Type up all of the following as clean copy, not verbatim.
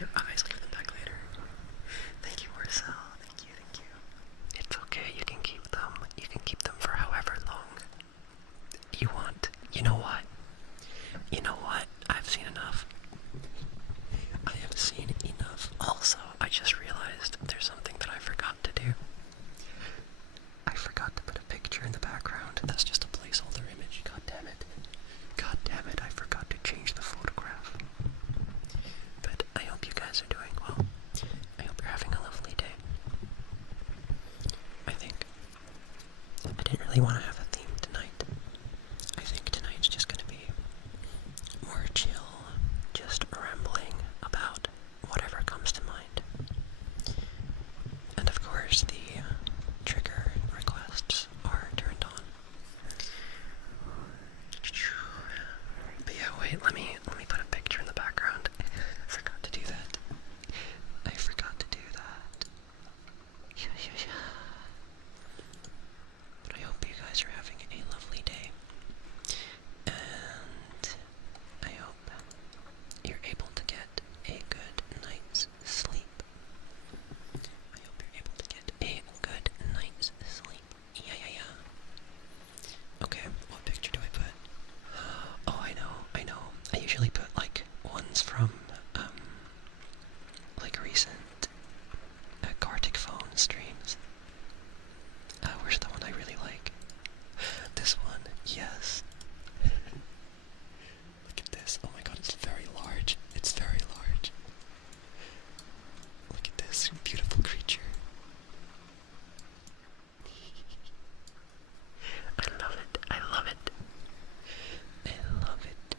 your eyes. Leave them back later. Thank you, Marcel. Thank you, thank you. It's okay. You can keep them. You can keep them for however long you want. You know what? You know what? I've seen enough. I have seen enough. Also, I just realized there's something that I forgot to do. I forgot to put a picture in the background. That's just a placeholder image. God damn it. God damn it, I forgot to change the photograph. But I hope you guys are doing well. I hope you're having a lovely day. I think I didn't really want to have a theme tonight. I think tonight's just going to be more chill, just rambling about whatever comes to mind. And of course, the trigger requests are turned on. But yeah, wait, let me put a picture in the background. I forgot to do that. I forgot to do that. But I hope you guys are having a lovely day. And I hope you're able to get a good night's sleep. I hope you're able to get a good night's sleep. Yeah. Okay, what picture do I put? Oh, I know. I usually put, like, ones from, like, recent Gartic phone streams. Where's the one I really like? This one, yes. Look at this. Oh my god, it's very large. It's very large. Look at this beautiful creature. I love it. I love it. I love it.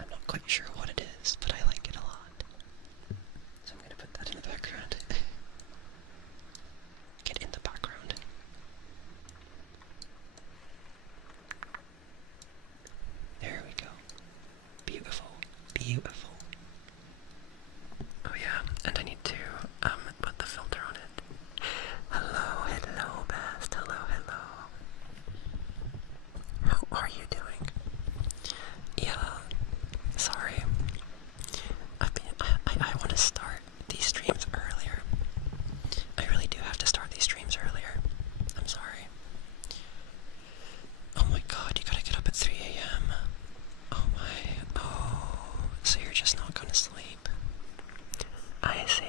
I'm not quite sure what it is, but I like it a lot. So I'm gonna put that in the background. Get in the background. There we go. Beautiful. Beautiful. Oh yeah, and I need to put the filter on it. Hello, best. Hello. How are you doing? Yeah, sorry. I want to start these streams earlier. I really do have to start these streams earlier. I'm sorry. Oh my god, you gotta get up at 3 a.m. Oh, so you're just not gonna sleep. I see.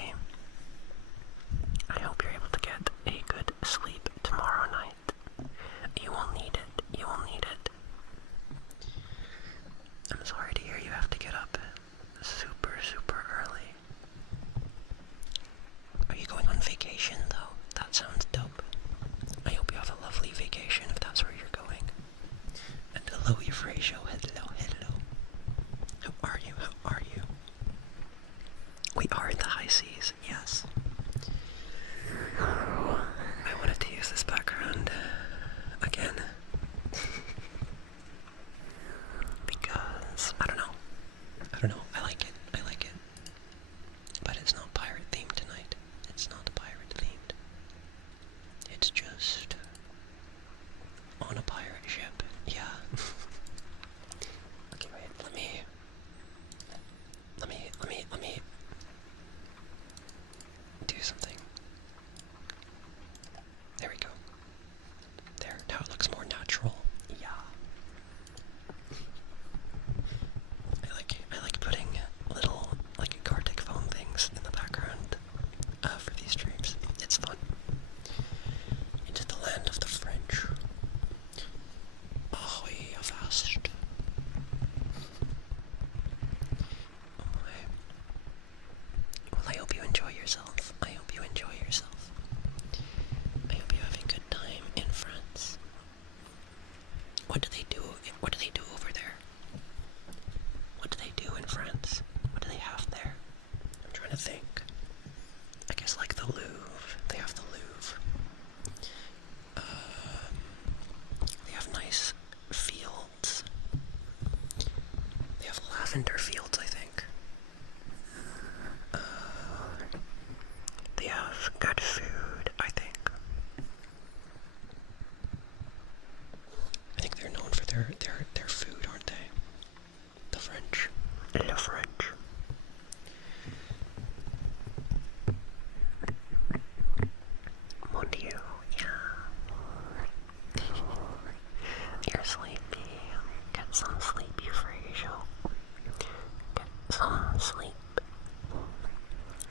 sleep.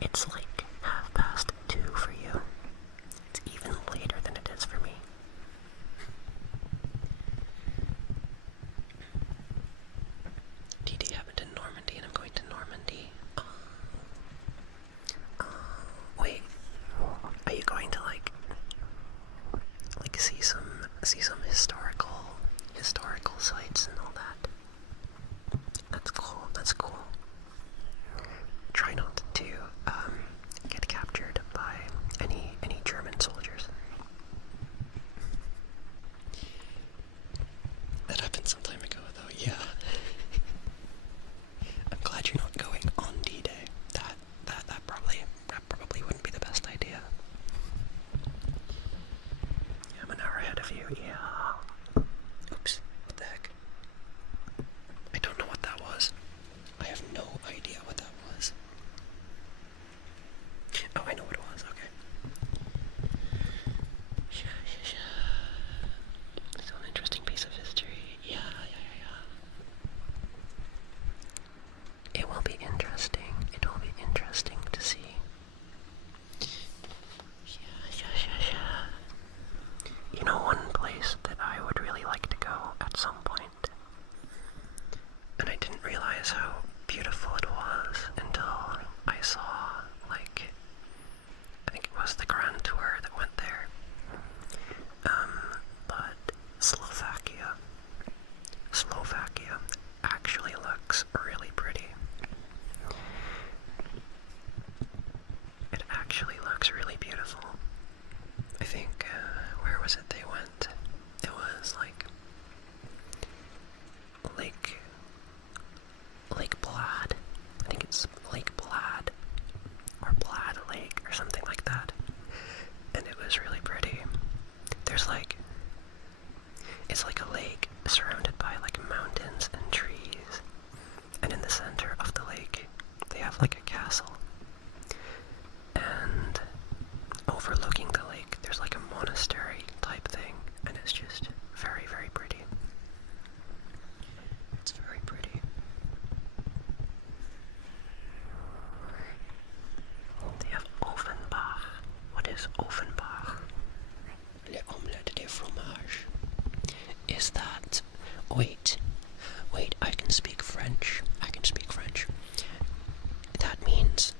It's like 2:30 for you. It's even later than it is for me. DD happened in Normandy, and I'm going to Normandy. Wait, are you going to like see some historical sites and all that? That's cool. That's cool. Try not to get captured by any German soldiers. That happened some time ago, though. Yeah. I'm glad you're not going on D-Day. That probably wouldn't be the best idea. Yeah, I'm an hour ahead of you. Yeah. Oops. What the heck? I don't know what that was. I have no idea what that was. Oh, I know what it was. Okay. Still an interesting piece of history. Yeah. It will be interesting. It will be interesting to see. You know, one place that I would really like to go at some point, and I didn't realize how beautiful it was until I saw, like, I think it was the Grand Tour that went there. But Slovakia actually looks really pretty. It actually looks really beautiful. I think, where was it they went? It was like Lake Blad. I think it's Lake Blad or Blad Lake or something like that. And it was really pretty. There's it's like a lake surrounded by like mountains and trees. And in the center of the lake, they have like a castle. And overlooking the lake, there's like a monastery type thing. And it's just very, very pretty. It's very pretty. They have Offenbach. What is Offenbach? Le omelette de fromage. Is that... Wait, I can speak French. That means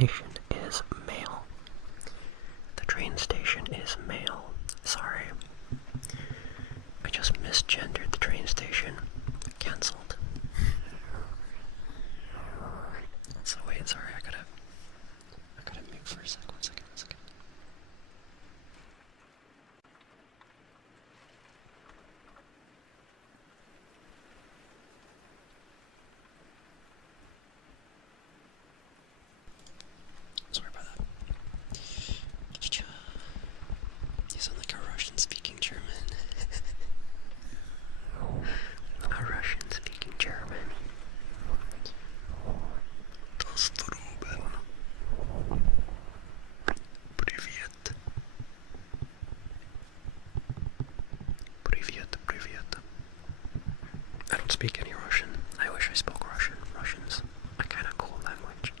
station is male. The train station is male. Sorry. I just misgendered the train station. Cancelled. So wait, sorry, I gotta mute for a sec. One second. Sorry about that. You sound like a Russian speaking German. A Russian speaking German. Привет. Привет. I don't speak any Russian. I wish I spoke Russian. Russian's a kind of cool language.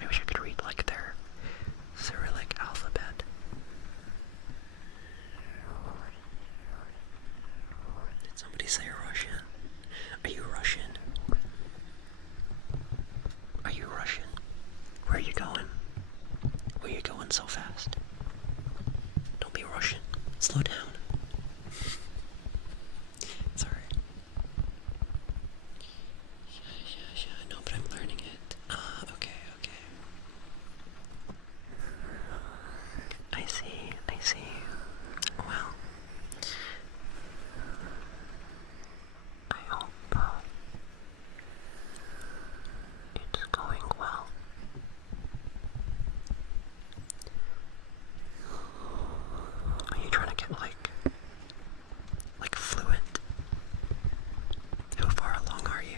I wish I could read like their Cyrillic alphabet. Did somebody say Russian? Are you Russian? Are you Russian? Where are you going? Where are you going so fast? Don't be Russian. Slow down. Sorry. Yeah, no, but I'm learning it. Okay. I see. Well, I hope it's going well. Are you trying to get like fluent? How far along are you?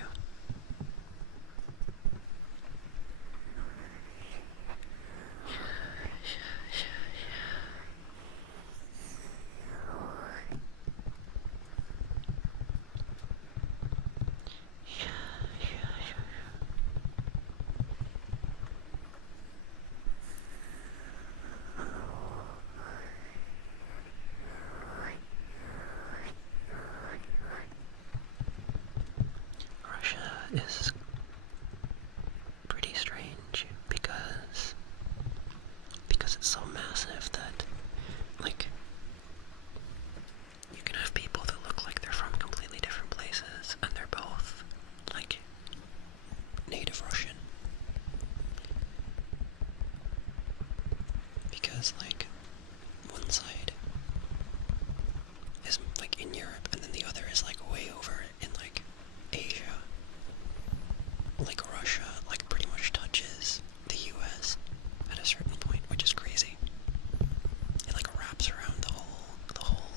Russia is pretty strange because it's so massive that, like, you can have people that look like they're from completely different places and they're both, like, native Russian. Because, like, one side is, like, in Europe and then the other is, like, way over in, like, Asia. Like, Russia, like, pretty much touches the US at a certain point, which is crazy. It, like, wraps around the whole globe.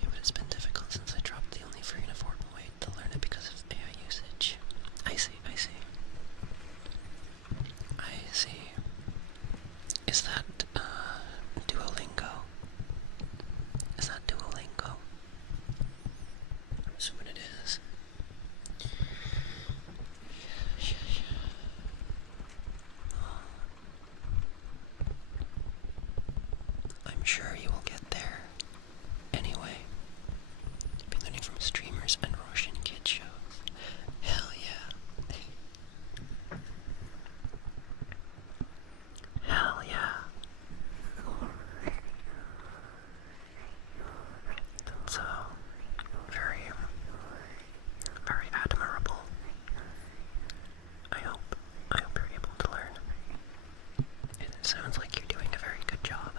Yeah, but it's been difficult since I dropped the only free and affordable way to learn it because of AI usage. I see. Is that, Duolingo? Is that Duolingo? I'm assuming it is. Yeah. I'm sure you will get there. Anyway, you've been learning from streamers and Russian kid shows. Hell yeah. Hell yeah. That's very admirable. I hope you're able to learn. It sounds like you're doing a very good job.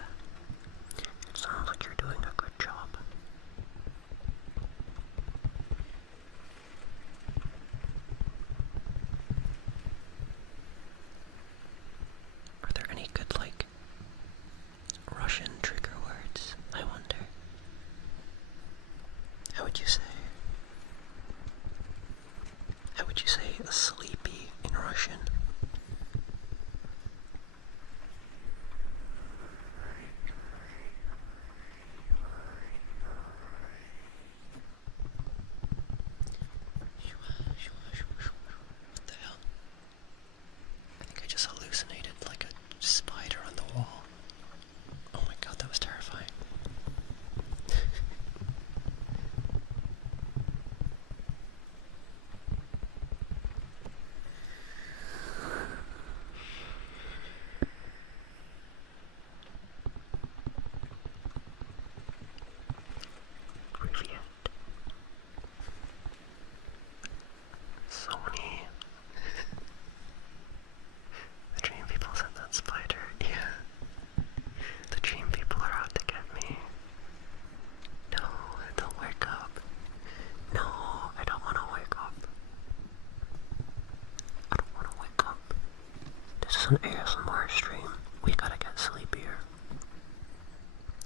an ASMR stream. We gotta get sleepier.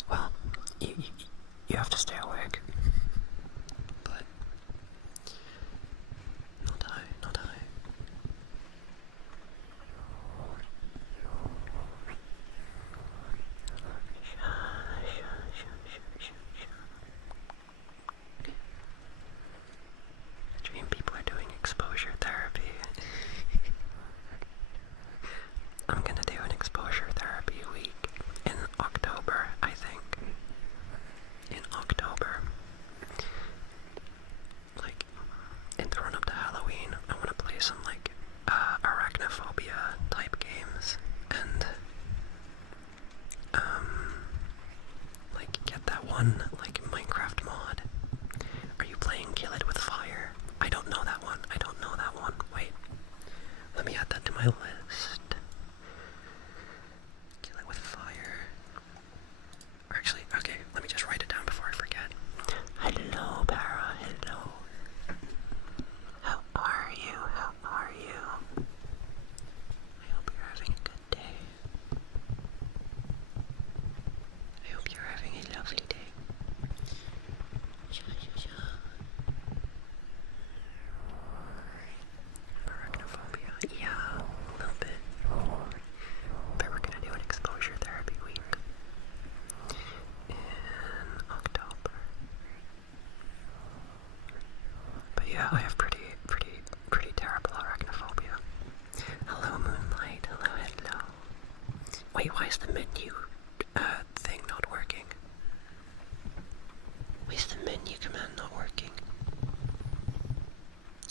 Well, you have to stay awake. But not high, not high. The dream people are doing exposure therapy. I'm gonna do an exposure therapy week in October, I think. In October. Like, in the run-up to Halloween, I want to play some, like, arachnophobia type games, and, like, get that one, like, Minecraft mod. Are you playing Kill It With Fire? I don't know that one. I don't know that one. Wait. Let me add that to my list. Kill It With Fire. Or actually, okay, let me just write it down before I forget. Hello, Para. Hello. How are you? How are you? I hope you're having a good day. I hope you're having a lovely day. Arachnophobia. Yeah, a little bit. But we're gonna do an exposure therapy week in October. But yeah, I have pretty terrible arachnophobia. Hello, Moonlight. Hello, hello. Wait, why is the menu thing not working? Why is the menu command not working?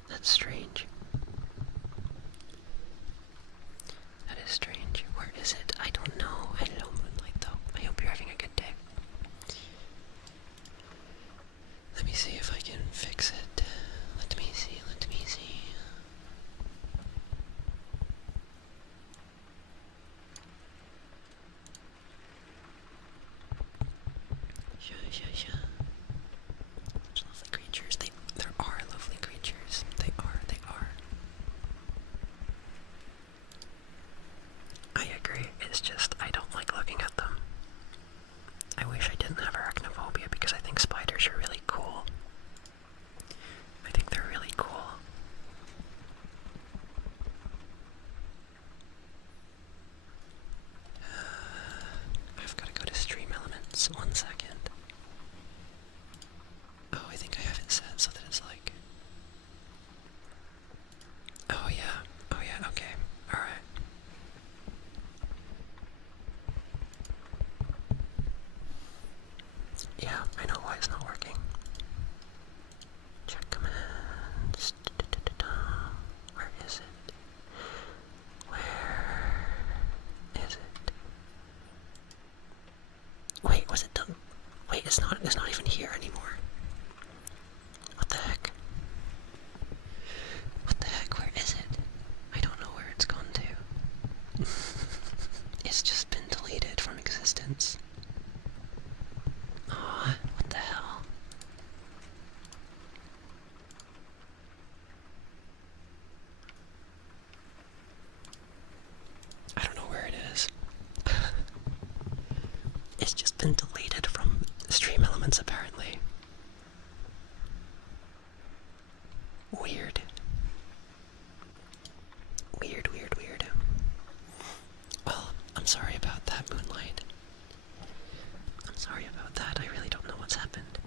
That's strange. That is strange. Where is it? I don't know. Hello, Moonlight, though. I hope you're having a good day. Let me see if I can fix it. Let me see, let me see. Sha. Such lovely creatures. There are lovely creatures. They are. I agree. It's just, I don't like looking at them. I wish I didn't have arachnophobia because I think spiders are really cool. I think they're really cool. I've got to go to Stream Elements. 1 second. Oh, I think I have it set so that it's like... Oh yeah, okay. Alright. Yeah, I know why it's not working. Check commands. Where is it? Where is it? Wait, was it done? Wait, it's not even here anymore. What the heck? What the heck? Where is it? I don't know where it's gone to. It's just been deleted from existence. Aw, what the hell? I don't know where it is. It's just been deleted from Stream Elements, apparently. Weird. Weird. Well, I'm sorry about that, Moonlight. I'm sorry about that. I really don't know what's happened.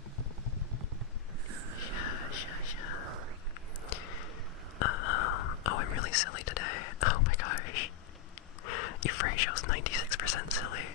Oh, I'm really silly today. Oh my gosh. Euphrasia's 96% silly.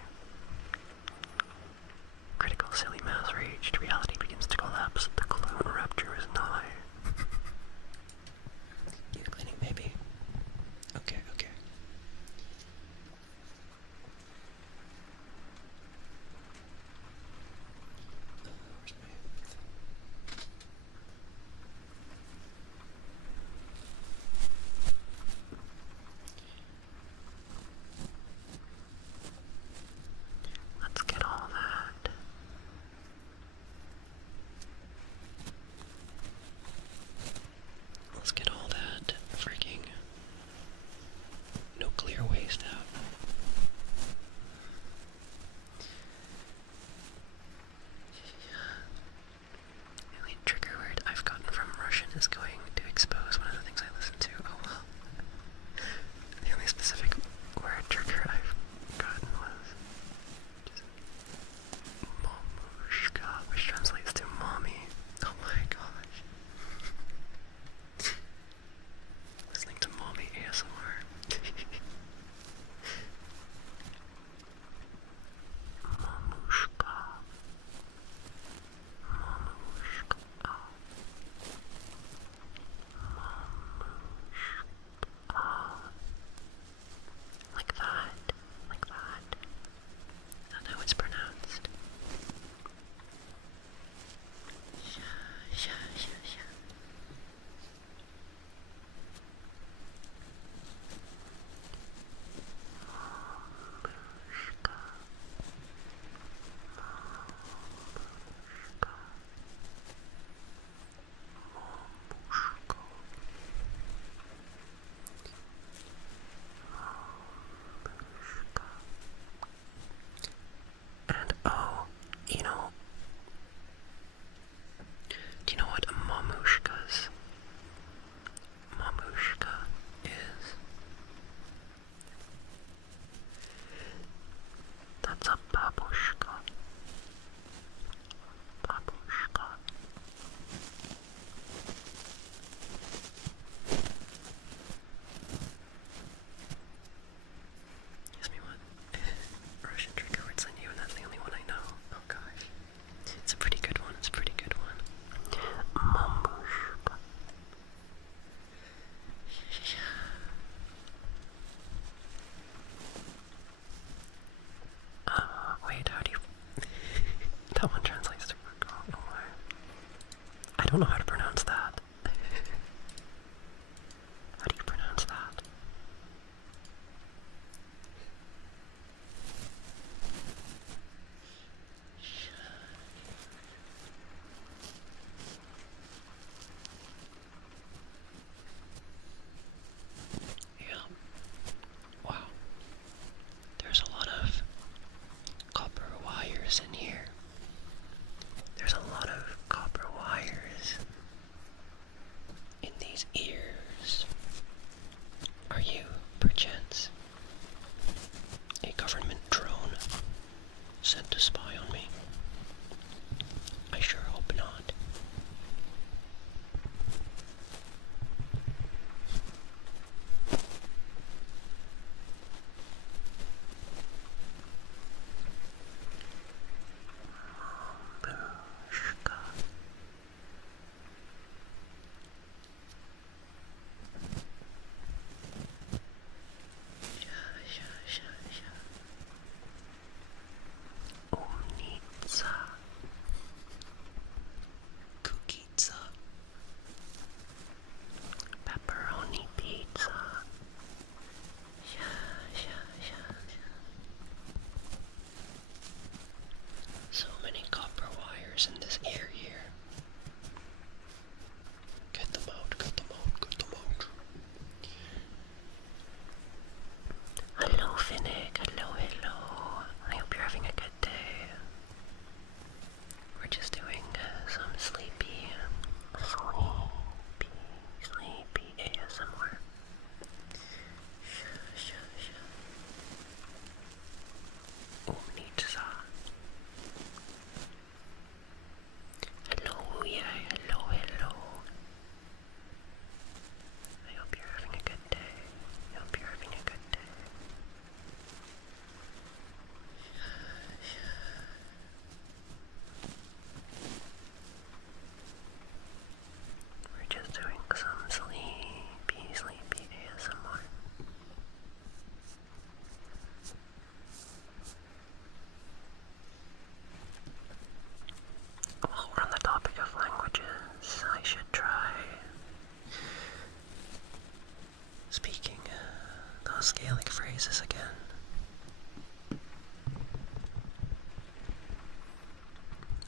Gaelic phrases again.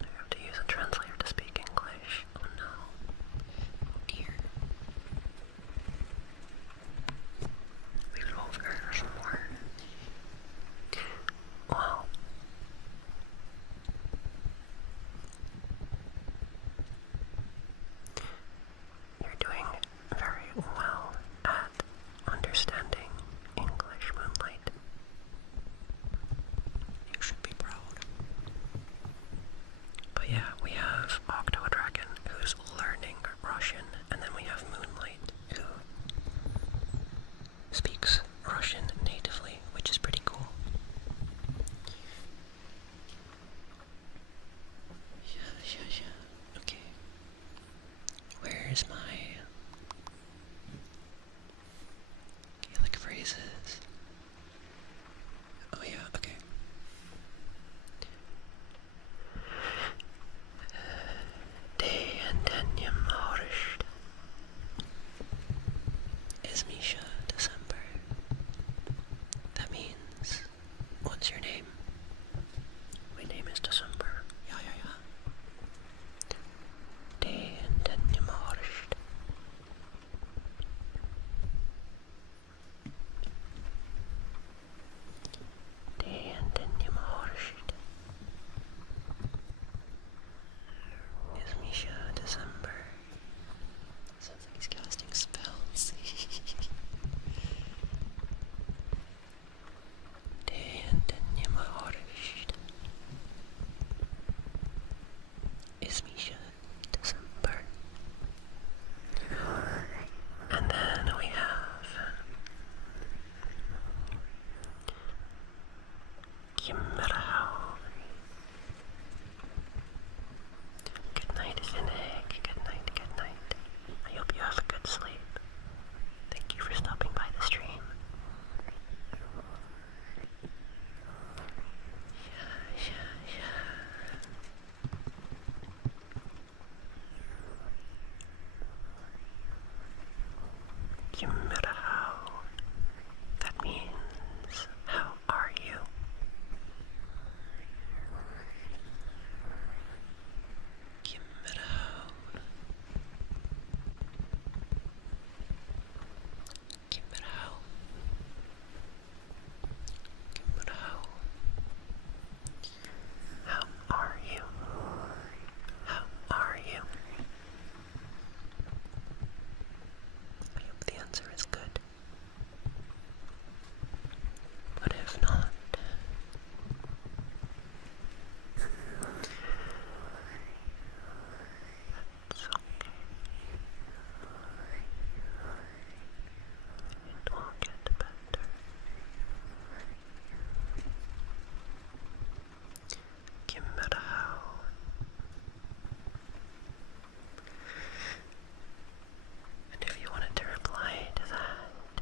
I have to use a translator to speak English. Oh no. Oh dear. We could over some more. Well, you're doing very well at understanding English, Moonlight. You should be proud. But yeah, we have Octodragon, who's learning Russian, and then we have Moonlight, who speaks Russian natively, which is pretty cool. Yeah. Okay. Where's my Gaelic phrases? Oh yeah, okay. Day and Denyam Horisht. Ismisha December. That means, what's your name? My name is December. Yeah. Day and Denyam Horisht. Day and Denyam Horisht. Ismisha December. Sounds like he's casting spells. Day and Denyam Horisht. Ismisha December. And then we have Kimmerau. Good night, Finnick. Good night. I hope you have a good sleep. Thank you for stopping by the stream. Yeah. Kimmerau. That means, how are you? Kimmerau. How are you? I hope the answer is good. But if not, it's okay. It will get better. Kimmerau. And if you wanted to reply to that,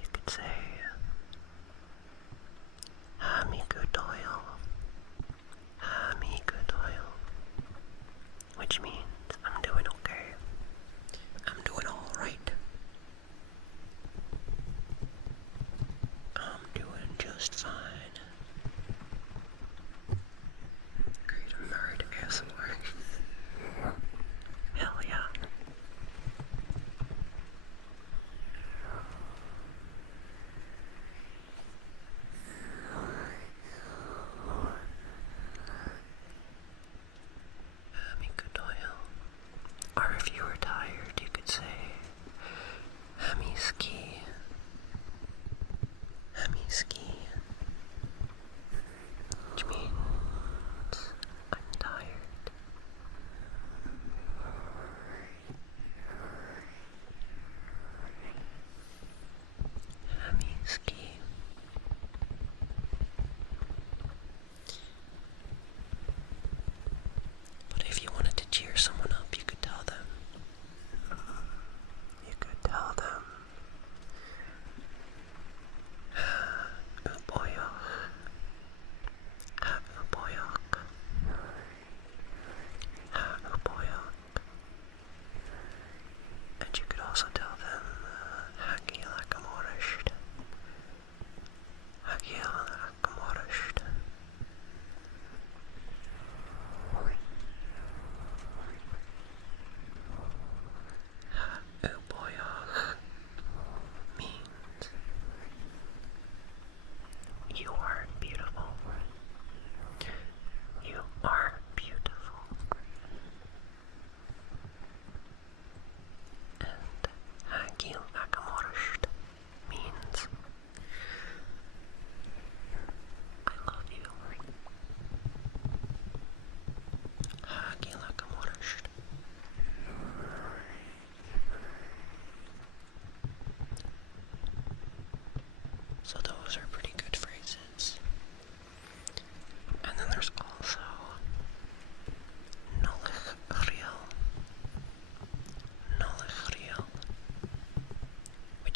you could say, Hamigudoil, which means I'm doing okay. I'm doing alright. I'm doing just fine. Great, I'm married to ASMR. Hell yeah. Hamigudoil. Or if you were tired, you could say Hamiski.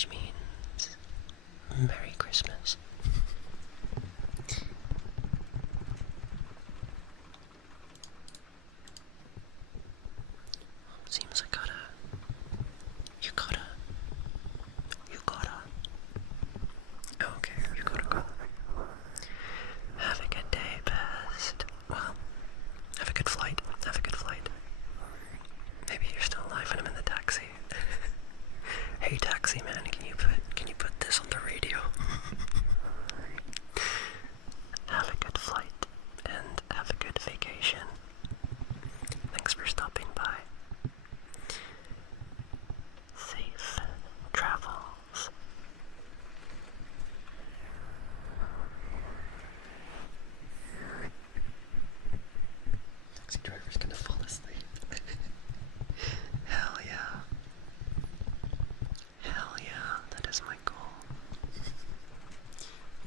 which means Merry Christmas. Seems okay, you gotta go. Have a good day, best. Well, have a good flight. Maybe you're still alive and I'm in the taxi. Hey taxi man, can you put this on the radio? Have a good flight and have a good vacation. Thanks for stopping by. Safe travels. Taxi driver's gonna fall asleep. Hell yeah. Hell yeah, that is my goal.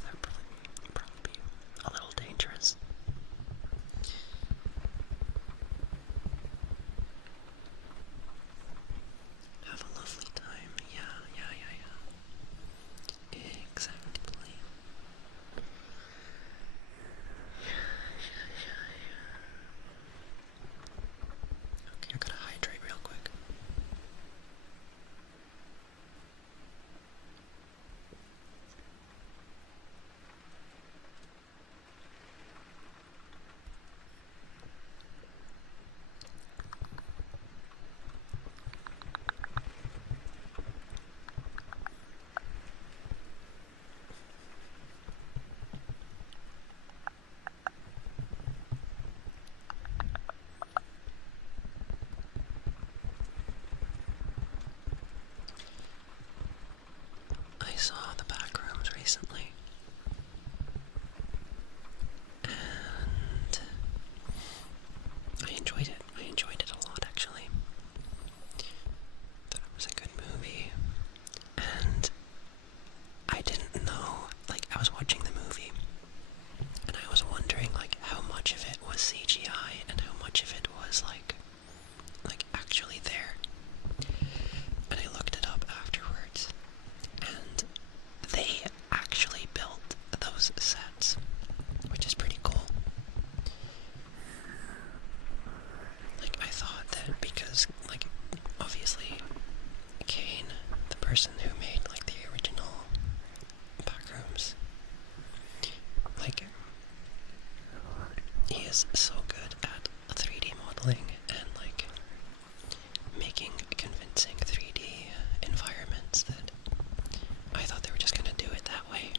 That would probably be a little dangerous. Have a lovely time. Yeah. Exactly. Okay, I gotta hydrate real quick. I saw the back rooms recently, and I enjoyed it. I enjoyed it a lot, actually. Thought it was a good movie, and I didn't know, like, I was watching the movie, and I was wondering, like, how much of it was CGI, and how much of it was, like actually there. And I looked it up afterwards, and they actually built those sets, which is pretty cool. Like, I thought that because, like, obviously, Kane, the person who made, like, the original backrooms, like, he is so good at 3D modeling and, like, making convincing 3D environments that I thought they were just gonna do it that way.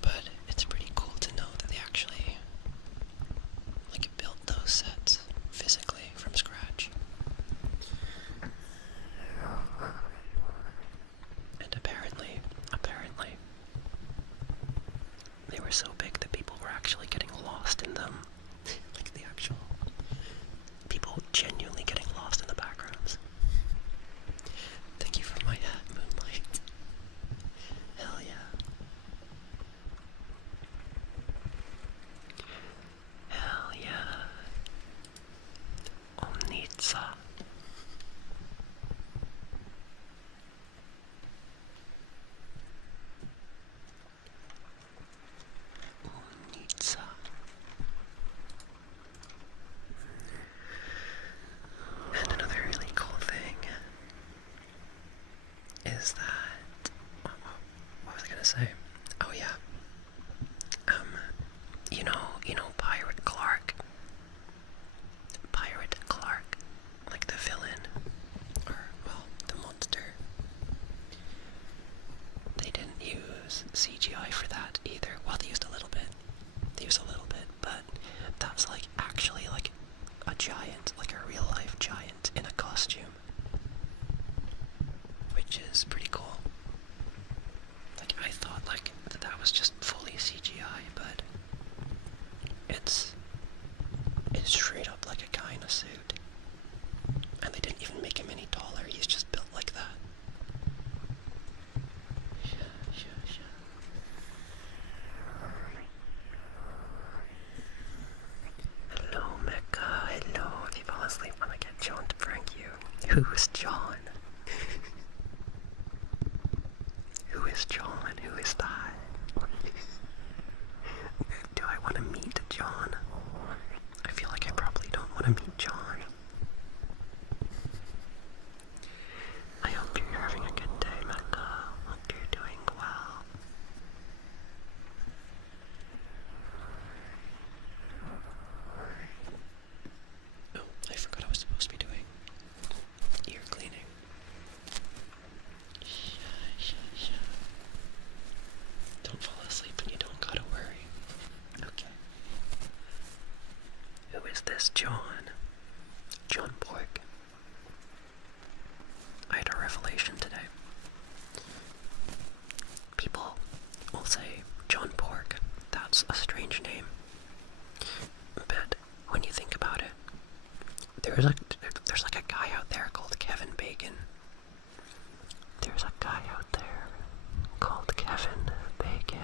But it's pretty cool to know that they actually, like, built those sets physically from scratch. And apparently, they were so big that people were actually getting lost in them. Like, the actual people genuinely getting lost in the backgrounds. Thank you for my hat, Moonlight. Hell yeah. Hell yeah. Omnitsa. Omnitsa. And another really cool thing is that, what was I gonna say? Oh yeah, Pirate Clark, like the villain, or, well, the monster. They didn't use CGI for that either. Well, they used a little bit, but that's, like, actually, like, a giant, like a real life giant in a costume, which is pretty cool. Like, I thought, like, that was just fully CGI, but it's straight up like a guy in a suit, and they didn't even make him any taller. He's just built like that. Hello, Mecca. Hello. If you fall asleep when I get John to prank you. Who's John? is John? Who is that? Do I want to meet John? I feel like I probably don't want to meet John. I hope you're having a good day, Mecca. Hope you're doing well. Oh, I forgot I was supposed to be doing ear cleaning. Don't fall asleep and you don't gotta worry. Okay. Who is this John? John Pork. I had a revelation today. People will say John Pork. That's a strange name. But when you think about it, there's like a guy out there called Kevin Bacon. There's a guy out there called Kevin Bacon.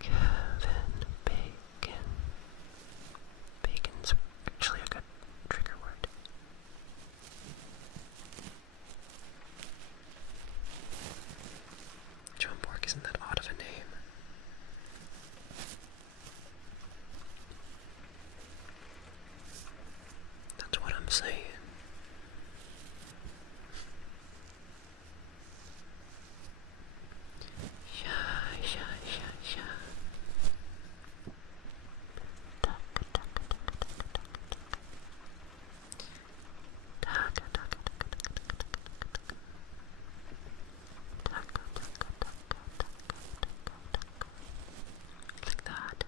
Kevin Bacon. Bacon's actually a good trigger word. John Pork isn't that odd of a name. That's what I'm saying. Like that.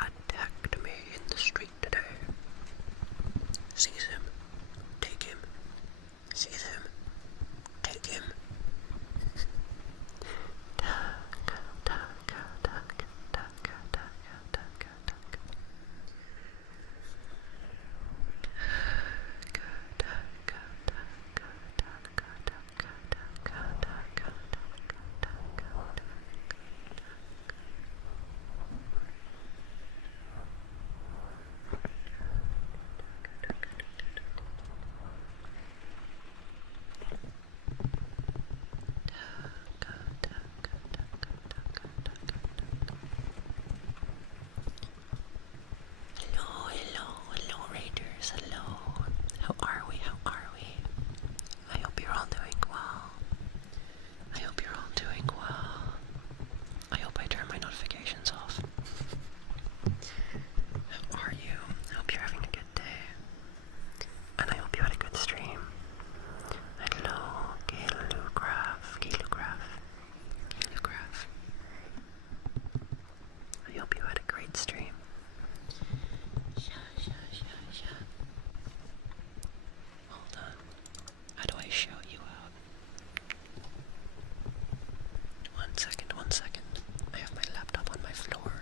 Attacked me in the street today. Seize him. Take him. Seize him. Take him. Hello, Raiders, hello. How are we? I hope you're all doing well. I hope you're all doing well. I hope I turn my notifications off. How are you? I hope you're having a good day. And I hope you had a good stream. Hello, Kilograph. I hope you had a great stream. Hold on. How do I show you out? One second. I have my laptop on my floor.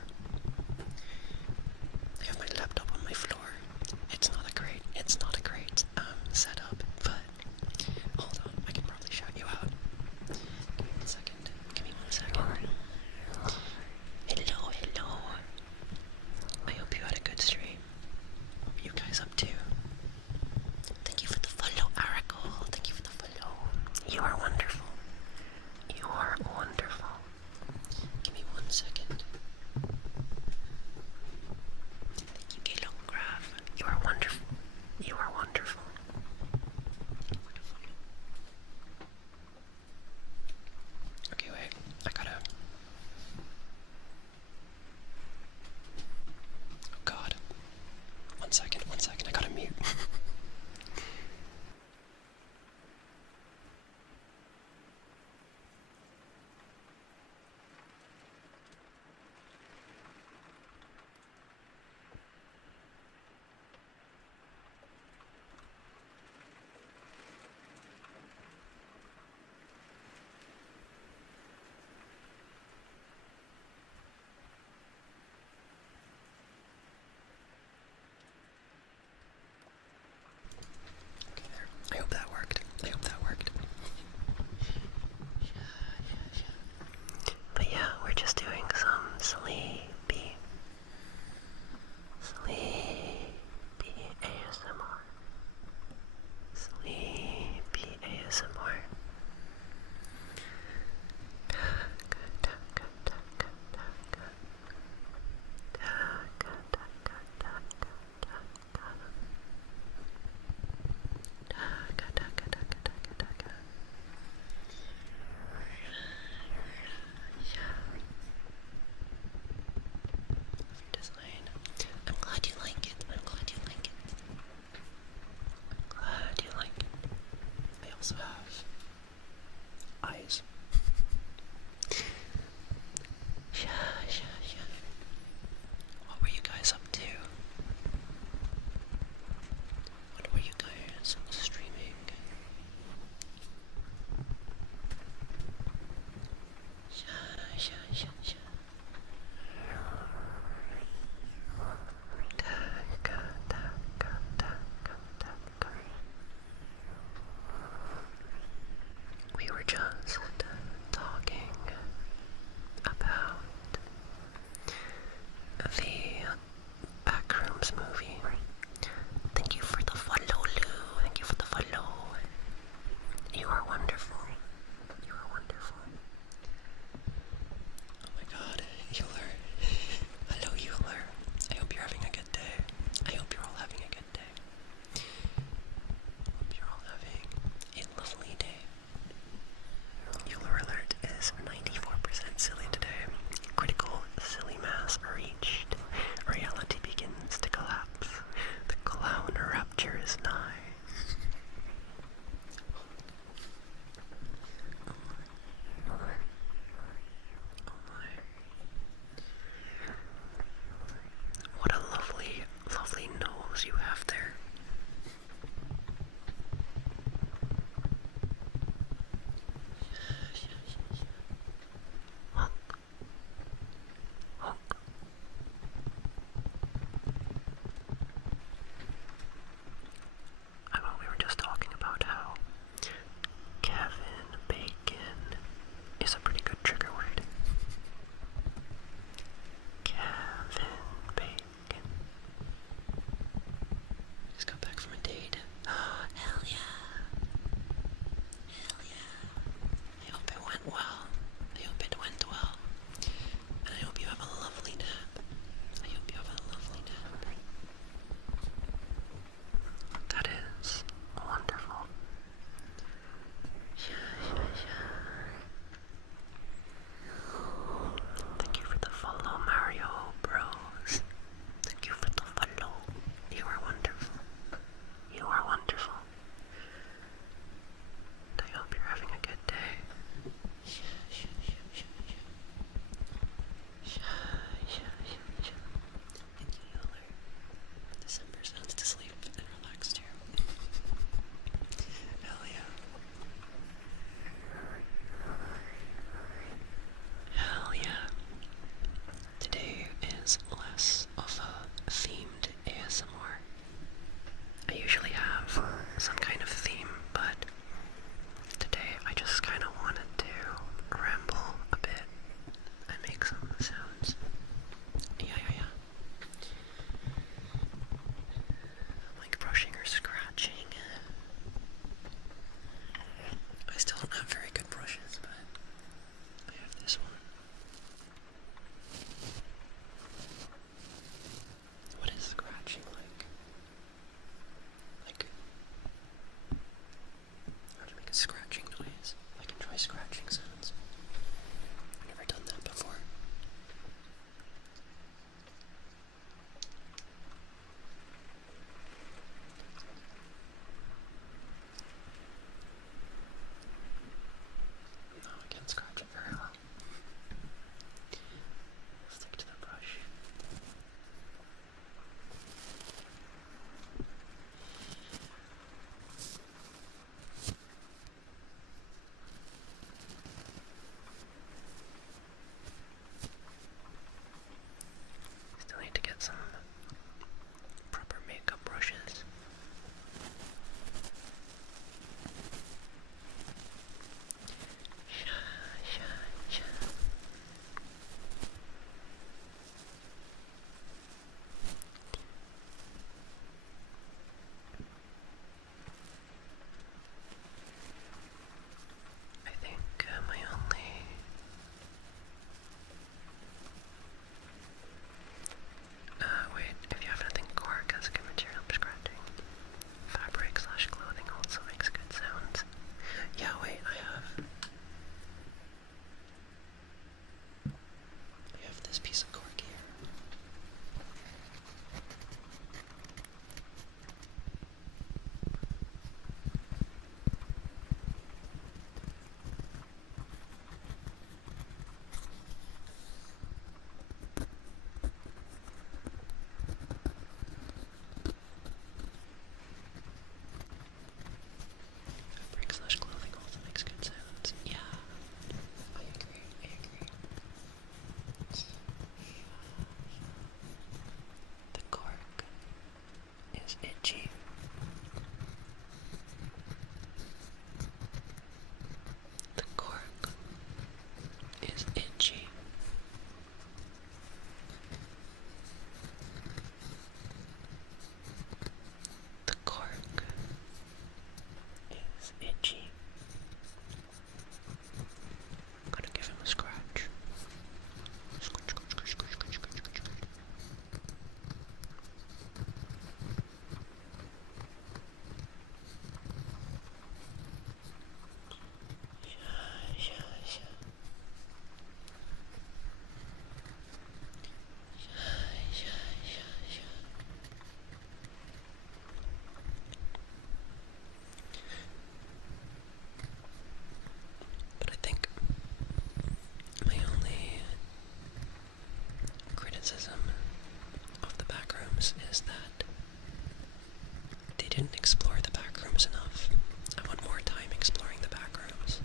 didn't explore the back rooms enough. I want more time exploring the back rooms.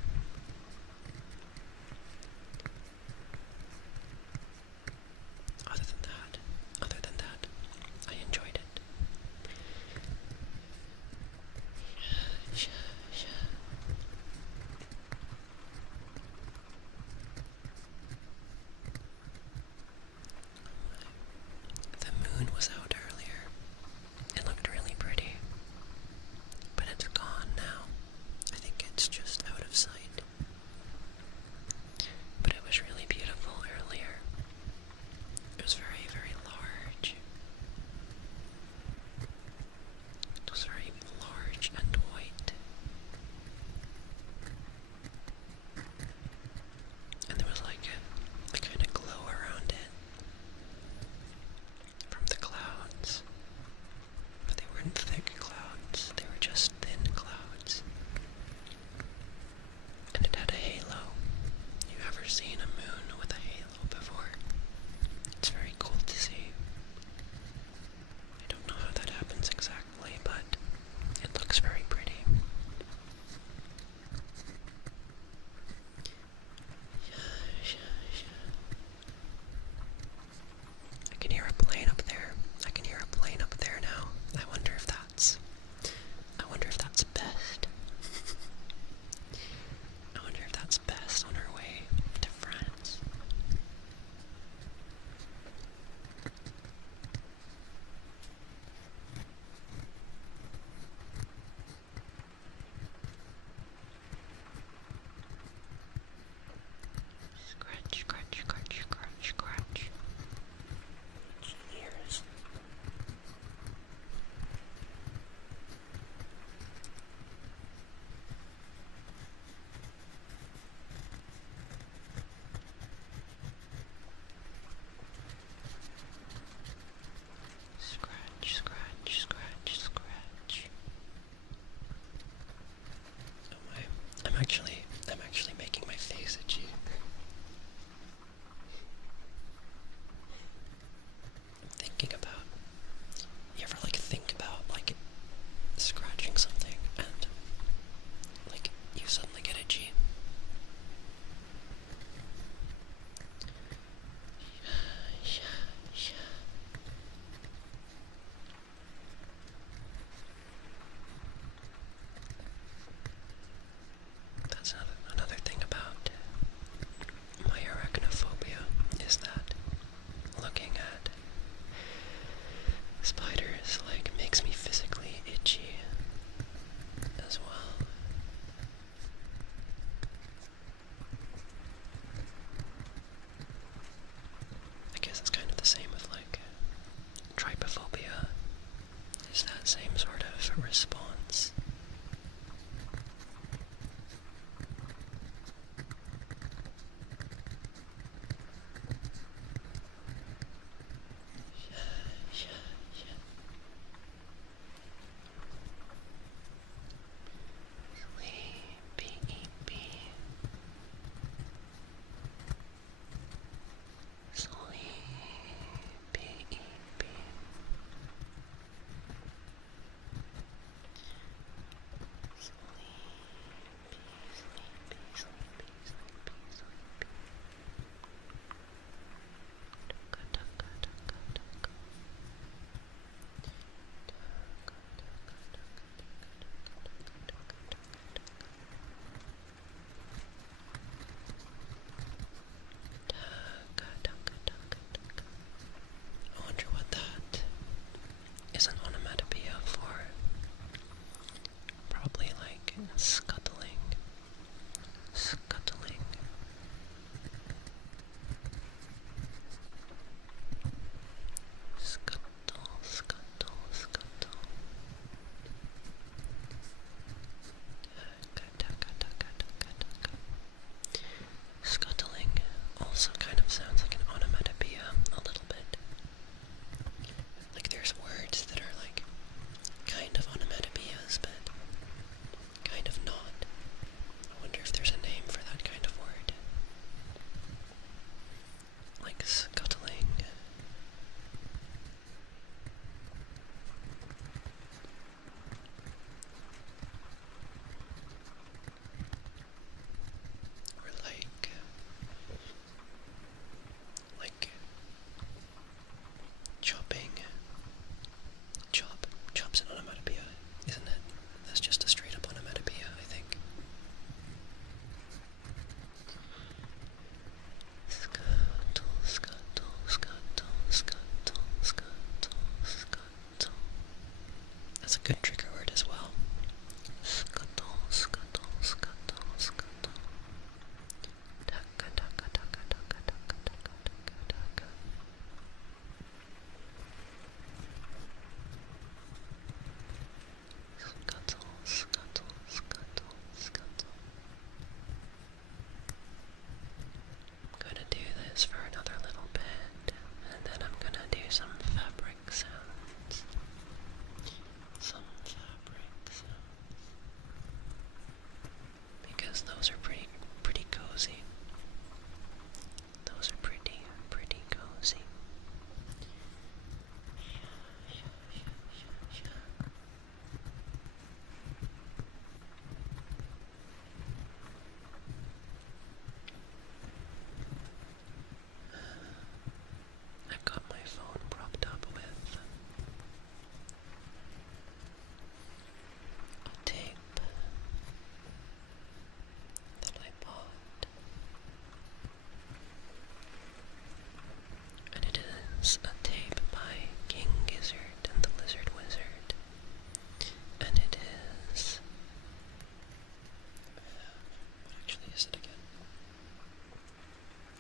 Other than that, I enjoyed it. The moon was out earlier. It looked really pretty. good trigger word as well. Scuttle, scuttle, scuttle, scuttle. Taka, taka, taka, taka, taka, taka, taka, taka. Scuttle, scuttle, scuttle, scuttle. I'm gonna do this for another little bit, and then I'm gonna do some fabric sounds. Some fabric sounds. Because those are pretty cozy. Those are pretty cozy. I've got my phone propped up with a tape that I bought, and it is a tape by King Gizzard and the Lizard Wizard, and it is... what actually is it again?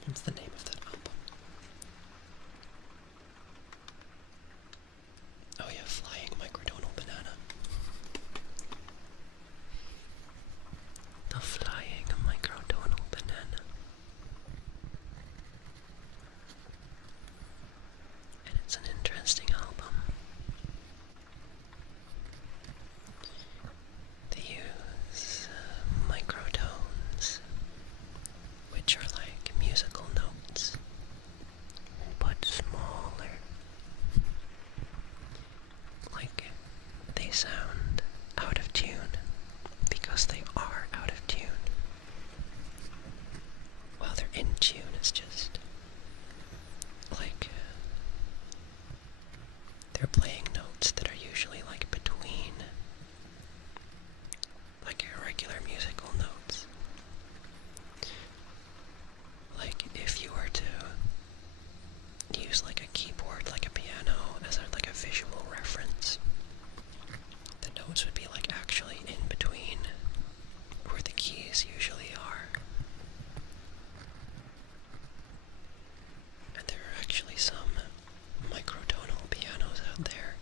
What's the name of that album? Oh yeah, Flying Microdonal Banana. The Flying Microdonal Banana. And it's an interesting album. They use microtones, which are like musical notes, but smaller. Like, they sound out of tune because they are out of tune. While they're in tune, it's just like they're playing notes that are usually like between like irregular musical notes. Like if you were to use like a keyboard, like a piano, as like a visual reference, the notes would be like actually in between where the keys usually are. And there are actually some microtonal pianos out there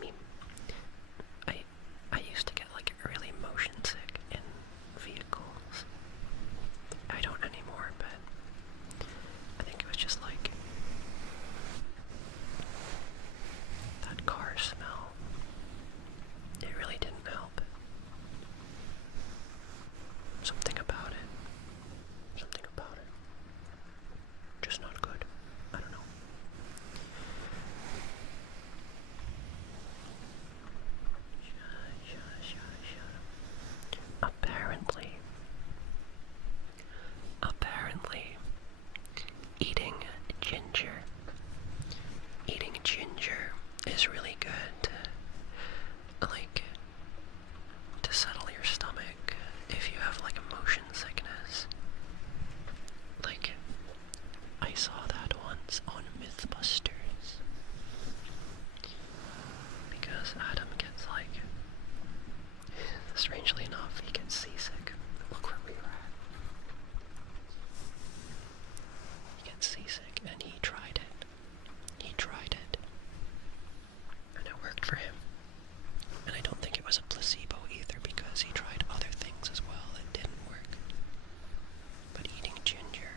makes me... I used to get like really motion sick in vehicles. I don't anymore, but I think it was just like that car smell. It really didn't help. Something about it. Just not good. I don't know. Apparently, eating ginger is really good to settle your stomach if you have like a motion sickness. Like, I saw that once on Mythbusters, because Adam gets like, strangely enough, he gets seasick. Look where we were at. He gets seasick, and he tried it. And it worked for him. And I don't think it was a placebo either, because he tried other things as well that didn't work. But eating ginger,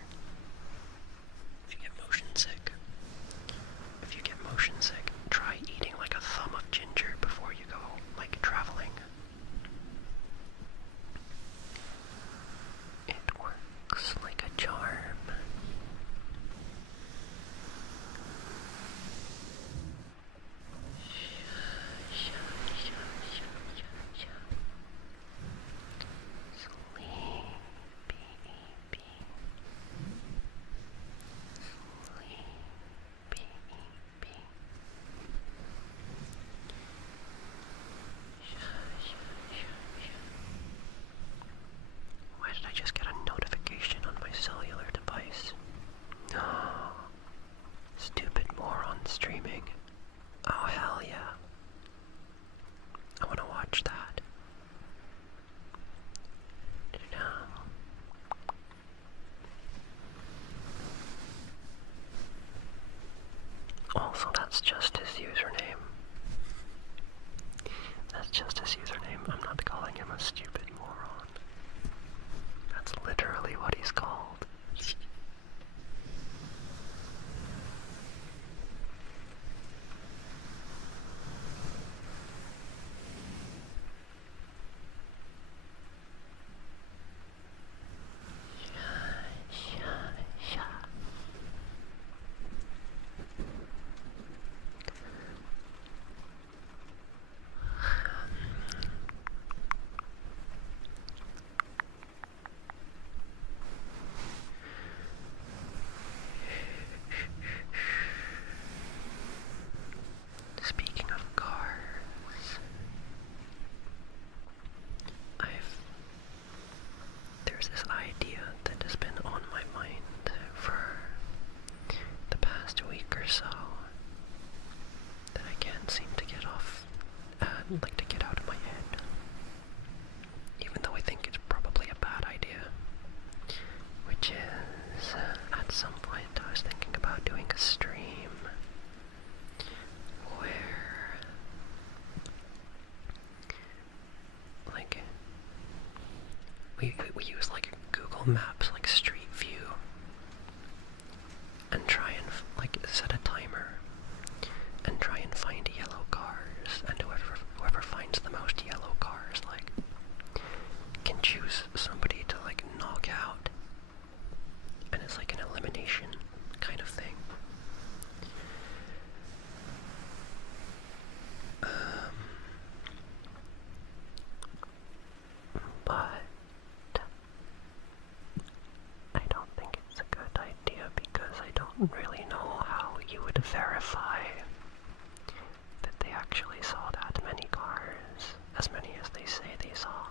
if you get motion sick, try eating like a thumb of ginger before you go, like, traveling. It works like a charm. Why did I just get a notification on my cellular device? Stupid moron streaming. Oh, hell yeah. I want to watch that. Also, that's just his username. I'm not calling him a stupid moron. That's literally what he's called. Speaking of cars, there's this idea that has been on my mind for the past week or so that I can't seem to get off, to get out of my head, even though I think it's probably a bad idea, which is, at some point I was thinking about doing a stream where, like, we use like Google Maps, like Street View, and try and like set a timer and try and find yellow cars, and whoever finds the most yellow cars, like, can choose somebody to like knock out, and it's like an elimination kind of thing. But I don't think it's a good idea, because I don't really know how you would verify that they actually saw that many cars, as many as they say they saw.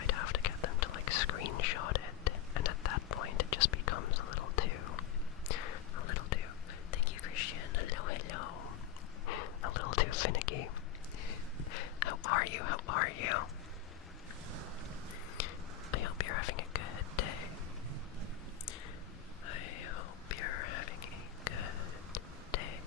I'd have to get them to like screenshot it, and at that point it just becomes a little too, thank you, Christian, hello, a little too finicky. How are you? I hope you're having a good day. I hope you're having a good day.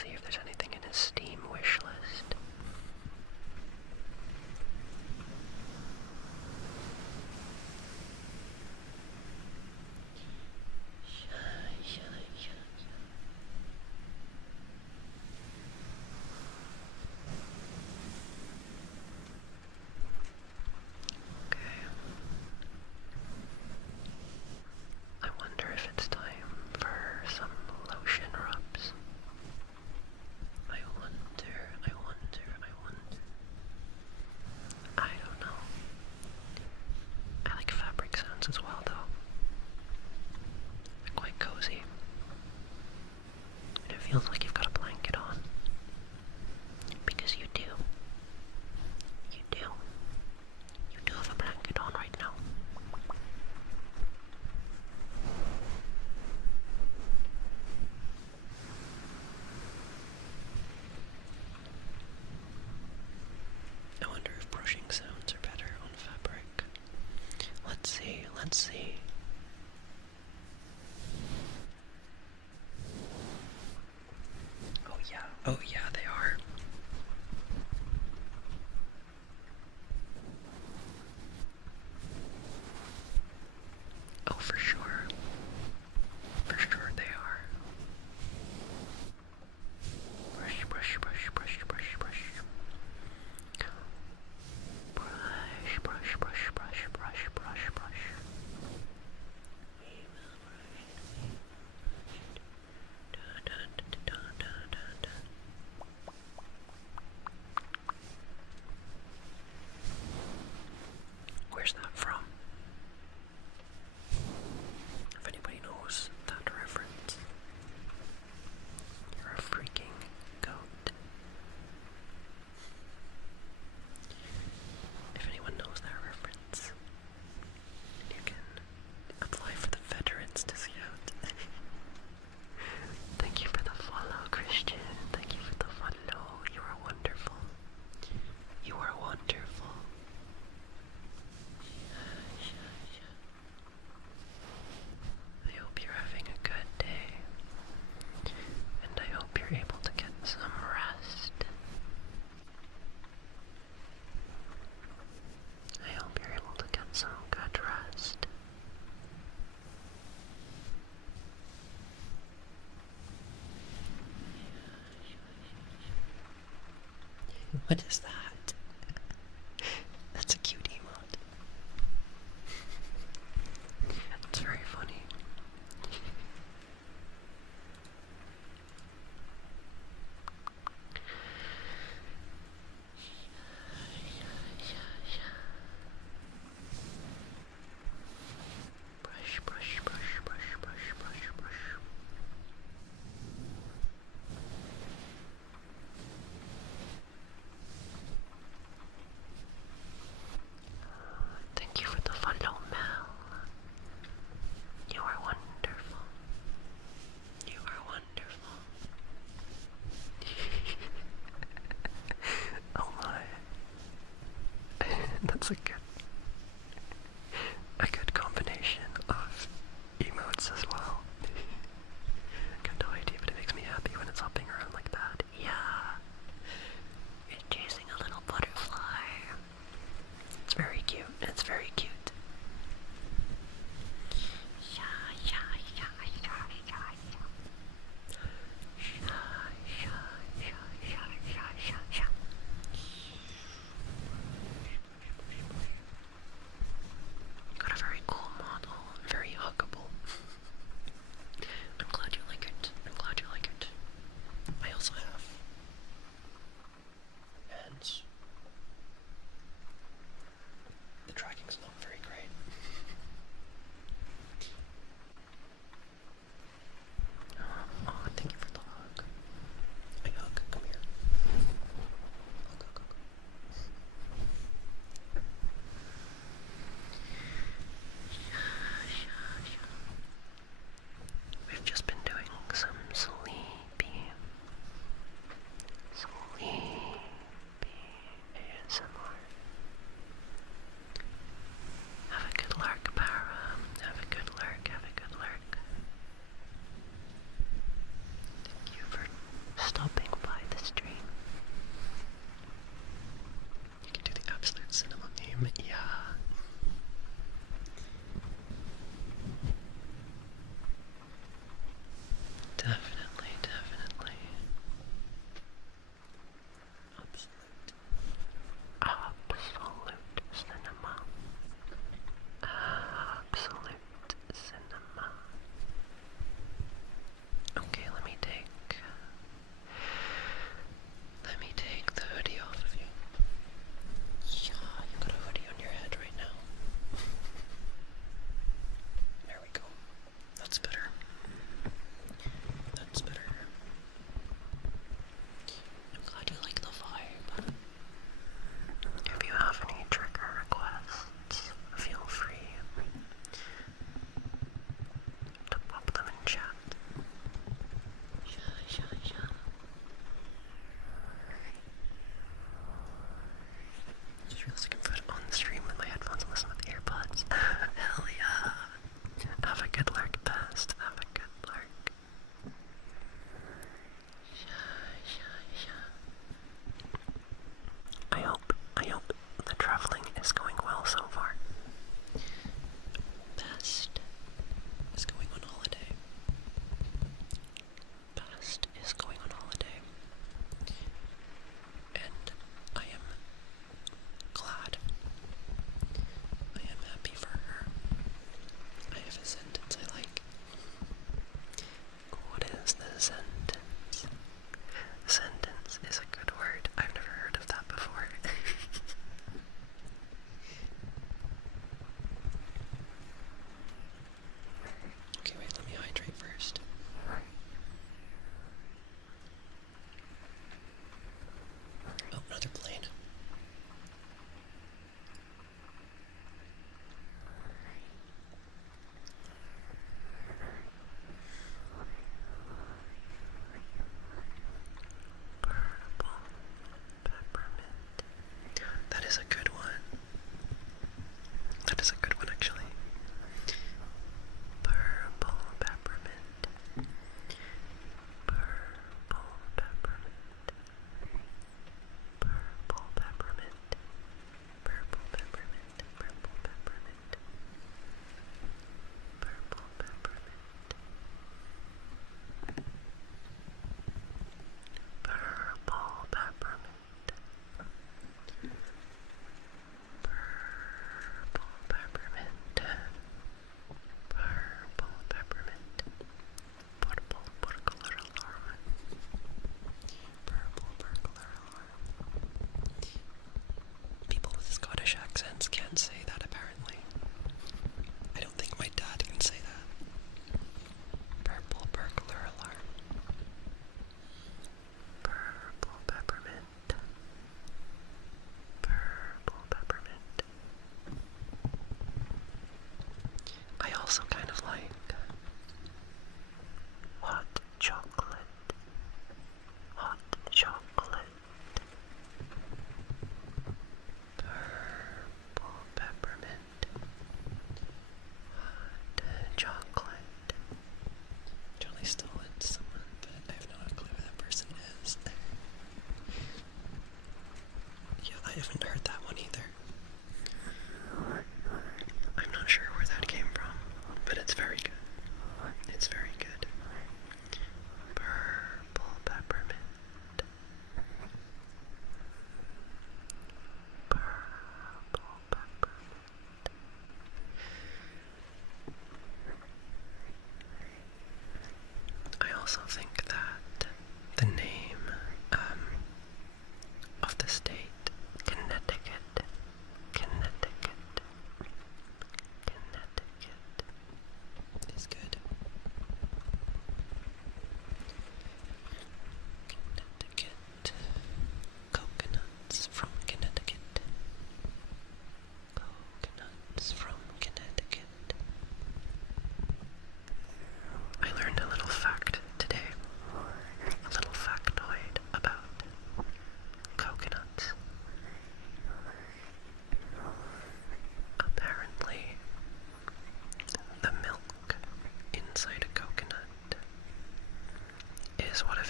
see if there's anything in his Steam wish list. Okay. I wonder if it's time for some lotion rubs. I wonder. I don't know. I like fabric sounds as well, though. They're quite cozy. And it feels like you've got a blanket on. Because you do. You do. You do have a blanket on right now. I wonder if brushing sounds are better on fabric. Let's see. Oh yeah, they are. Oh, for sure. For sure they are. Brush. Brush. Where's that from? If anybody knows that reference, you're a freaking goat. If anyone knows that reference, you can apply for the Veterans Discount. Thank you for the follow, Christian. Thank you for the follow. You are wonderful. You are wonderful. I hope you're having a good day, and I hope you're able to get some rest. I hope you're able to get some good rest. What is that? That's a cute emote. It's very funny. Brush. Thank you for the follow, Mel. You are wonderful. You are wonderful. Oh my. That's a good combination of emotes as well. Got no idea, but it makes me happy when it's hopping around like that. Yeah. It's chasing a little butterfly. It's very cute. It's very cute.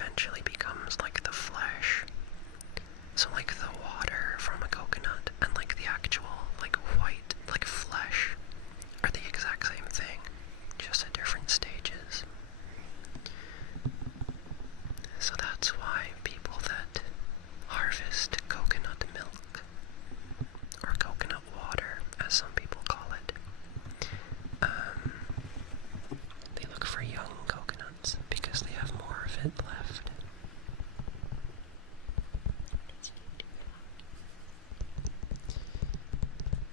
eventually becomes like the flesh. So like the water from a coconut and like the actual like white like flesh are the exact same thing, just at different stages. So that's why people that harvest coconut milk, or coconut water as some people call it, they look for young coconuts because they have more of it left.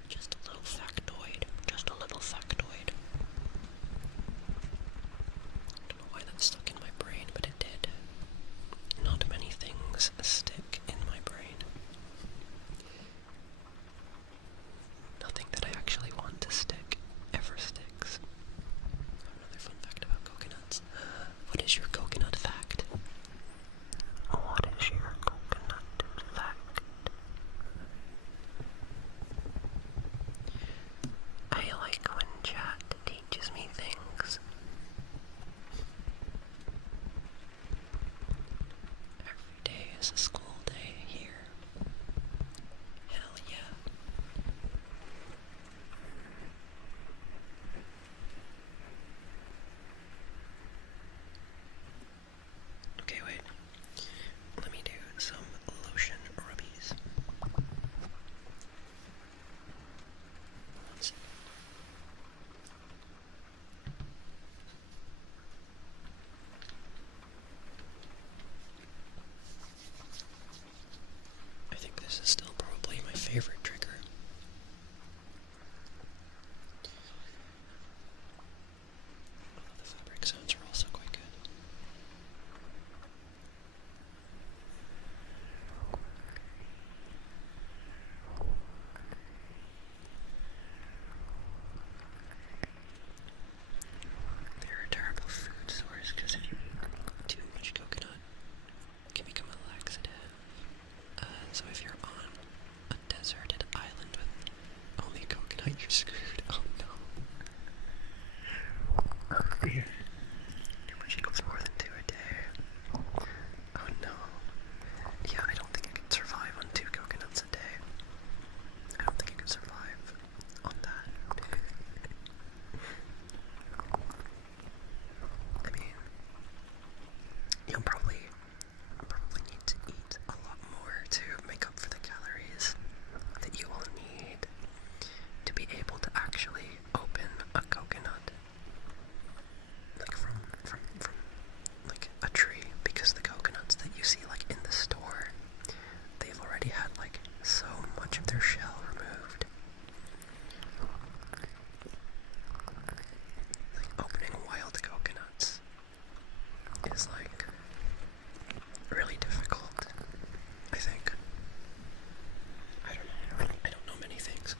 Just a little factoid. Just a little factoid. I don't know why that stuck in my brain, but it did. Not many things stick in my brain. Nothing that I actually want to stick ever sticks. Another fun fact about coconuts. What is your coconut fact? What is your coconut fact? I like when chat teaches me things. Every day is a school day here. Hell yeah. Okay, wait. Let me do some lotion rubbies. One second. I think this is still probably my favorite trigger. Although the fabric sounds are also quite good. They're a terrible food source because if you eat too much coconut, it can become a laxative. So if you're on a deserted island with only coconut, you're screwed. Oh no. Oh dear. Too much equals more than 2 a day. Oh no. Yeah, I don't think I could survive on 2 coconuts a day. I don't think I could survive on that. I mean, you'll probably need to eat a lot more to make up for the calories that you will need to be able to actually open a coconut, like from like a tree, because the coconuts that you see like in the store, they've already had like so much of their shell removed. Like opening wild coconuts is like really difficult, I think. I don't know many things.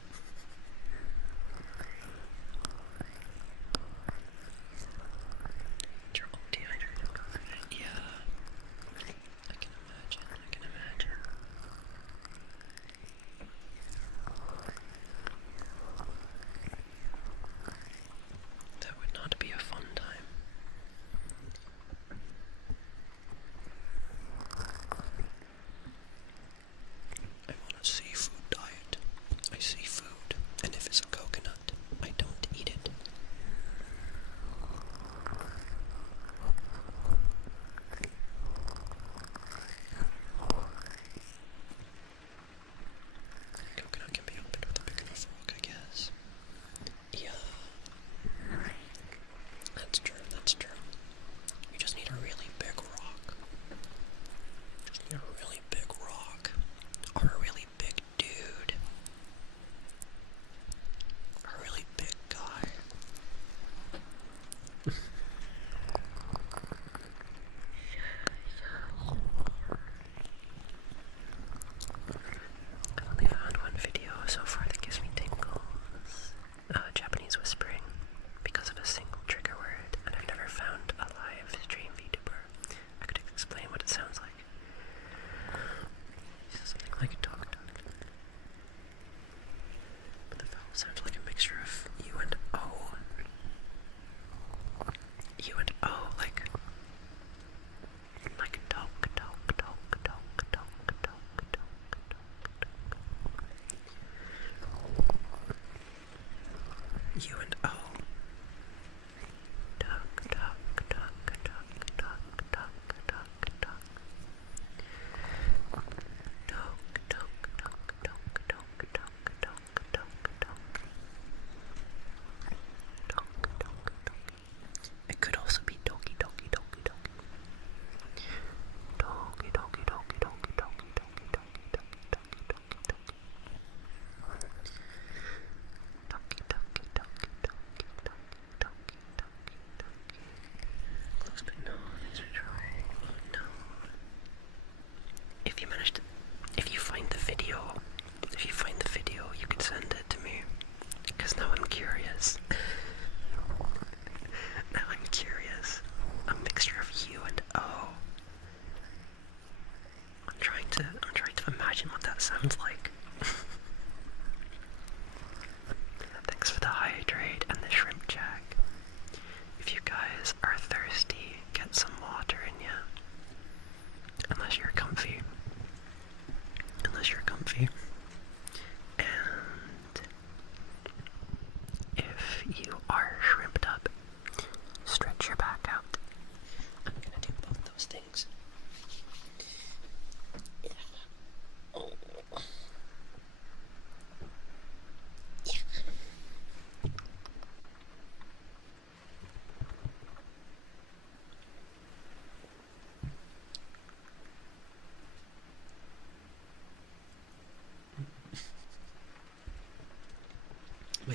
You're all dehydrated. Yeah. I can imagine. That would not be a fun time.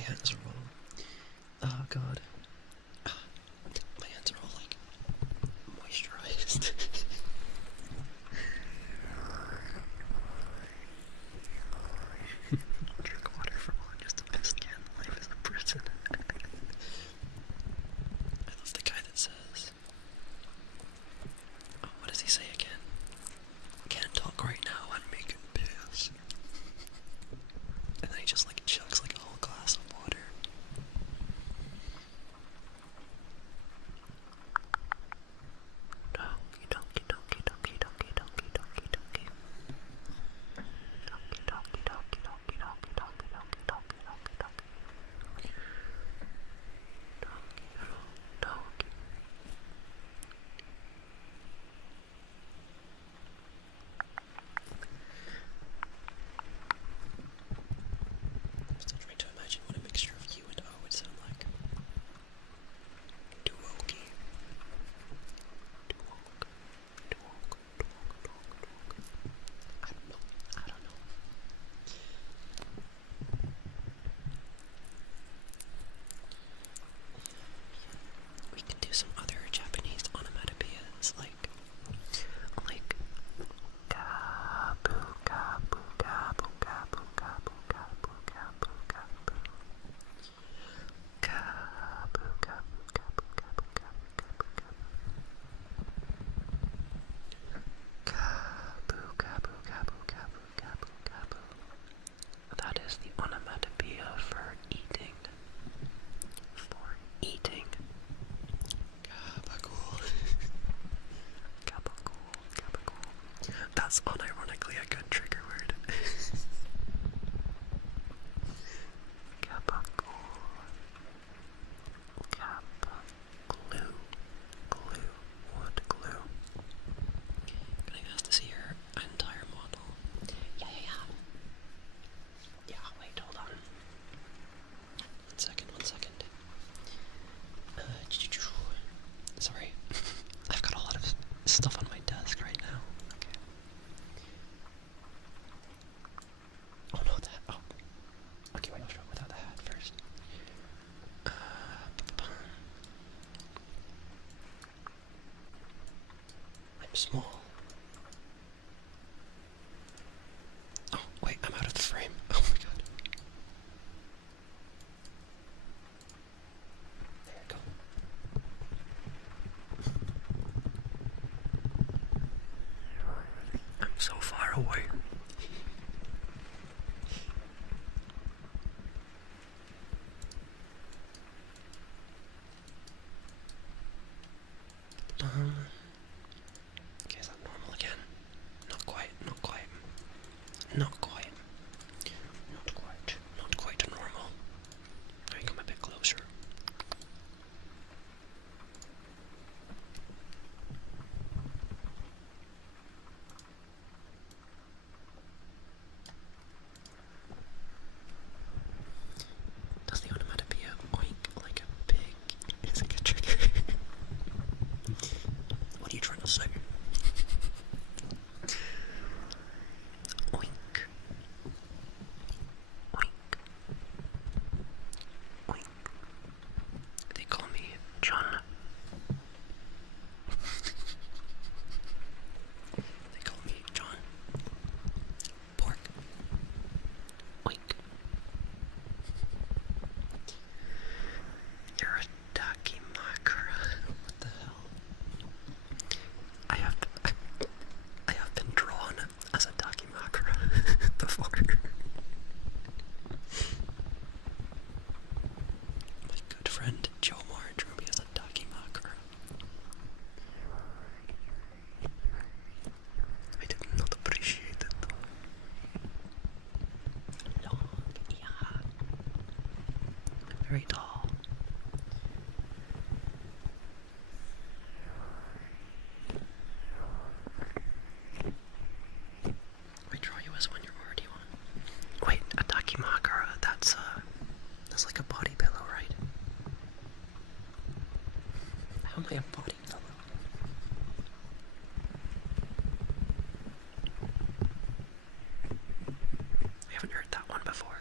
hands are all... Oh god. My hands are all like moisturized. Drink water from all just a piss can. Life is a prison. I love the guy that says, oh, what does he say again? Can't talk right now, I'm making piss. And then he just like chugs like a whole glass of water. Donkey, donkey, donkey, donkey, donkey, donkey, donkey, donkey. Donkey, donkey, donkey, donkey, donkey, donkey, donkey, donkey, donkey, donkey. Donkey, donkey. I'm still trying to imagine what a mixture of you and O would sound like. Duoki. Duok. Duok. Duok. Duok. Duok. I don't know. I don't know. We can do some other Japanese onomatopoeias like kabu kabu kabu kabu kabu kabu kabu kabu kabu kabu kabu kabu kabu kabu kabu kabu kabu kabu. That is the onomatopoeia for eating. For eating. Gabagool. Gabagool. Gabagool. That's unironically a good trigger word. Gabagool. Gaba. Glue. Glue. Wood glue. Can I ask to see your entire model? Yeah. Yeah, wait, hold on. 1 second. Sorry. I've got a lot of stuff on my desk right now. Okay. Oh no, that. Oh. Okay, wait, I'll try without the hat first. I'm small. Oh, wait, I'm out of the frame. Oh my god. There you go. I'm so far away. Okay, is that normal again? Not quite, not quite. Not quite. Not quite. Not quite normal. Now you come a bit closer. Does the onomatopoeia oink like a pig? It's like a trigger. What are you trying to say? Oink. Oink. Oink. They call me John. They call me John. Pork. Oink. You're a dakimakura. What the hell? I have been drawn as a dakimakura before. My good friend Jomar drew me as a dakimakura. I did not appreciate it. Long, yeah. Very tall. I draw you as one you're already on. Wait, a dakimakura, that's like a body pillow, right? How am I a body pillow? I haven't heard that one before.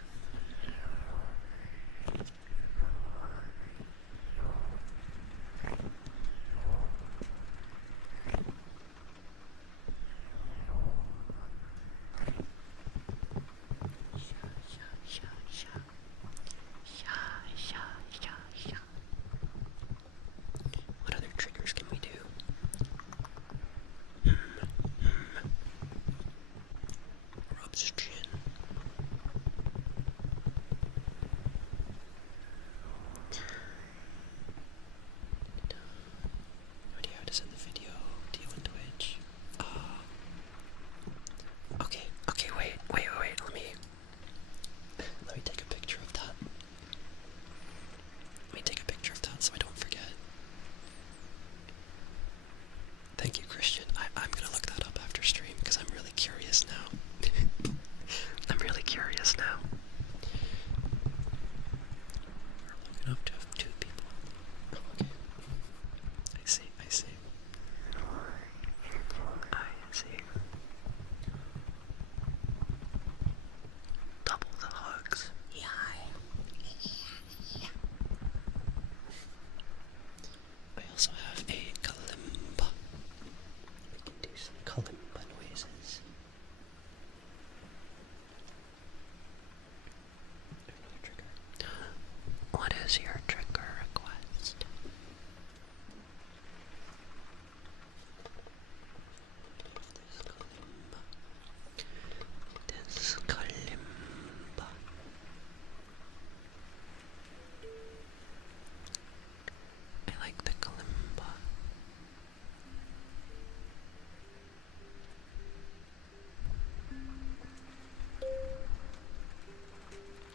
some kalimba noises. Another trigger. What is your trigger request? This kalimba. I like the kalimba.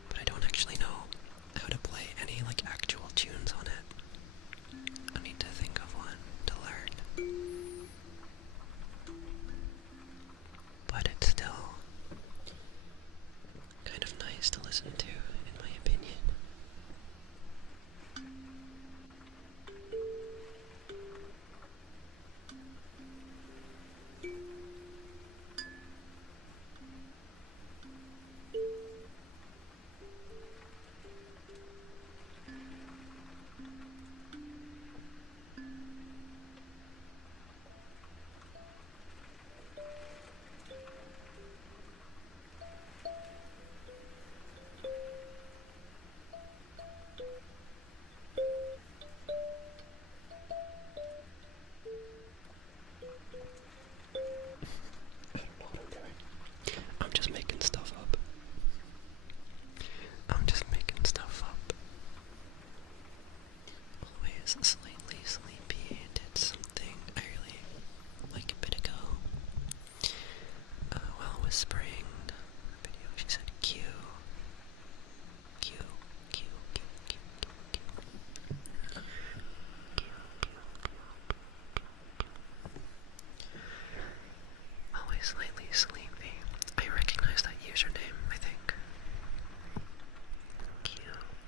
But I don't actually know how to play any like actual tunes on it. I need to think of one to learn. But it's still kind of nice to listen to, in my opinion. I'm just making stuff up. I'm just making stuff up. Always slightly sleepy. Did something I really like a bit ago. While whispering video, she said Q. Q. Q. Q. Q. Q. Q. Always slightly sleepy. I recognize that username, I think. Q,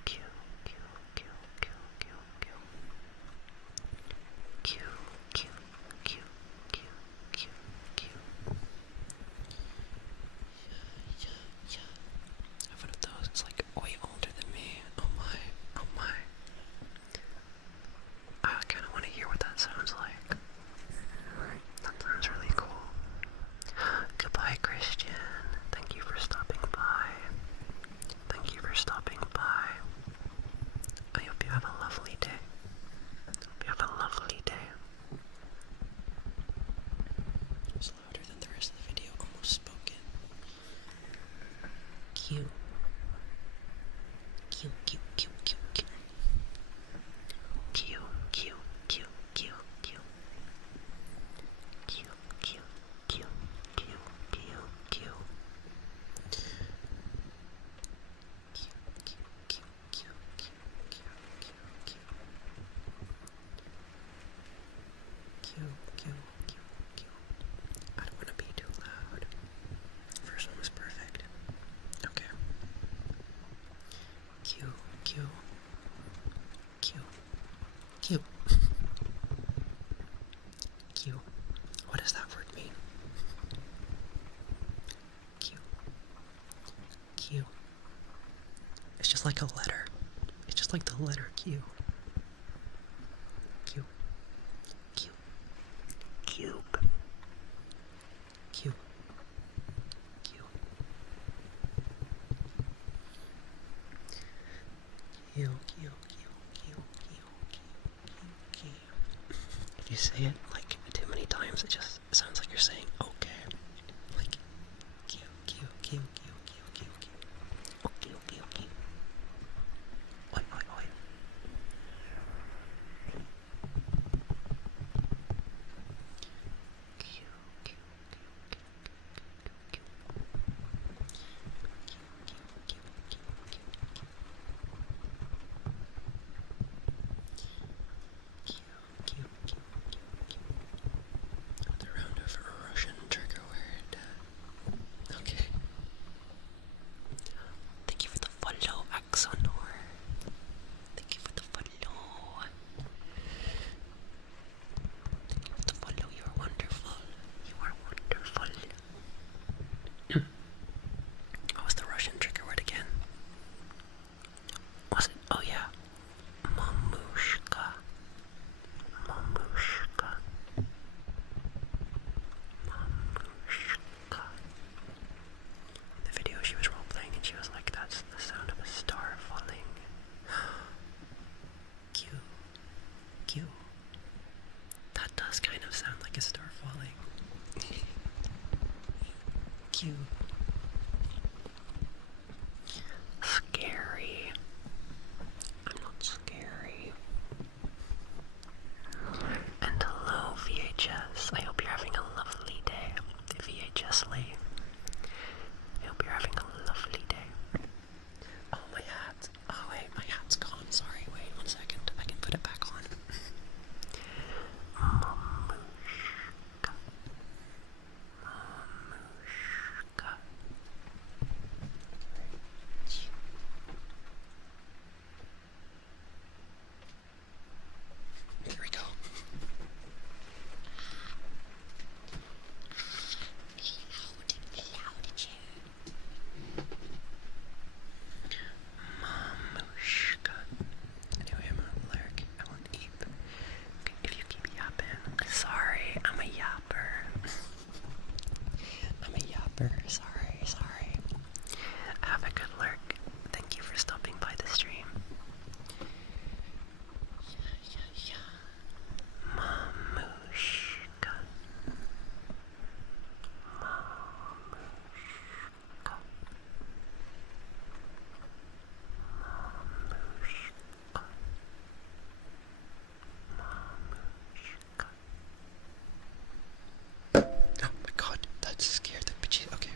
Q, Q, Q, Q, Q, Q. Q, Q, Q, Q, Q, Q. Yeah. I have one of those. It's like way older than me. Oh my, oh my. I kind of want to hear what that sounds like. That sounds really cool. Goodbye, Christian. Thank you for stopping by. Thank you for stopping by. I hope you have a lovely day. Hope you have a lovely day. It's louder than the rest of the video, almost spoken. Q. Q, Q, Q, Q, Q. Q, Q, Q, Q, Q. Q, Q, Q, Q, Q, Q. I don't want to be too loud. First one was perfect. Okay. Q, Q, Q, Q. Q. What does that word mean? Q. Q. It's just like a letter. It's just like the letter Q. Q. Q. Cube. Q. Q. Q, Q, Q, Q, Q, Q, Q. If you say it like too many times, it just sounds like you're saying okay. Like Q, Q, Q, Q, Q, Q, Q. Okay, okay, okay. Oi, oi, oi. Q, Q, Q, Q, Q, Q. Thank you. Scary. I'm not scary. And hello, VHS. I hope you're having a lovely day. VHS Lee. I hope you're having a lovely day. Oh, my hat. Oh, wait, my hat's gone. Sorry, wait 1 second. I can put it back on. Mamushka. Mamushka. Here we go. Mamushka. Anyway, I'm a lyric. I won't eat. Okay, if you keep yapping. Sorry, I'm a yapper. I'm a yapper. Sorry, sorry. Have a good lurk. Thank you for stopping by the stream. Yeah. Mamushka. Mamushka. Mamushka. Mamushka. Oh my god, that scared the bitches. Okay.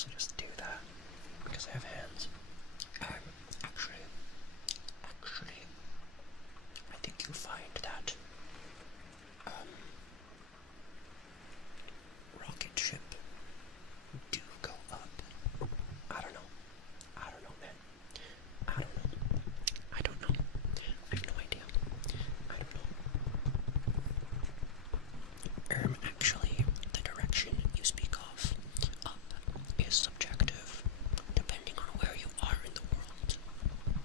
also just do that because I have hands. Actually, I think you'll find that rocket ship do go up. I don't know, man. I don't know. I have no idea. I don't know. Actually, the direction you speak of, up, is subjective, depending on where you are in the world.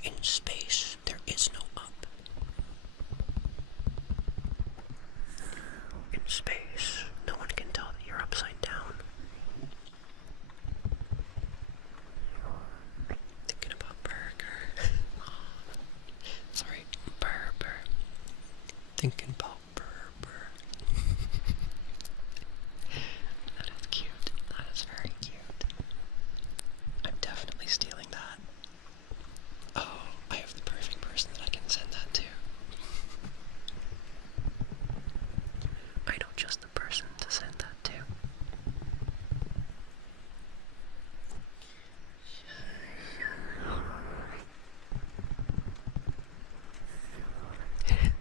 In space, there is no up. In space, no one can tell that you're upside down. Thinking about burger. Sorry, burger. Thinking about burger. That is cute. That is very cute. I'm definitely stealing that. Oh, I have the perfect person that I can send that to. I know just the person to send that to.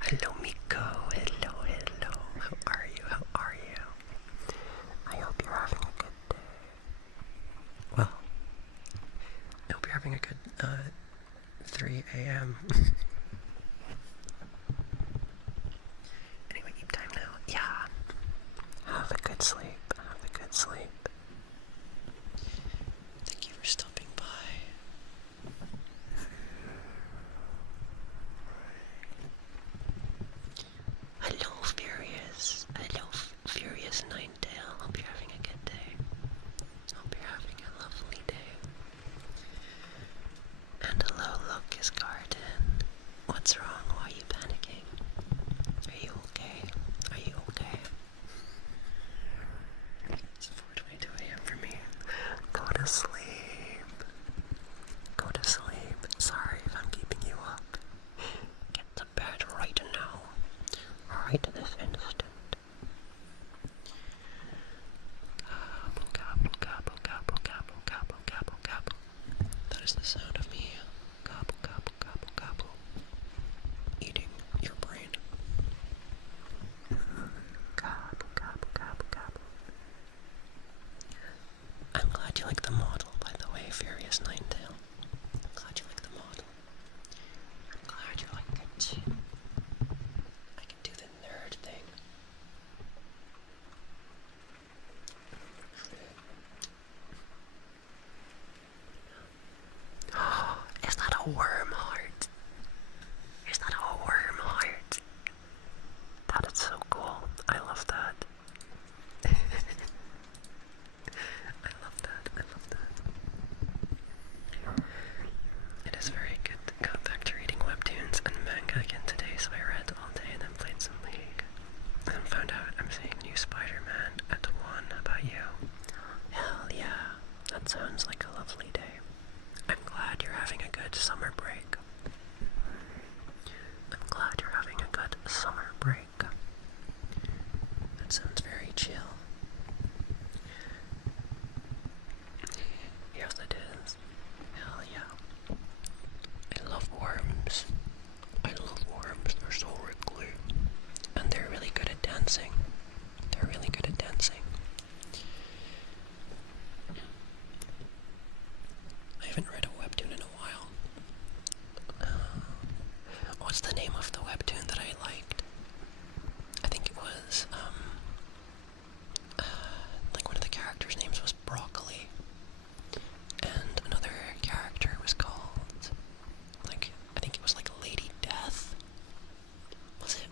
Hello, Miko. Hello. How are you? I hope you're having a good day. Well, I hope you're having a good 3 a.m. Anyway, eat time now. Yeah. Have a good sleep. Thank you for stopping by. Hello, Furious Ninetail. Hope you're having a good day. Hope you're having a lovely day. And hello, Locust Garden. What's wrong? Why are you panicking? Are you okay? It's 4:22 a.m. for me. Go to sleep. Sorry if I'm keeping you up. Get to bed right now. Right this instant. Gobble. That is the sound of me. Gobble. Eating your brain. Gobble. I'm glad you like the model, by the way, Furious Ninetail. I'm glad you like the model. I'm glad you like it. I can do the nerd thing. Is that a worm heart? That is so cool. I love that. I love that. It is very good. Got back to reading webtoons and manga again today, so I read all day and then played some League. And found out I'm seeing new Spider-Man at 1. How about you? Hell yeah. That sounds like a lovely day. I'm glad you're having a good summer break. That sounds very chill. Yes, it is. Hell yeah. I love worms. They're so wriggly. And they're really good at dancing. I haven't read a webtoon in a while. What's the name of the webtoon that I liked? I think it was, like one of the characters' names was Broccoli. And another character was called, like, I think it was like Lady Death. Was it?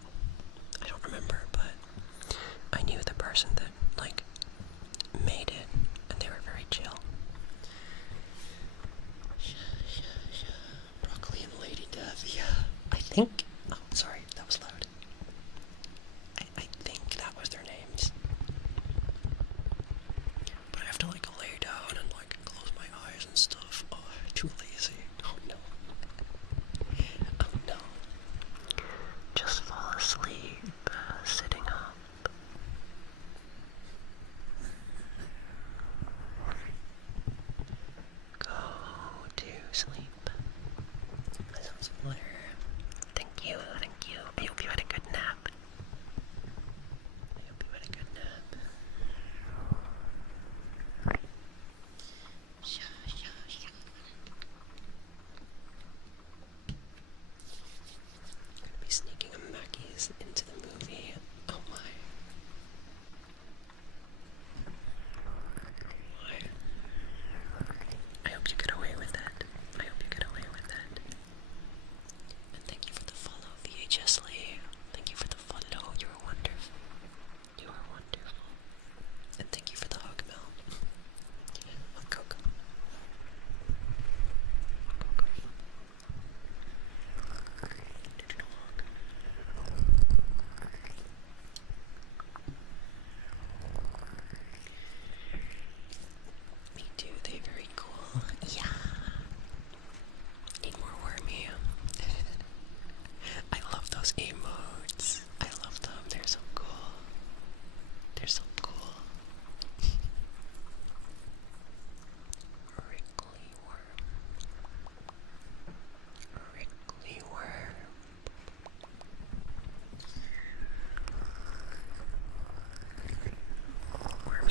I don't remember, but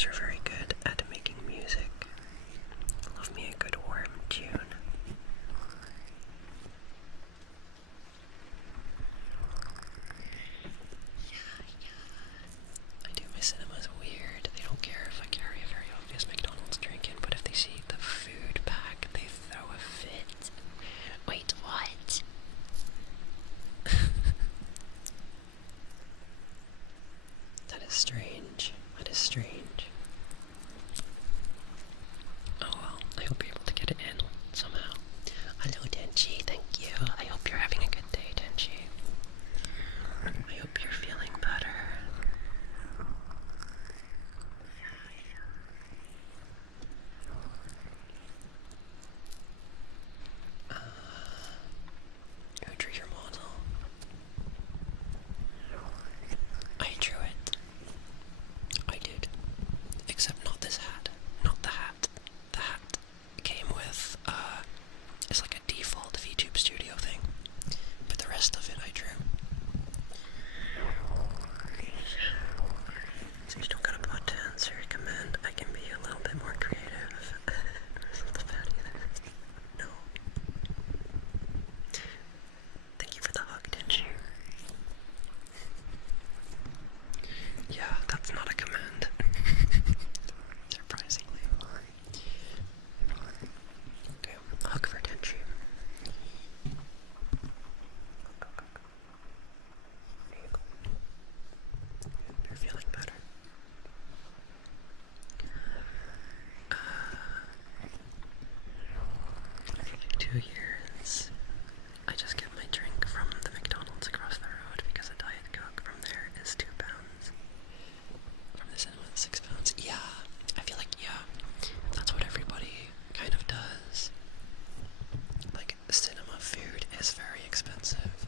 cinemas are very good at making music. Love me a good warm tune. I do my cinemas weird. They don't care if I carry a very obvious McDonald's drink in, but if they see the food bag, they throw a fit. Wait, what? That is strange. That is strange. Oh well, I hope you're able to get it in somehow. Hello, Denchi, thank you. I hope you're having a good day, Denchi. I hope you're feeling better. Who drew your model? I drew it. I did. Except not this hat. Not the hat. The hat came with, it's like a default VTube Studio thing. But the rest of it I drew. So you don't gotta put to answer your command. I can be a little bit more creative. It's not bad either. No. Thank you for the hug, didn't you? Yeah, that's not a command. Surprisingly. Okay, hug for Tenchi. There you go. You're feeling better. 2 years. I just get my drink from the McDonald's across the road because a Diet Coke from there is £2. From the cinema, it's £6. Yeah, I feel like, yeah, that's what everybody kind of does. Like, cinema food is very expensive.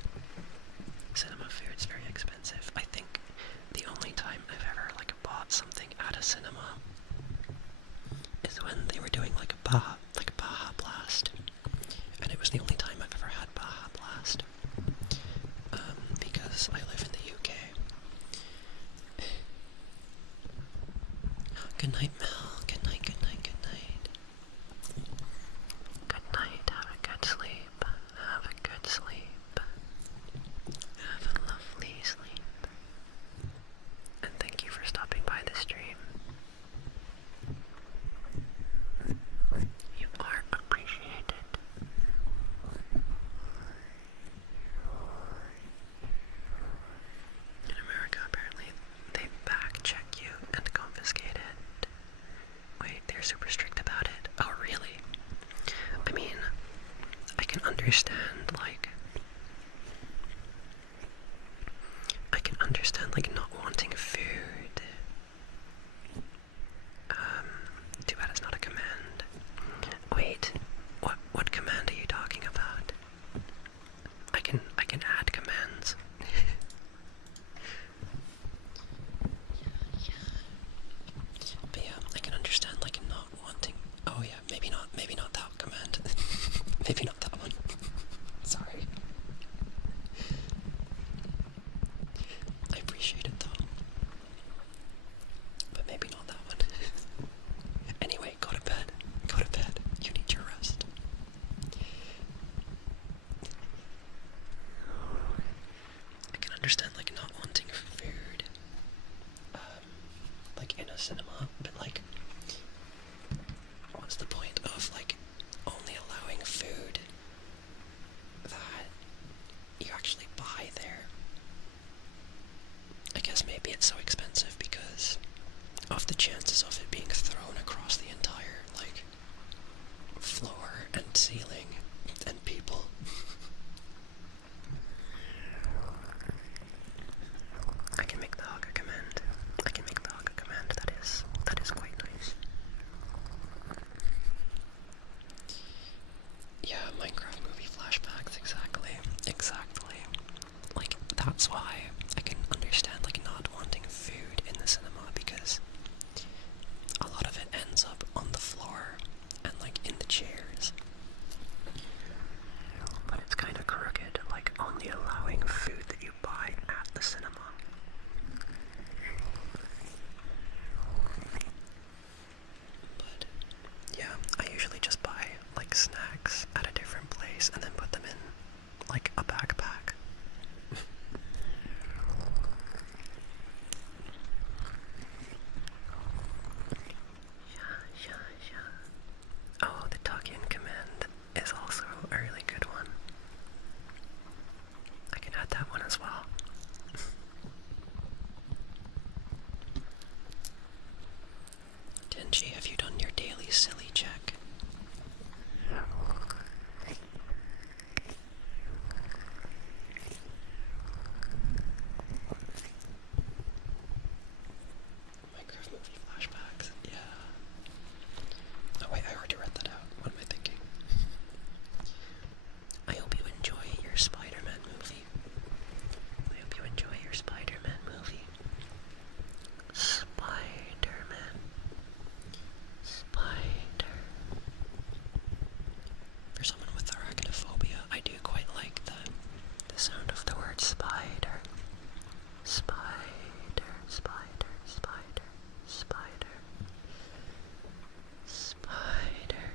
Cinema food's very expensive. I think the only time I've ever, like, bought something at a cinema is when they were doing, like, Baja Blast. And it was the only time I've ever had Baja Blast. Because I live in the UK. Good night, Mel. Good night, good night, good night. Good night. Have a good sleep. Have a good sleep. Have a lovely sleep. And thank you for stopping by the stream. You are appreciated. In America, apparently, they back check you and confiscate it. Wait, they're super strict about it? Oh, really? I mean, I can understand, like, not wanting food. Too bad it's not a command. Wait, what command are you talking about? I can add commands. But yeah, I can understand, like, not wanting. Oh yeah, maybe not that command. Maybe not that one. Sorry. I appreciate it though. But maybe not that one. Anyway, go to bed. Go to bed. You need your rest. I can understand, like, not wanting food. Like, in a cinema, but, like, what's the point of, like, only allowing food that you actually buy there? I guess maybe it's so expensive because of the chances of it being thrown across the entire, like, floor and ceiling and people. I can make the hug a command. I can make the hug a command. That is quite nice. Yeah, Minecraft movie flashbacks, exactly. Exactly. Like, that's why I can understand, like, not wanting food in the cinema, because Angie, have you done your daily silly check? Minecraft movie flashbacks, yeah. Oh wait, I already read that out. What am I thinking? I hope you enjoy your Spider-Man movie. I hope you enjoy your Spider-Man movie. Spider-Man. Spider. For someone with arachnophobia, I do quite like the sound of the word spider. Spider, spider, spider, spider. Spider.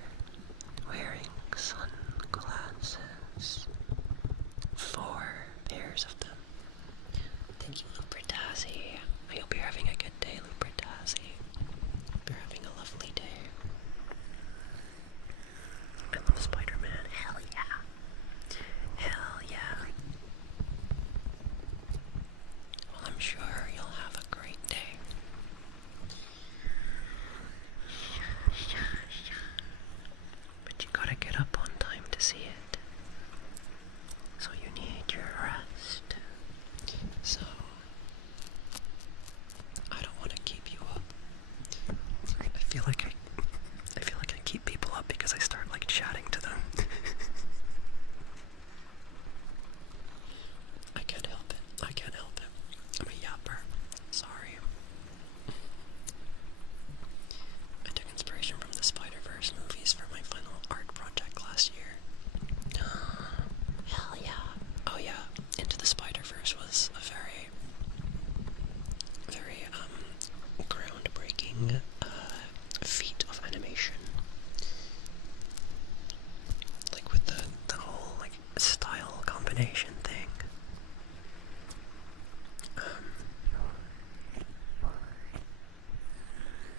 Wearing sunglasses. 4 pairs of them. Thank you, Lupritazzi. I hope you're having a good day, Lupritazzi. Hope you're having a lovely day. I love Spider-Man. Hell yeah. Hell yeah. Well, I'm sure you'll have a great day. But you gotta get up on time to see it. So you need your rest. So I don't want to keep you up. I feel like I keep people up because I start like chatting to them. I can't help it. I can't help it. I'm a yapper. Sorry. I took inspiration from the Spider-Verse movies for my final art project last year. Hell yeah. Oh yeah, Into the Spider-Verse was a very, very, groundbreaking, feat of animation. Like with the whole, like, style combination thing.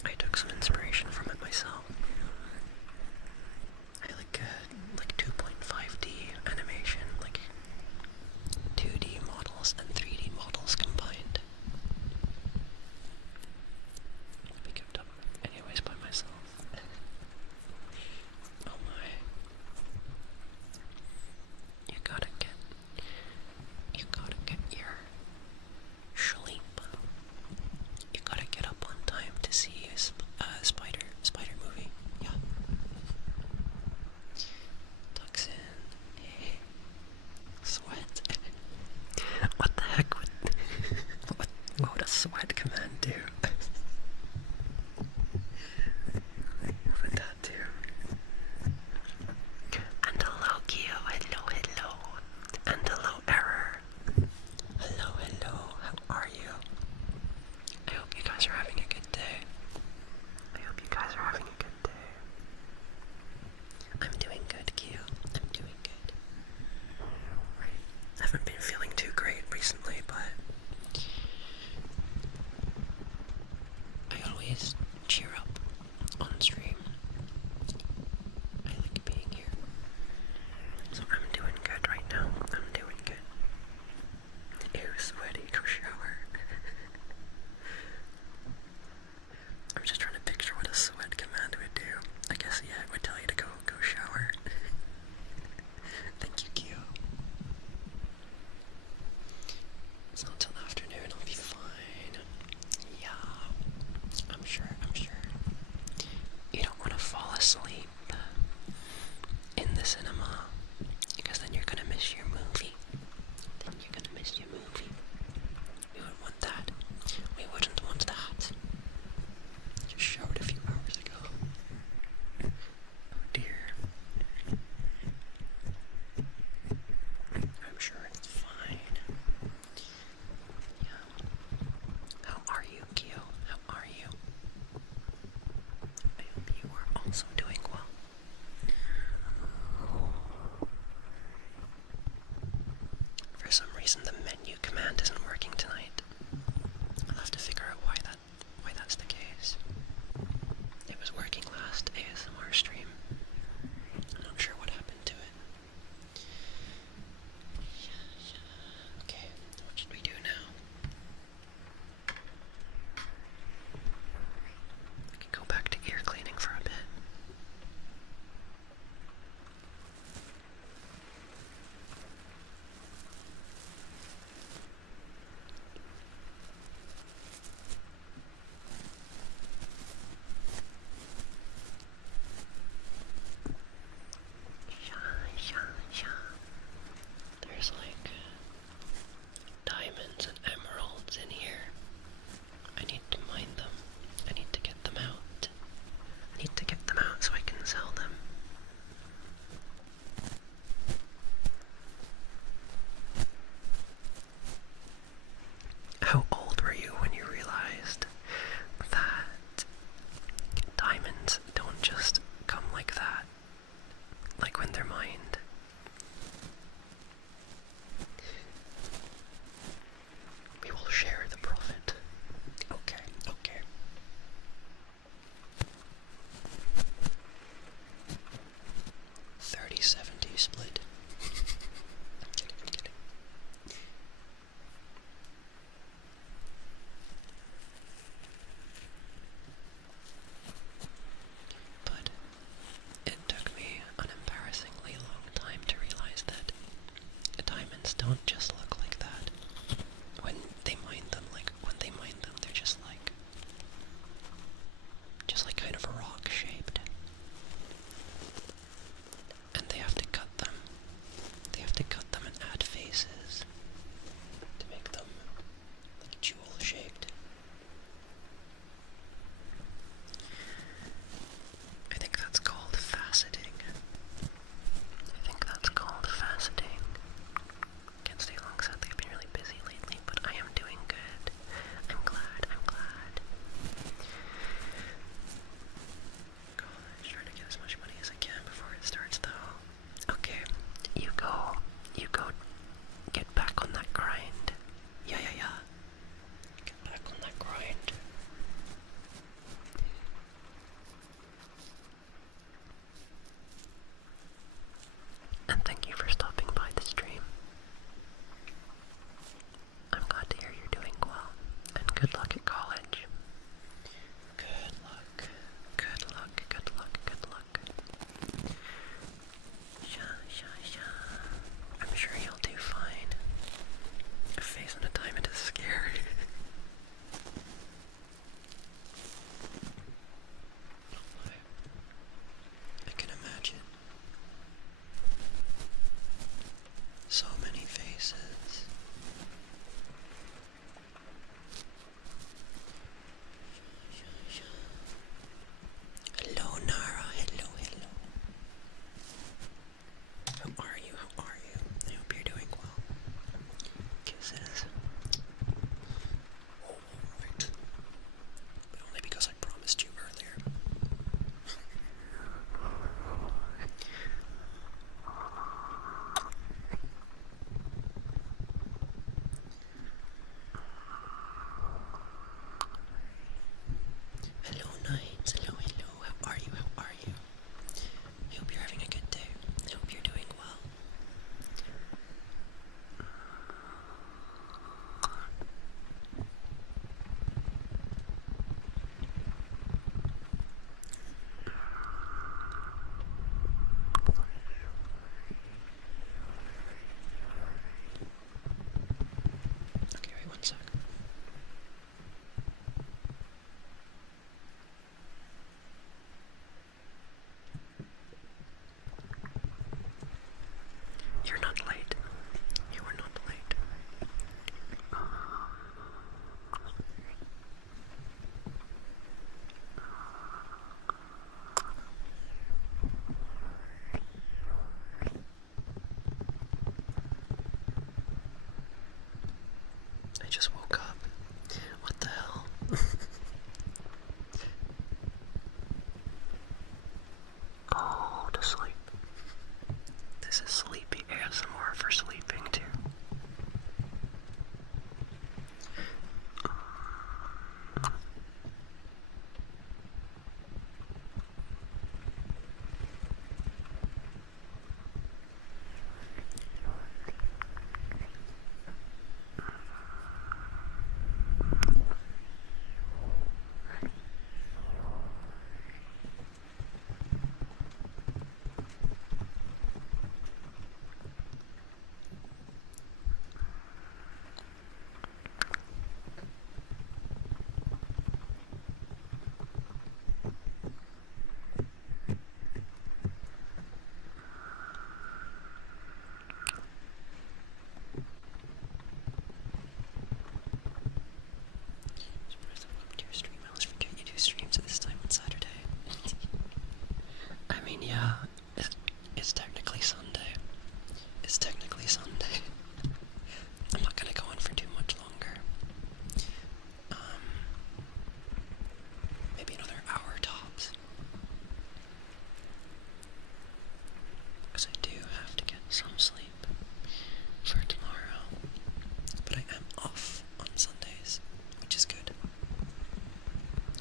I took some inspiration from it myself. I like 2.5D animation, like 2D models and 3D models combined. Be kept up anyways by myself. Oh my. You gotta get your sleep. You gotta get up on time to see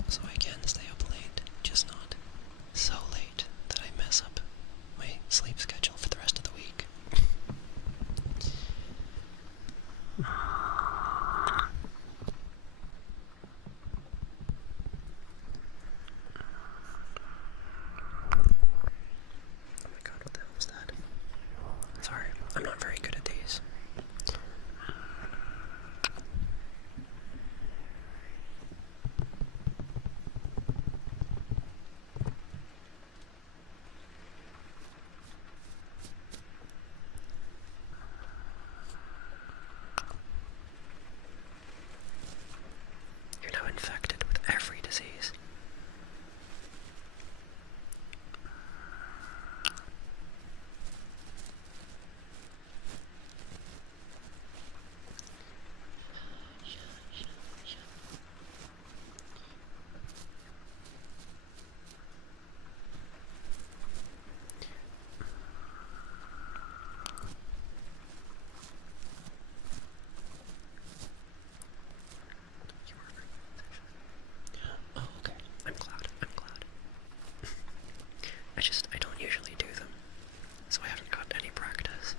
so I can stay up late, just not so late that I mess up my sleep schedule for the rest of the week. Oh my god, what the hell was that? Sorry, I'm not very good at these. You're now infected with every disease. Oh, okay. I'm glad. I don't usually do them, so I haven't got any practice.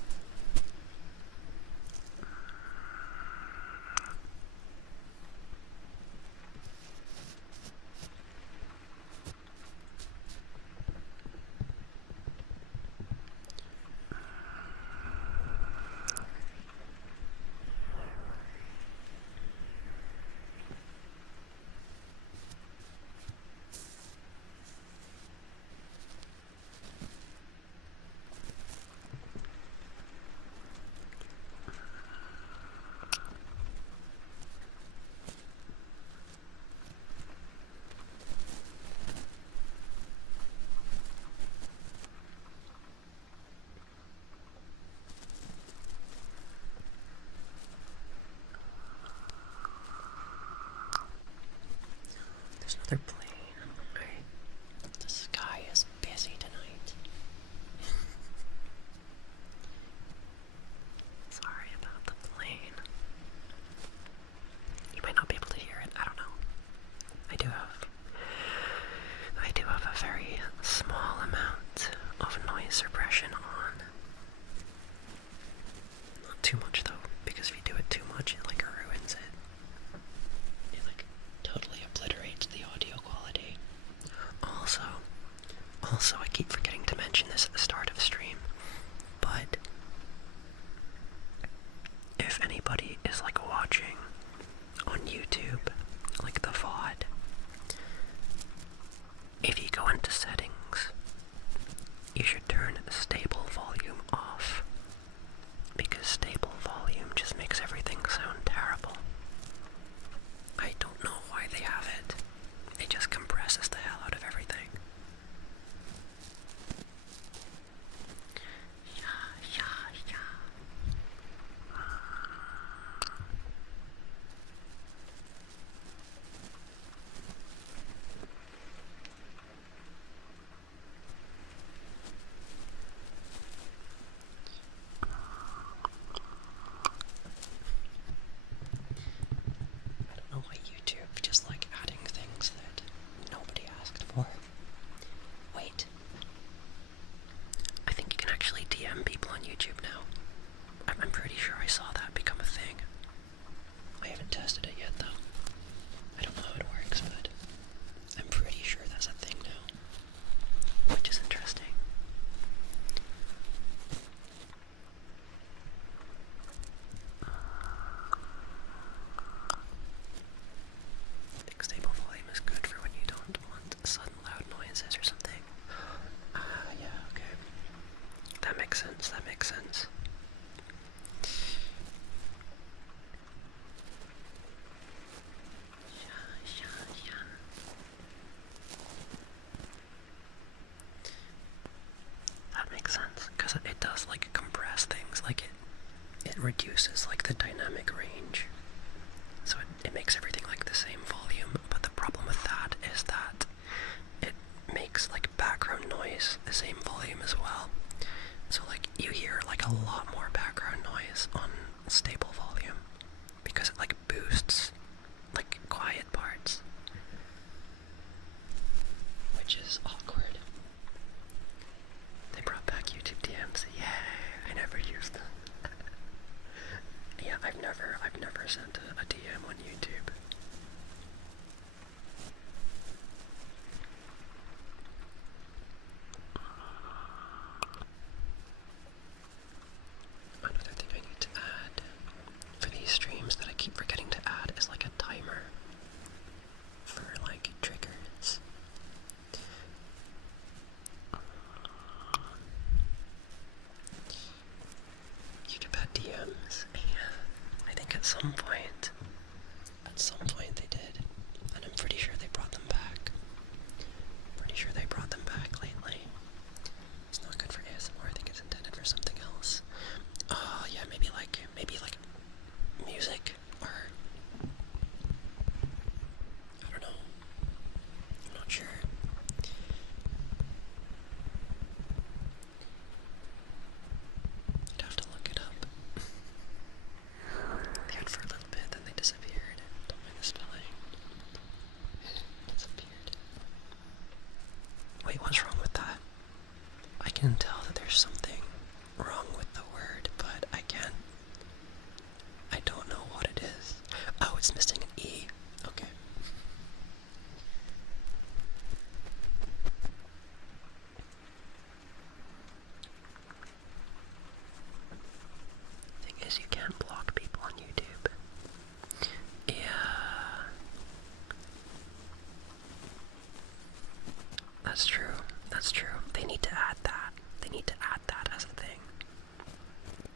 That's true. That's true. They need to add that. They need to add that as a thing.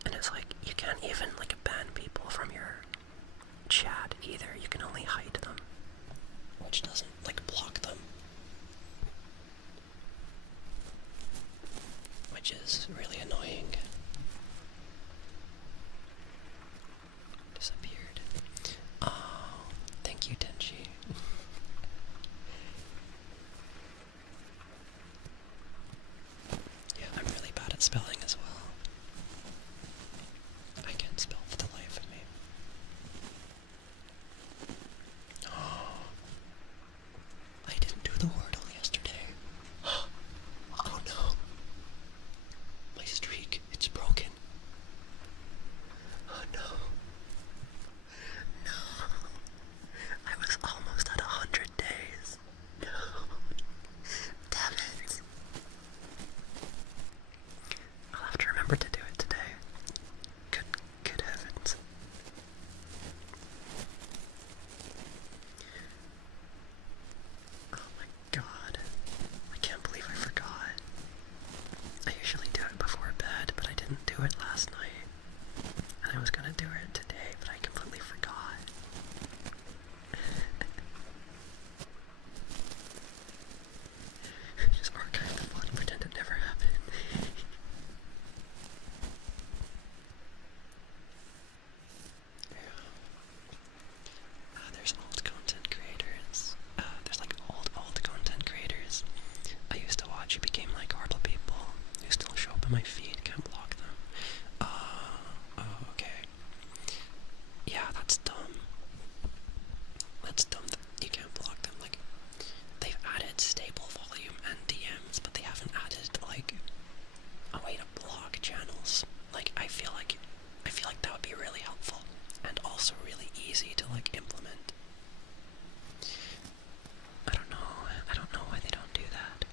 And it's like, you can't even, like, ban people from your chat either. You can only hide them. Which doesn't, like, block them. Which is really annoying. Disappeared. Oh, thank you, Tenchi. Yeah, I'm really bad at spelling as well. I can't spell for the life of me. Oh, I didn't do the Wordle yesterday. Oh no. My streak, it's broken. Oh no. No. I was almost at 100 days. No. Damn it. I'll have to remember to do it today. Good heavens. Oh my god. I can't believe I forgot. I usually do it before bed, but I didn't do it last night. And I was gonna do it today, but I completely forgot. Just archive the fun and pretend it never happened. There's old content creators. There's like old content creators I used to watch who became like horrible people who still show up in my feed, can't block them. Oh, okay. Yeah, that's dumb. That's dumb that you can't block them. Like, they've added stable volume and DMs, but they haven't added like a way to block channels. Like, I feel like that would be really helpful and also really easy to like implement. I don't know why they don't do that.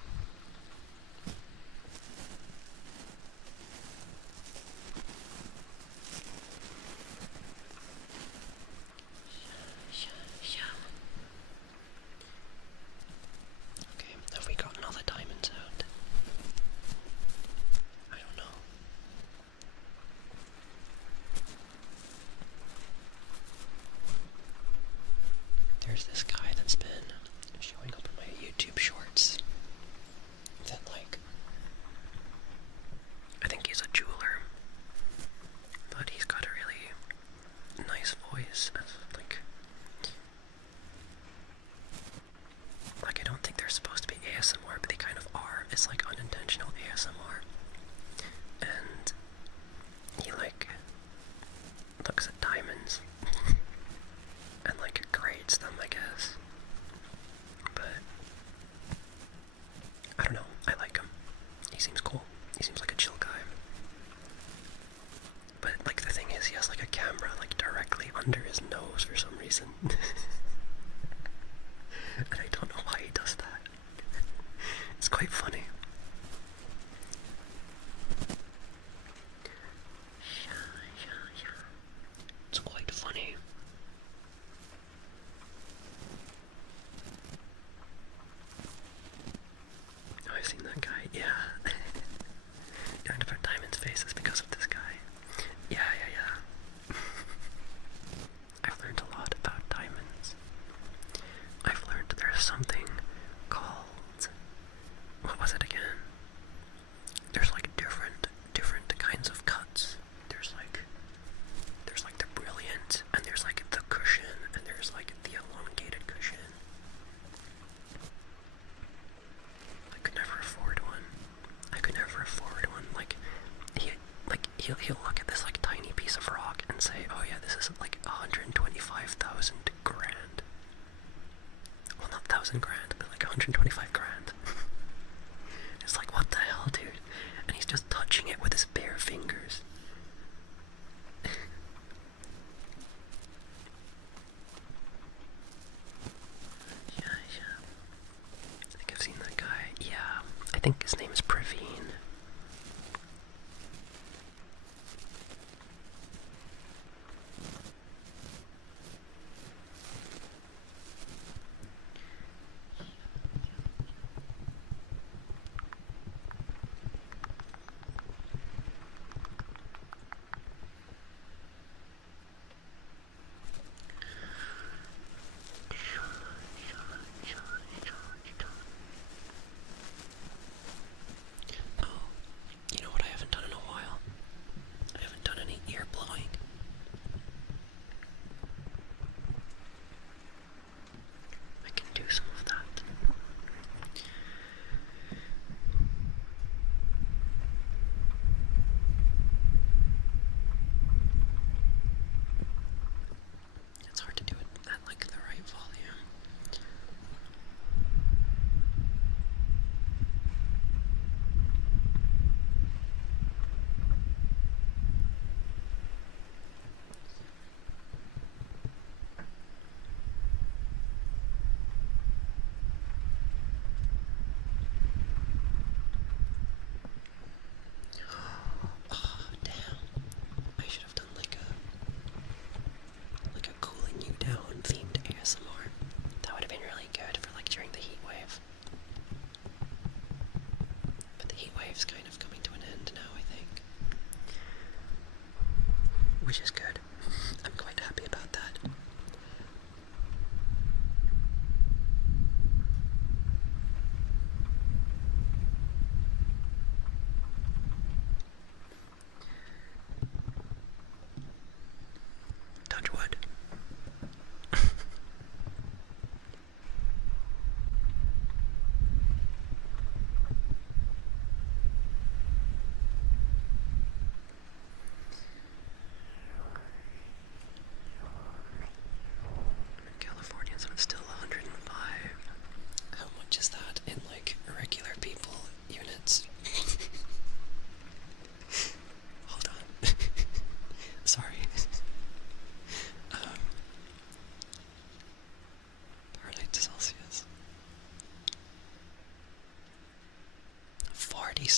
Okay, have we gotten all the diamonds out? I don't know. There's this guy that's been showing up in my YouTube shorts that, like, I think he's a jeweler, but he's got a really nice voice. Like, I don't think they're supposed to be ASMR, but they kind of are. It's like unintentional ASMR. And he, like, looks at diamonds and, like, grades them, I guess. But I don't know, I like him. He seems cool. He seems like a chill guy. But, like, the thing is, he has, like, a camera, like, directly under his nose for some reason. And I don't know why he does that. It's quite funny. Yeah. It's quite funny. Oh, I've seen that guy, yeah. Kind of our diamond's faces because of this guy. Yeah. I've learned a lot about diamonds. I've learned there's something called, what was it again? There's like different kinds of cuts. There's like the brilliant, and there's like the cushion, and there's like the elongated cushion. I could never afford one. He'll look at this like tiny piece of rock and say, oh yeah, this is like 125,000 grand. Well, not 1,000 grand, but like 125 grand. It's like, what the hell, dude? And he's just touching it with his bare fingers. Yeah. I think I've seen that guy. Yeah, I think his name is Praveen.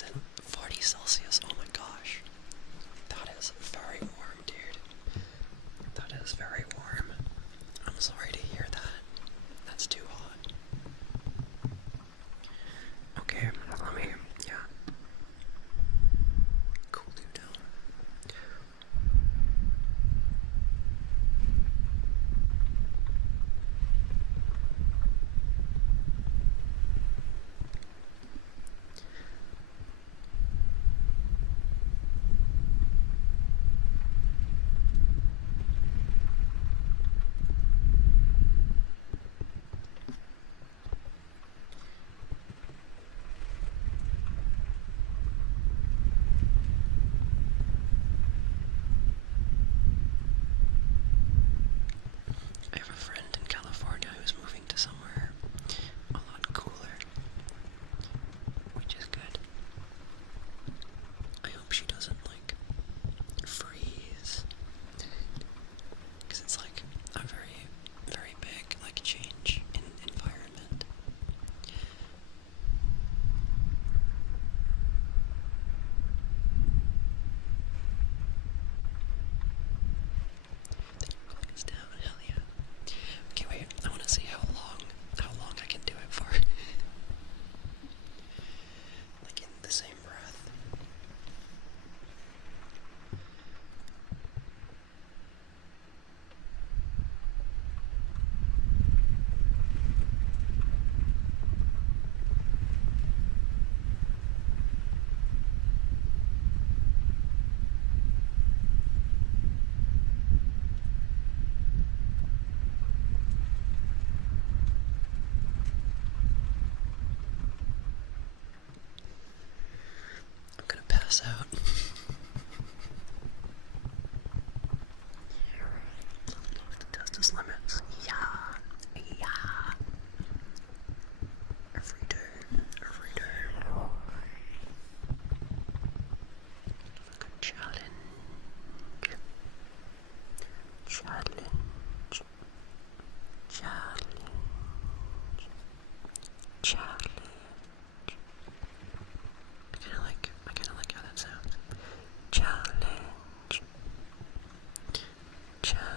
40 Celsius. Oh my gosh. That is very warm, dude. That is very warm. I'm sorry to hear that. That's too hot. Okay, let me, yeah. Cool you down. I have a friend in California who's moving to somewhere a lot cooler, which is good. I hope she doesn't, like, freeze, because it's, like, a very, very big, like, change in environment. It's down, hell yeah. Okay, wait, I want to see how long I can do it for. Like in the same breath. I'm gonna pass out. The test is limits. Yeah. Yeah. Every day. Every day. Like a challenge. Challenge. Challenge. Challenge. I kinda like how that sounds. Challenge. Challenge.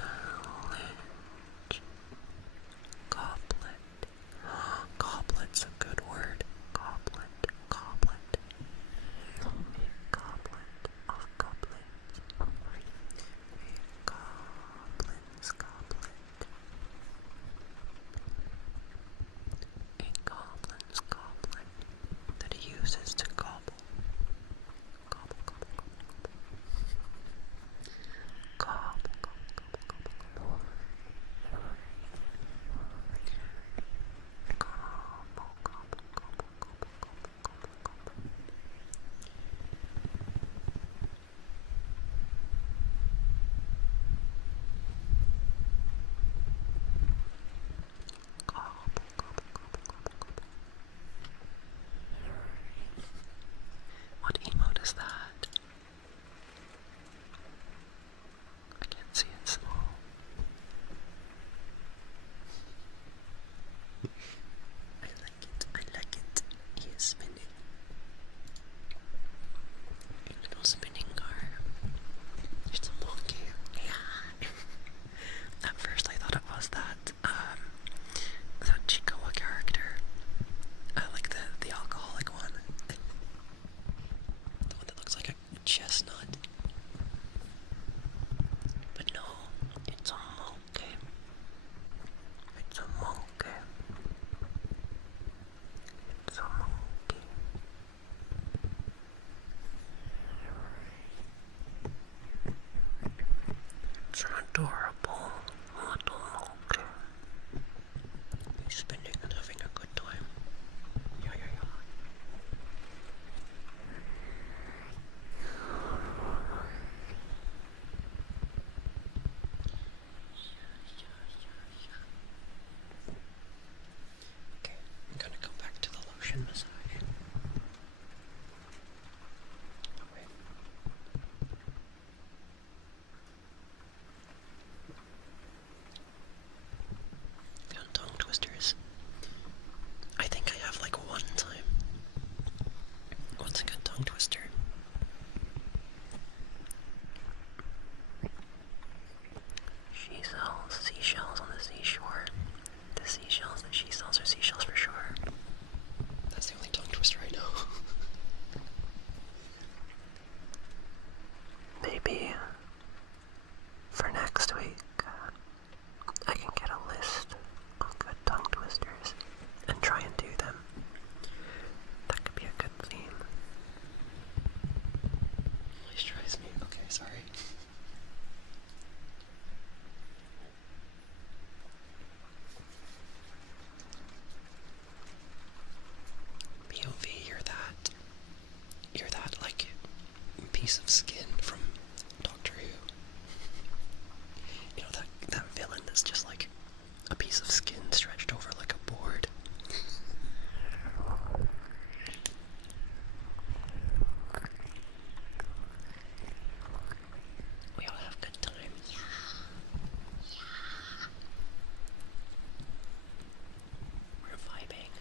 Goblet. Goblet's a good word. Goblet. Goblet. A goblet of goblets. A goblin's goblet. A goblin's goblet that he uses to gobble. Gobble, gobble, gobble, gobble. Gobble, gobble, gobble, gobble, gobble. Gobble, gobble, gobble, gobble, gobble, gobble, gobble. Gobble, gobble, gobble, gobble, gobble. What emote is that? I can't see it small. I like it. I like it. He is spinning. A little spinning car. It's a monkey. Yeah. At first I thought it was that Chicoa character. Like the alcoholic one. The one that looks like a chestnut. But no, it's a monkey. It's a monkey. It's a monkey. It's an adorable little monkey. He's spinning and having a good time. Yeah, yeah, yeah. Okay, I'm gonna go back to the lotion massage. Oh, wait. Found tongue twisters. I think I have like one time. What's a good tongue piece of skin from Doctor Who. You know, that villain that's just like a piece of skin stretched over like a board. We all have good times. We're vibing.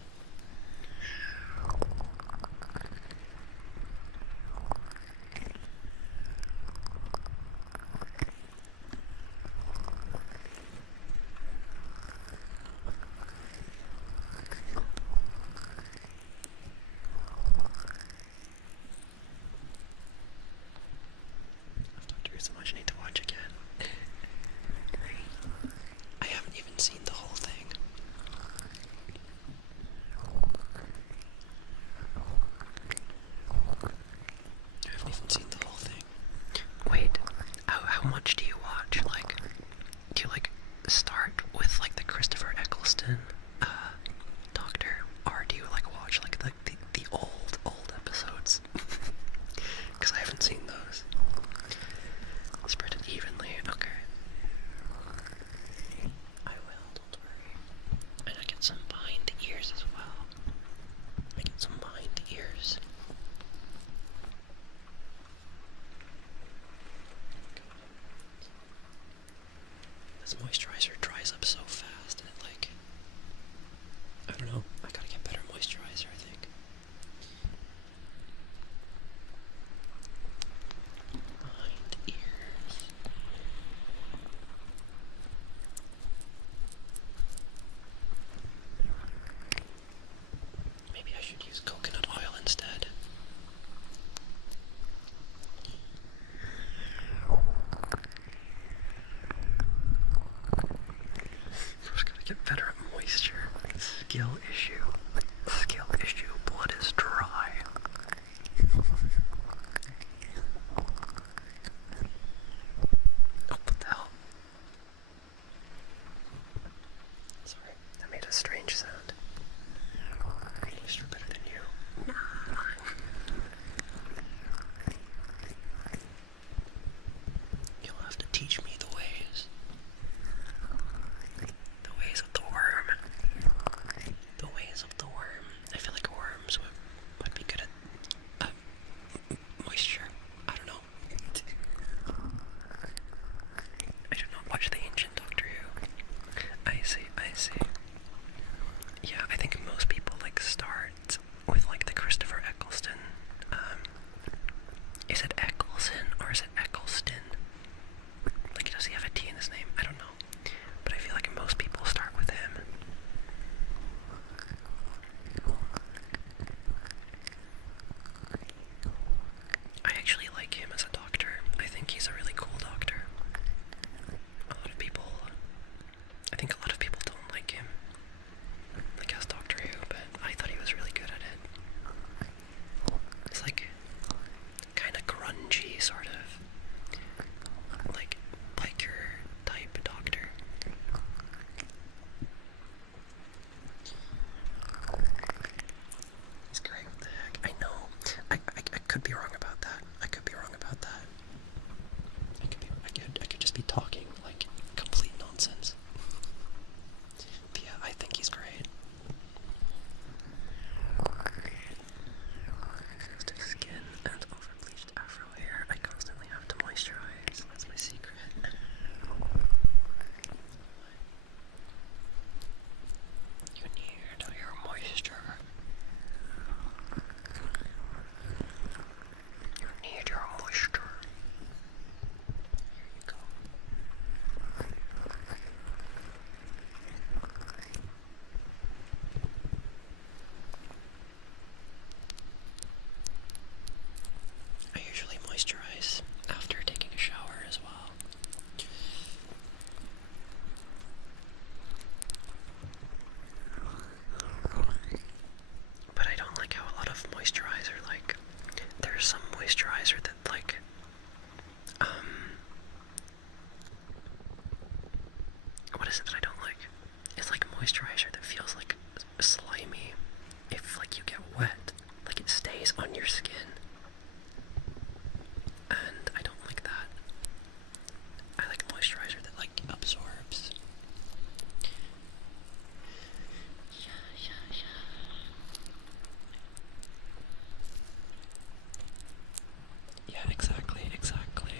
Yeah, exactly, exactly.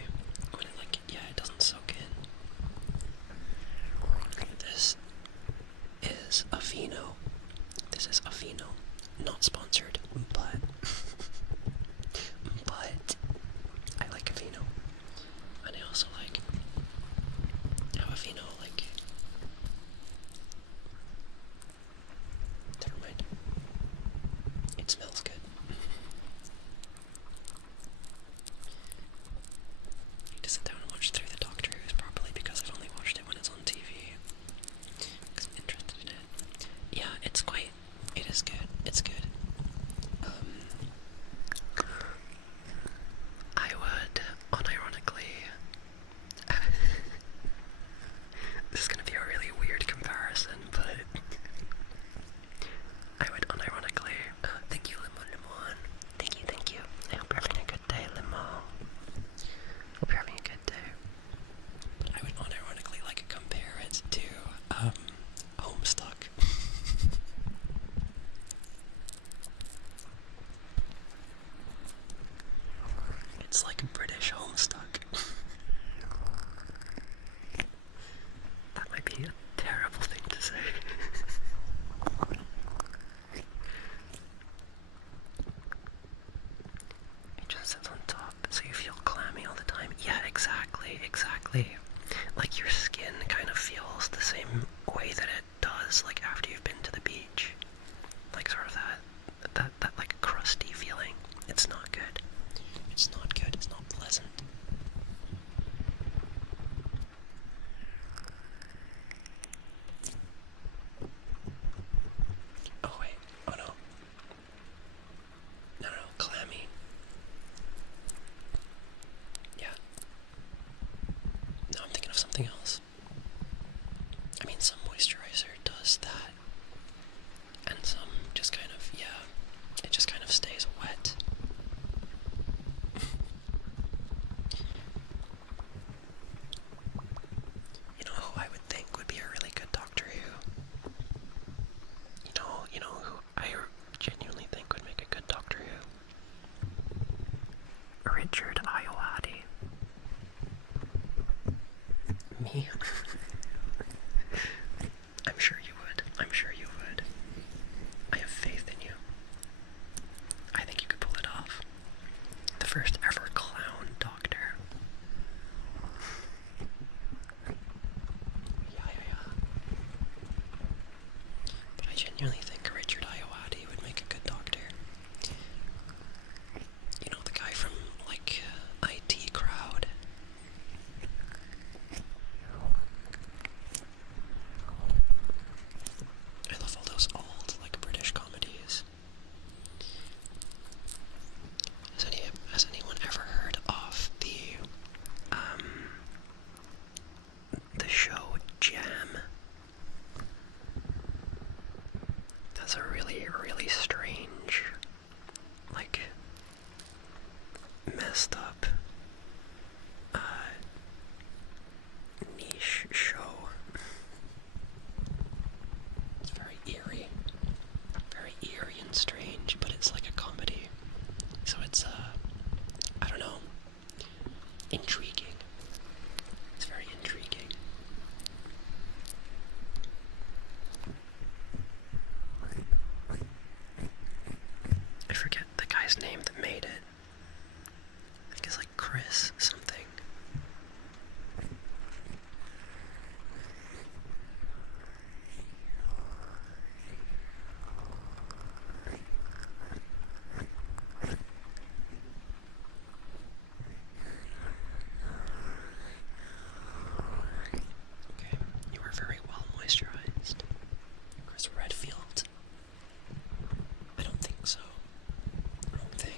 When it, like, yeah, it doesn't soak in. This is a vino. This is a vino. Not sponsored, but I like a vino. And I also like how a vino, like, never mind. It smells good. I need to sit down and watch through the Doctor Who's properly because I've only watched it when it's on TV. Because I'm interested in it. Yeah, it is good. It's good. I would, unironically, this is gonna be a really weird comparison, but I would unironically, thank you, Lemon. Thank you. I hope you're having a good day, Lemon. Hope you're having a good day. But I would unironically, like, compare it to, Homestuck. It's like British Homestuck. That might be a terrible thing to say. It just sits on top, so you feel clammy all the time. Yeah, exactly. Like your skin kind of feels the same way that it does, like after you've been to the beach. Like sort of that like crusty feeling. It's not good. It's not good. It's not pleasant. Oh wait. Oh no. No, clammy. Yeah. No, I'm thinking of something else. I mean, some moisturizer does that. And some just kind of, yeah, it just kind of stays wet. You know who I would think would be a really good Doctor Who? You know who I genuinely think would make a good Doctor Who? Richard Ayoade. Me? I'm sure you would. I have faith in you. I think you could pull it off. The first ever clown doctor. Yeah. But I genuinely think Richard Ayoade would make a good doctor. You know, the guy from, like, IT Crowd. I love all those old, like, British comedies. Has anyone ever heard of the show Jam? That's a really, really strange, like, messed up, niche show. It's very eerie and strange, but it's like a comedy. So it's, I don't know, intriguing. It's very intriguing. I forget the guy's name that made it. I think it's like Chris something. Okay, you are very well moisturized. Chris Redfield. I don't think so. Wrong thing.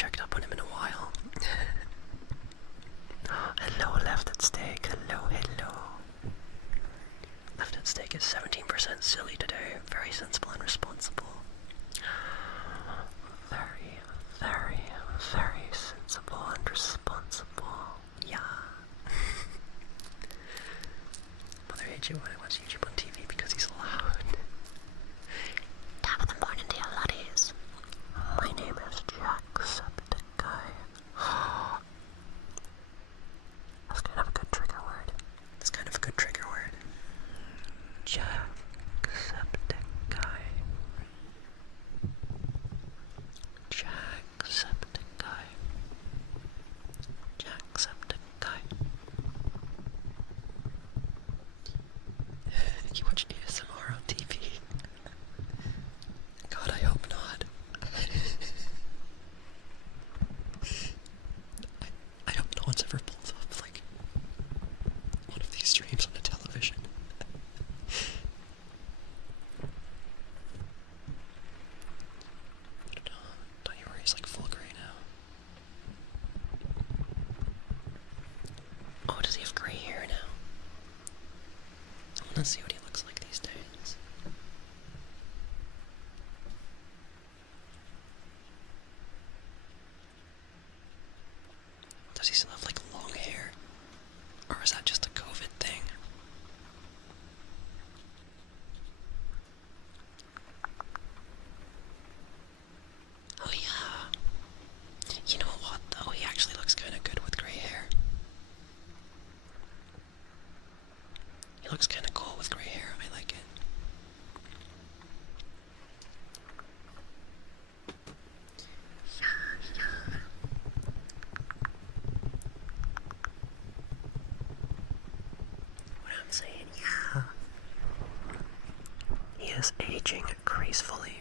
checked up on him in a while. Hello, Left at Steak. Hello, hello. Left at Steak is 17% silly today. Very sensible and responsible. Very, very, very sensible and responsible. Yeah. Mother hates you when I watch YouTube on TV because he's loud. Top of the morning to you laddies. My name is Jacksepticeye. That's kind of a good trigger word. That's kind of a good trigger word. Jacksepticeye. Jacksepticeye. Jacksepticeye. You watch ASMR on TV? God, I hope not. I hope no one's ever pulled up, like, one of these streams on the television. Don't you worry, he's like full gray now. Oh, does he have gray hair now? I wanna see what he looks like these days. Does he still have like long hair? Or is that just a COVID thing? Oh yeah. You know what though? He actually looks kind of good with gray hair. He looks kind of cool with gray hair. I like it. What I'm saying, yeah. He is aging gracefully.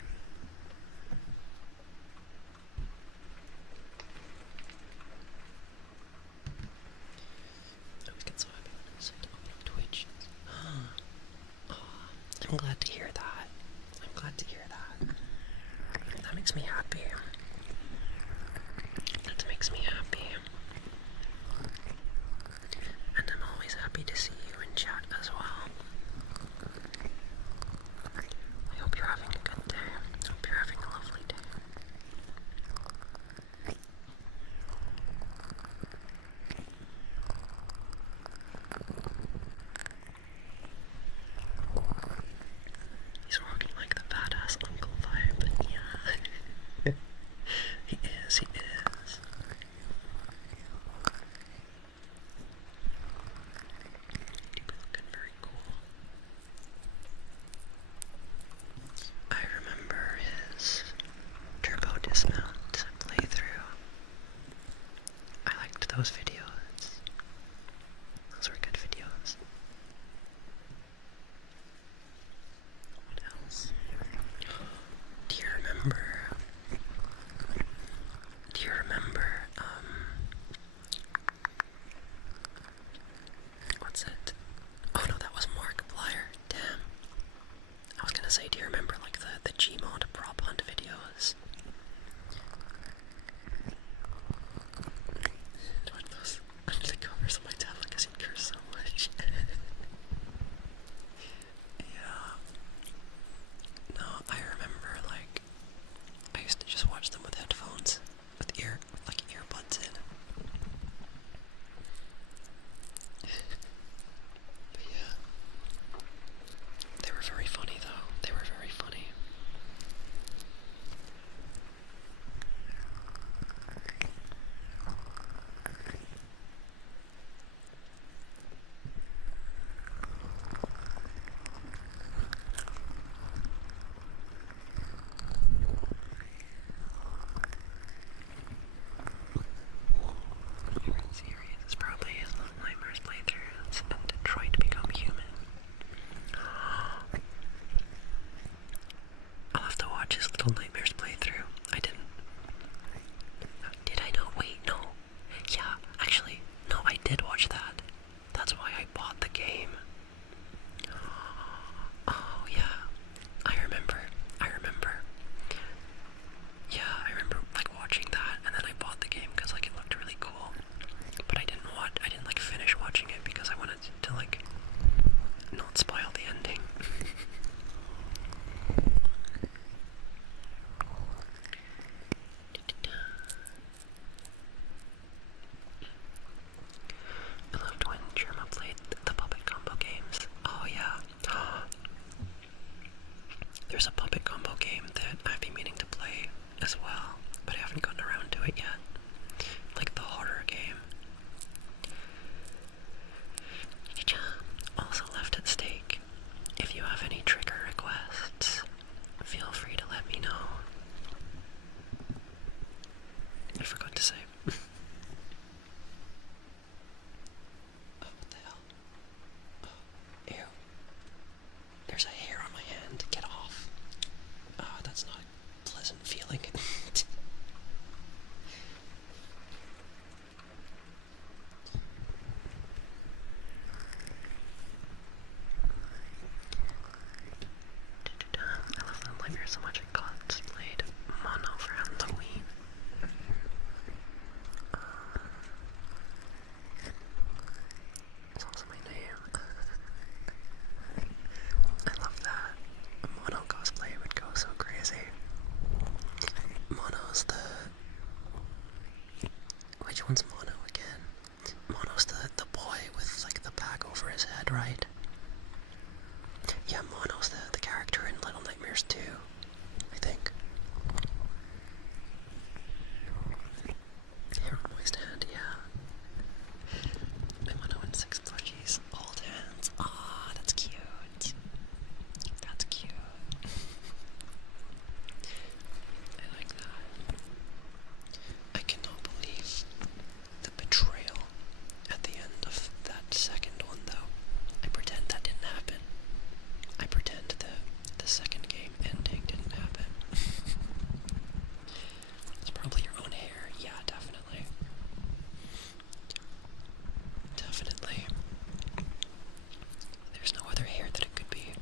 I always get so happy when I decide to open up Twitch. I'm glad to hear that. I'm glad to hear that. That makes me happy. That makes me happy. And I'm always happy to see you in chat as well. I hope you're having a good day. I hope you're having a lovely day. He's walking like the badass uncle vibe, yeah. He is, he is. He'd be looking very cool. I remember his turbo dismount playthrough. I liked those videos. Those were good videos. What else? Do you remember? Do you remember? What's it? Oh no, that was Markiplier. Damn. I was gonna say, do you remember like the Gmod prop hunt videos? What those it yet. Like the horror game. Also left at stake. If you have any trigger requests, feel free to let me know. I forgot to say. Oh, what the hell? Oh, ew. There's a hair on my hand. Get off. Oh, that's not a pleasant feeling. I love the Nightmare so much. I cosplayed Mono for Halloween. It's also my name. I love that. A Mono cosplay would go so crazy. Mono's the... Which one's Mono again? Mono's the boy with like the bag over his head, right? Yeah, Mono's the character in Little Nightmares 2, I think. Hair on moist hand, yeah. My Mono and 6 plushies, old hands. Ah, that's cute. That's cute. I like that. I cannot believe the betrayal at the end of that second one, though. I pretend that didn't happen. I pretend the second game ending didn't happen. It's probably your own hair. Yeah, definitely. Definitely. There's no other hair that it could be.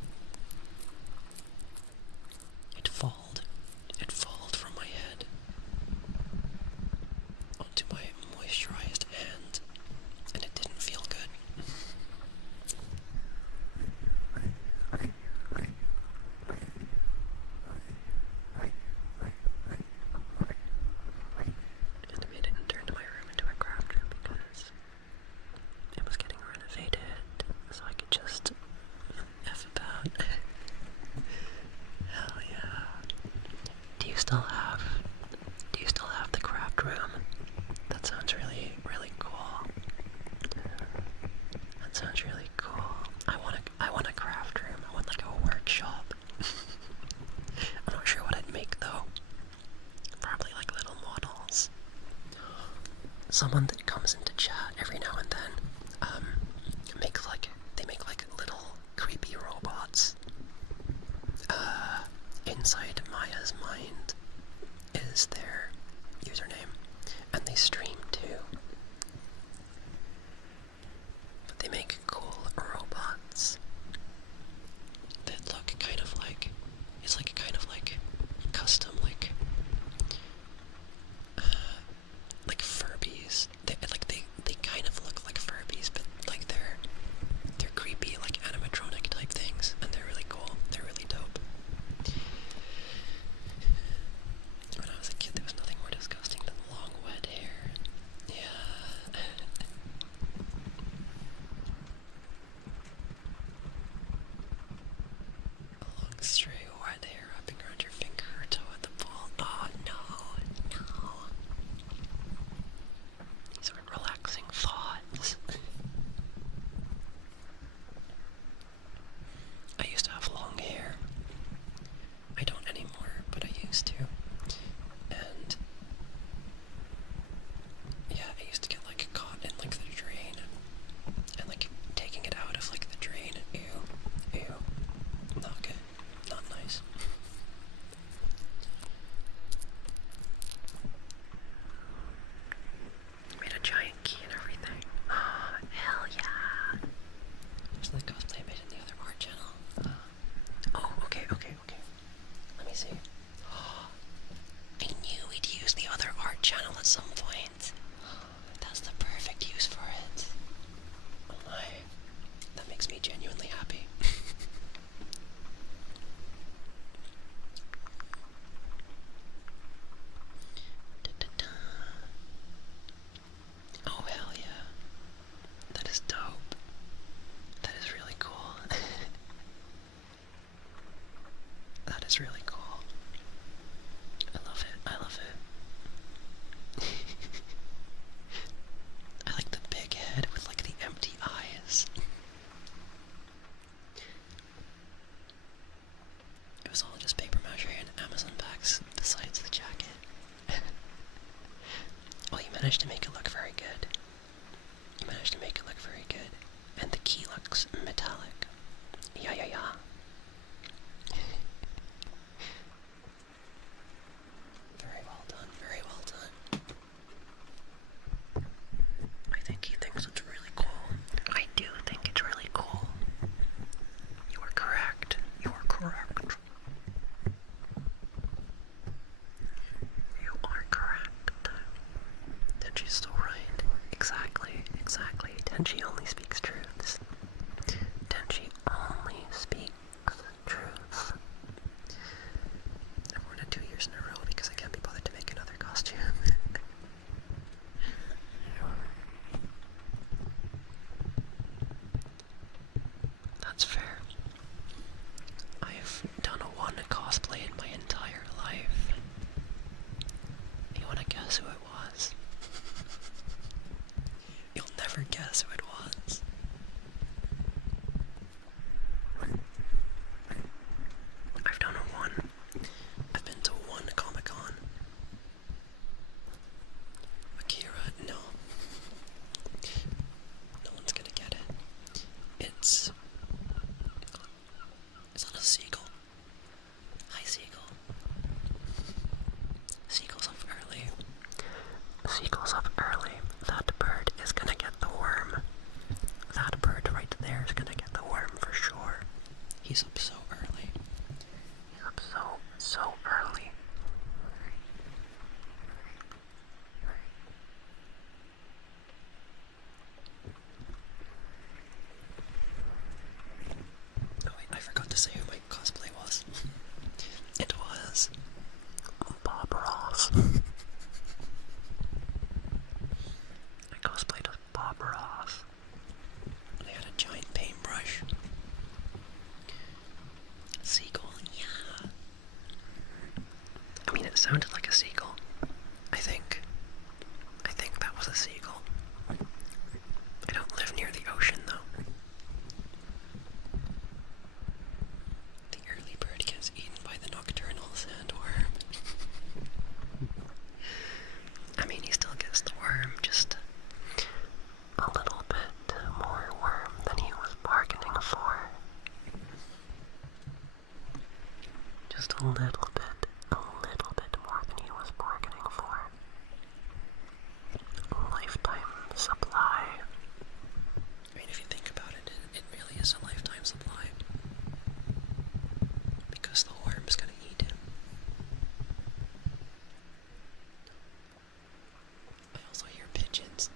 It falled. It falled from my head onto my moisturized hand, and it didn't feel good. And I made it and turned my room into a craft room because it was getting renovated, so I could just F about. Hell yeah. Do you still have the craft room? That sounds really, really cool. That sounds really cool. I want a craft room. I want like a workshop. I'm not sure what I'd make though. Probably like little models. Someone that comes into chat every now and then they make like little creepy robots. Inside Maya's mind is their username, and they stream too. But they make cool robots that look kind of like, it's like kind of like custom like Furbies. They kind of look like Furbies, but like they're creepy like animatronic type things, and they're really cool. They're really dope. When I was a kid, there was managed to make it look very good. You managed to make it look very good. And the key looks metallic. Yeah. Very well done, very well done. I think he thinks it's really cool. I do think it's really cool. You are correct. You are correct. You are correct. Tenchi's so right. Exactly. Tenchi only speaks truths. Tenchi only speaks truths. I've worn it 2 years in a row because I can't be bothered to make another costume. That's fair. I've done one cosplay in my entire life. You wanna guess who it was? You'll never guess who it was. I've done one. I've been to one Comic-Con. Akira, no. No one's gonna get it. It's not a seagull. Hi, seagull. Seagull's up early. Seagull's up early. That bird is gonna get the worm. That bird right there is gonna get the worm for sure. He's up so early. He's up so early. Oh wait, I forgot to say who my cosplay was. It was Bob Ross. I cosplayed as Bob Ross. I had a giant paintbrush. Seagull, yeah. I mean, it sounded like a seagull. I think that was a seagull. I don't live near the ocean, though. The early bird gets eaten by the nocturnal sandworm. I mean, he still gets the worm, just a little bit more worm than he was bargaining for. Just a little bit more than he was bargaining for. A lifetime supply. I mean, if you think about it, it really is a lifetime supply. Because the worm's gonna eat him. I also hear pigeons.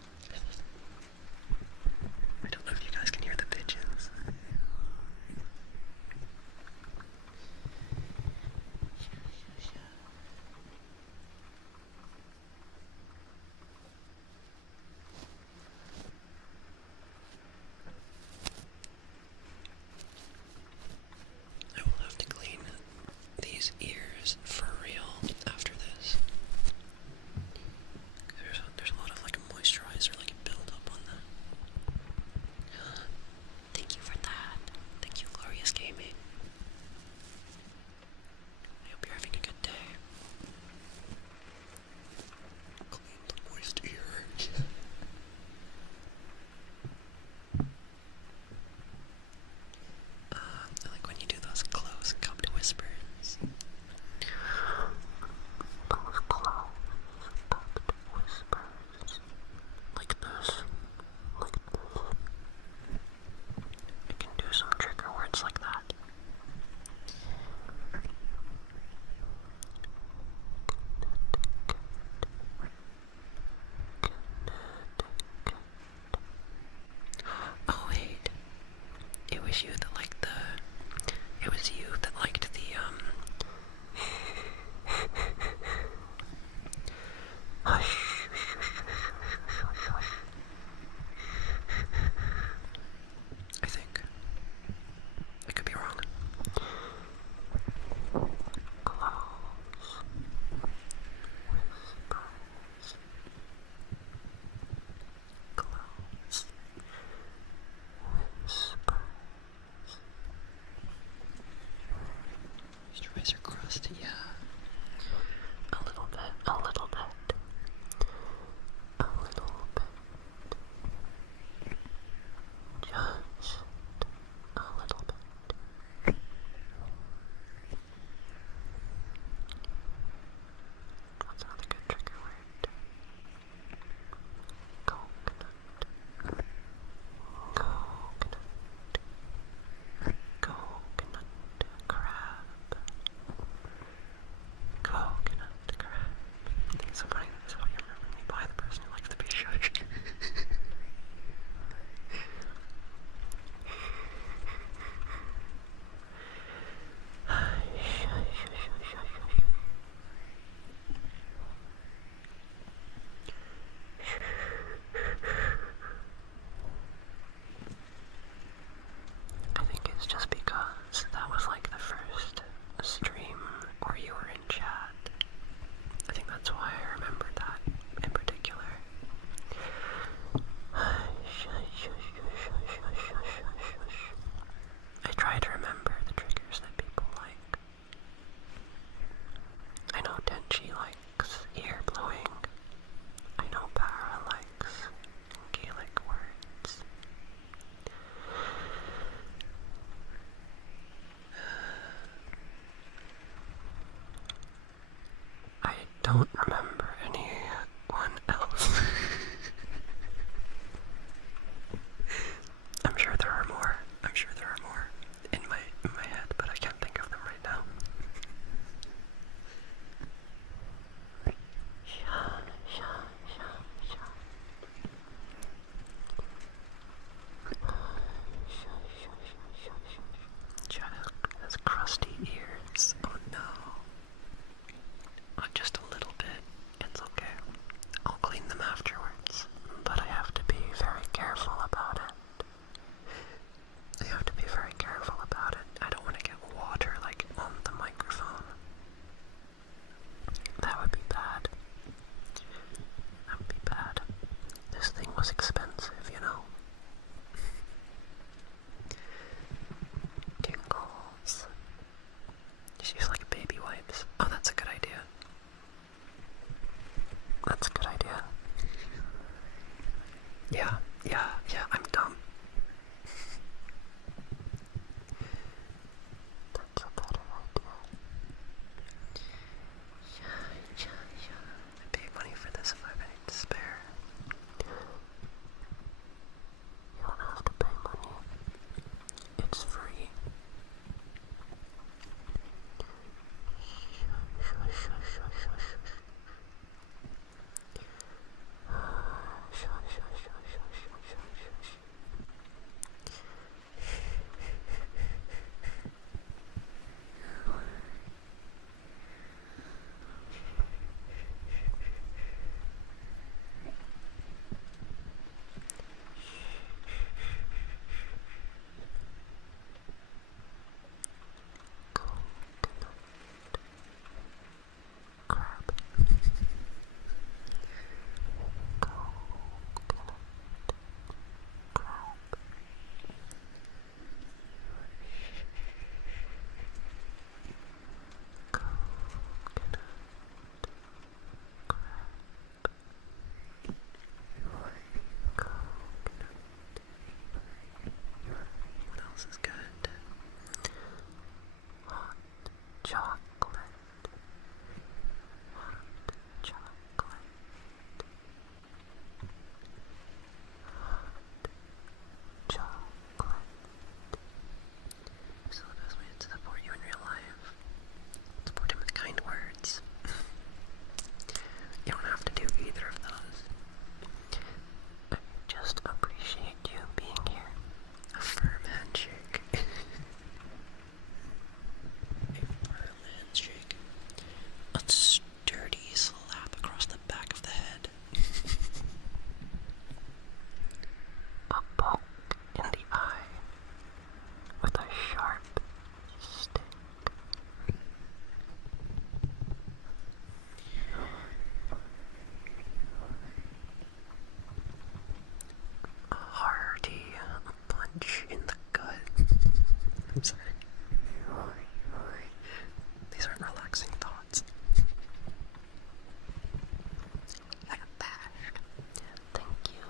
was expensive, you know. Tingles. Just use like baby wipes. Oh, that's a good idea. That's a good idea. Yeah, I'm dumb. That's a better idea. Yeah. I pay money for this if I have any to spare. You don't have to pay money. It's free. This is good. Hot chocolate. Hot chocolate. Hot chocolate. So the best way to support you in real life. Support him with kind words. You don't have to do either of those. I just appreciate you being here. A firm handshake. A firm handshake. A sturdy slap across the back of the head. A poke in the eye with a sharp stick. A hearty punch in the gut. I'm sorry. These aren't relaxing thoughts. Like a bash. Thank you.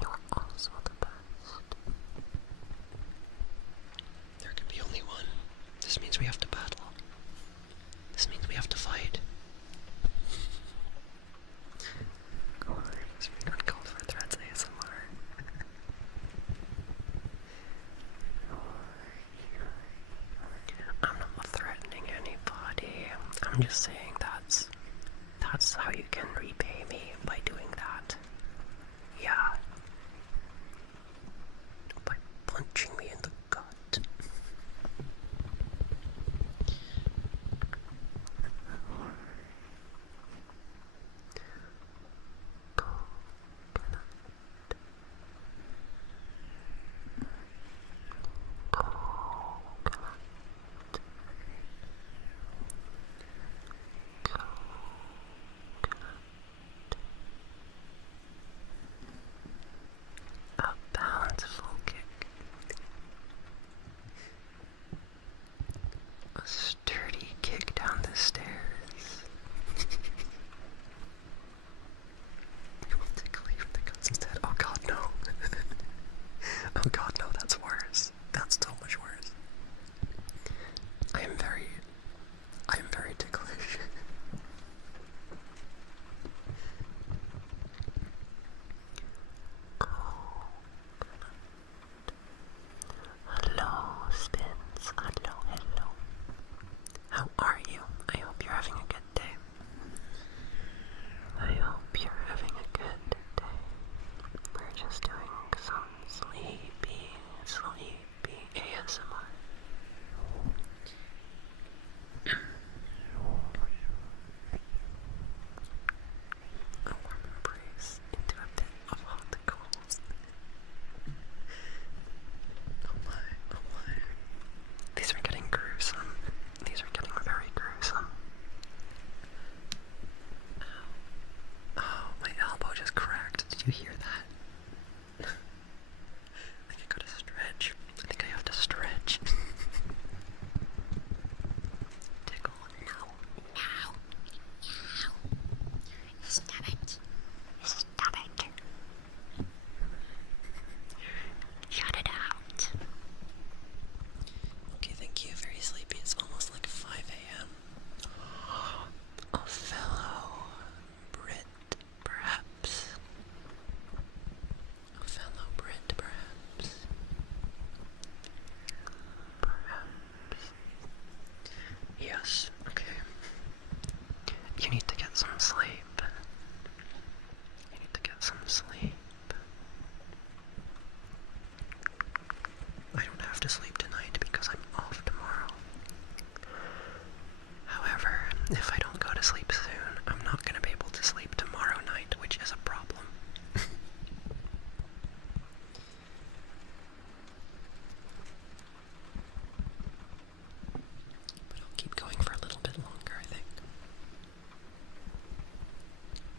You're also the best. There can be only one. This means we have to battle. This means we have to fight. Speak on Call for Threats ASMR. I'm not threatening anybody. I'm just saying that's how you can repay me by doing that. Yeah. By punching me in the gut.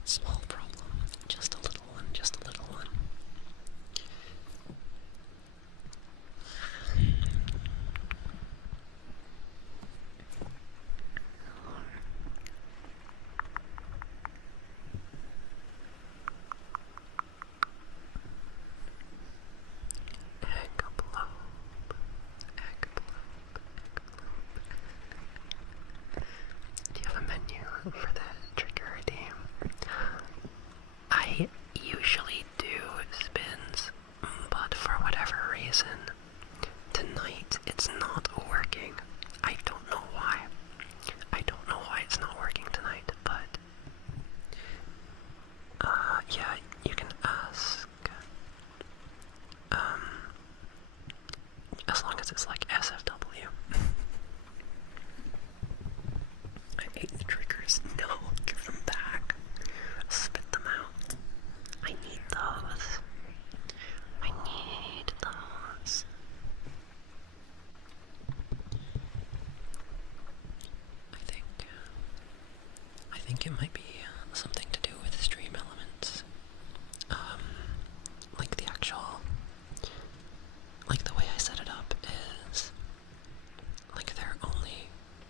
Small problem. Just a little one, just a little one. Egg blobe. Egg blobe. Do you have a menu for the trigger redeem? I usually do spins, but for whatever reason, tonight it's not working. I don't know why. I don't know why it's not working tonight, but yeah, you can ask. As long as it's like SFW. I hate the triggers. No, give them back. Spit them out. I need those. I need those. I think it might be something to do with stream elements. Like the actual, like the way I set it up is, like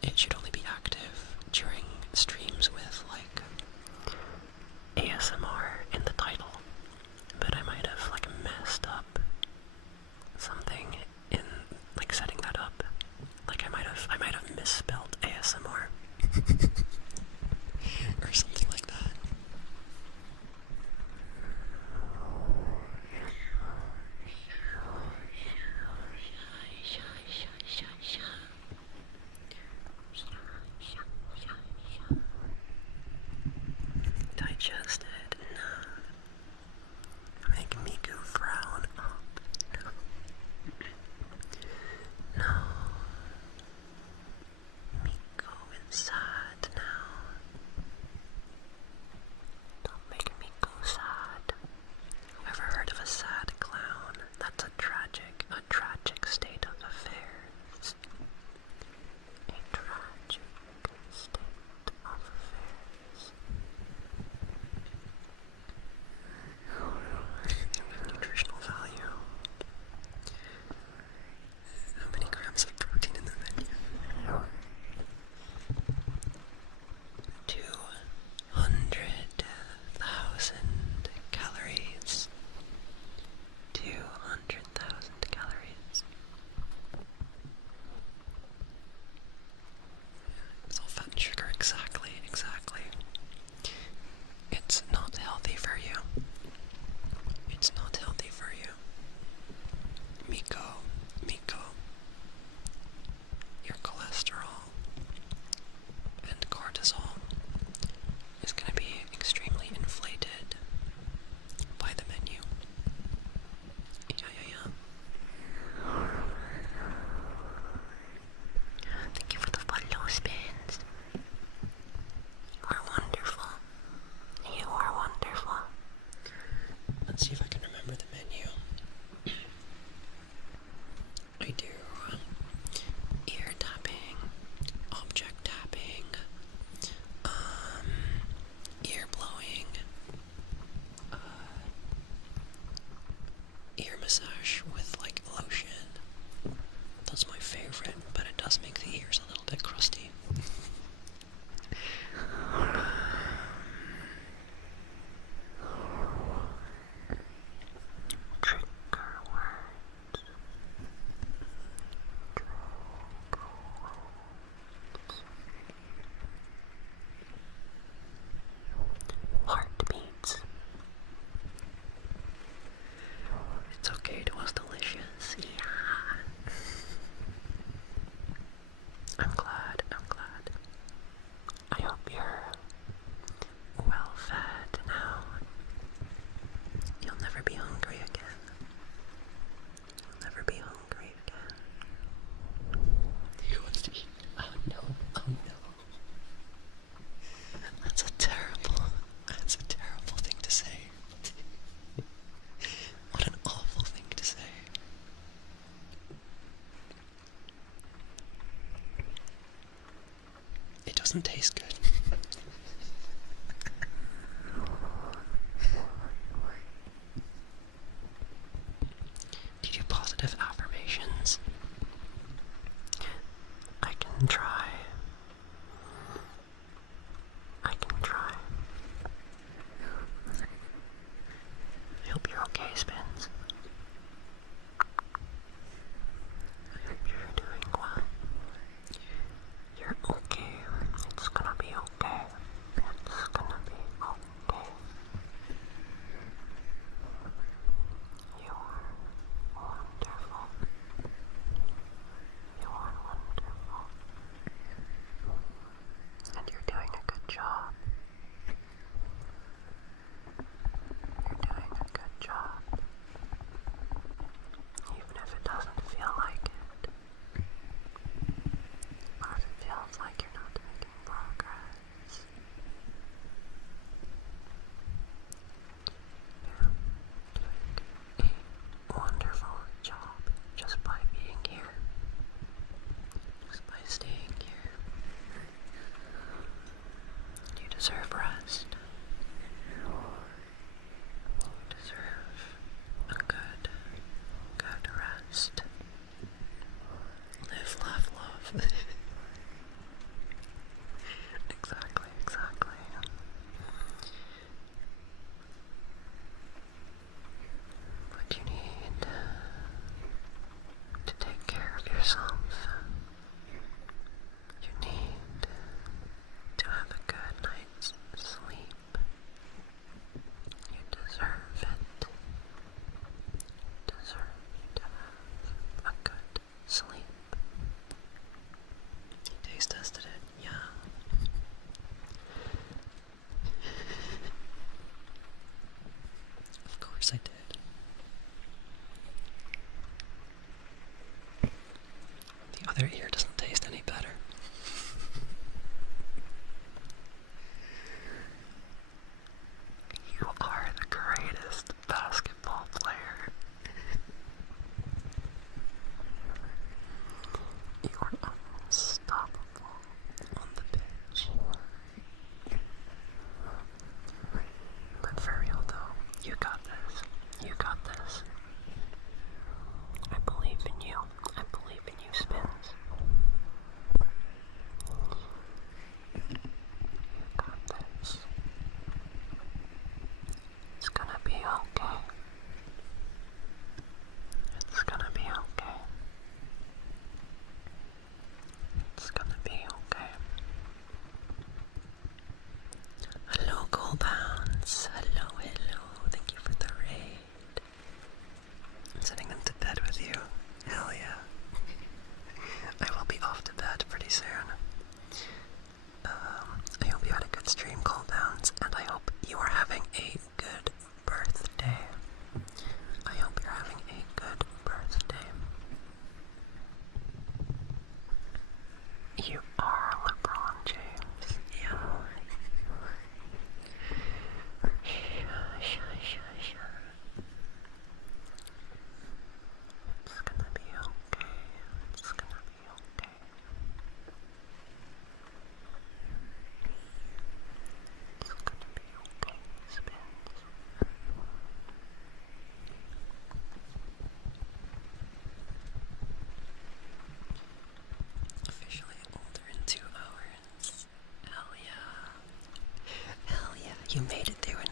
it should only be active during streams with like ASMR in the title, but I might have like messed up something in like setting that up. Like I might have misspelled ASMR or something like that. Digested. No. Make Miku frown up. No. No. Miku is sad now. Don't make Miku sad. Ever heard of a sad clown? That's a tragic state of affairs. A tragic state of affairs. Nutritional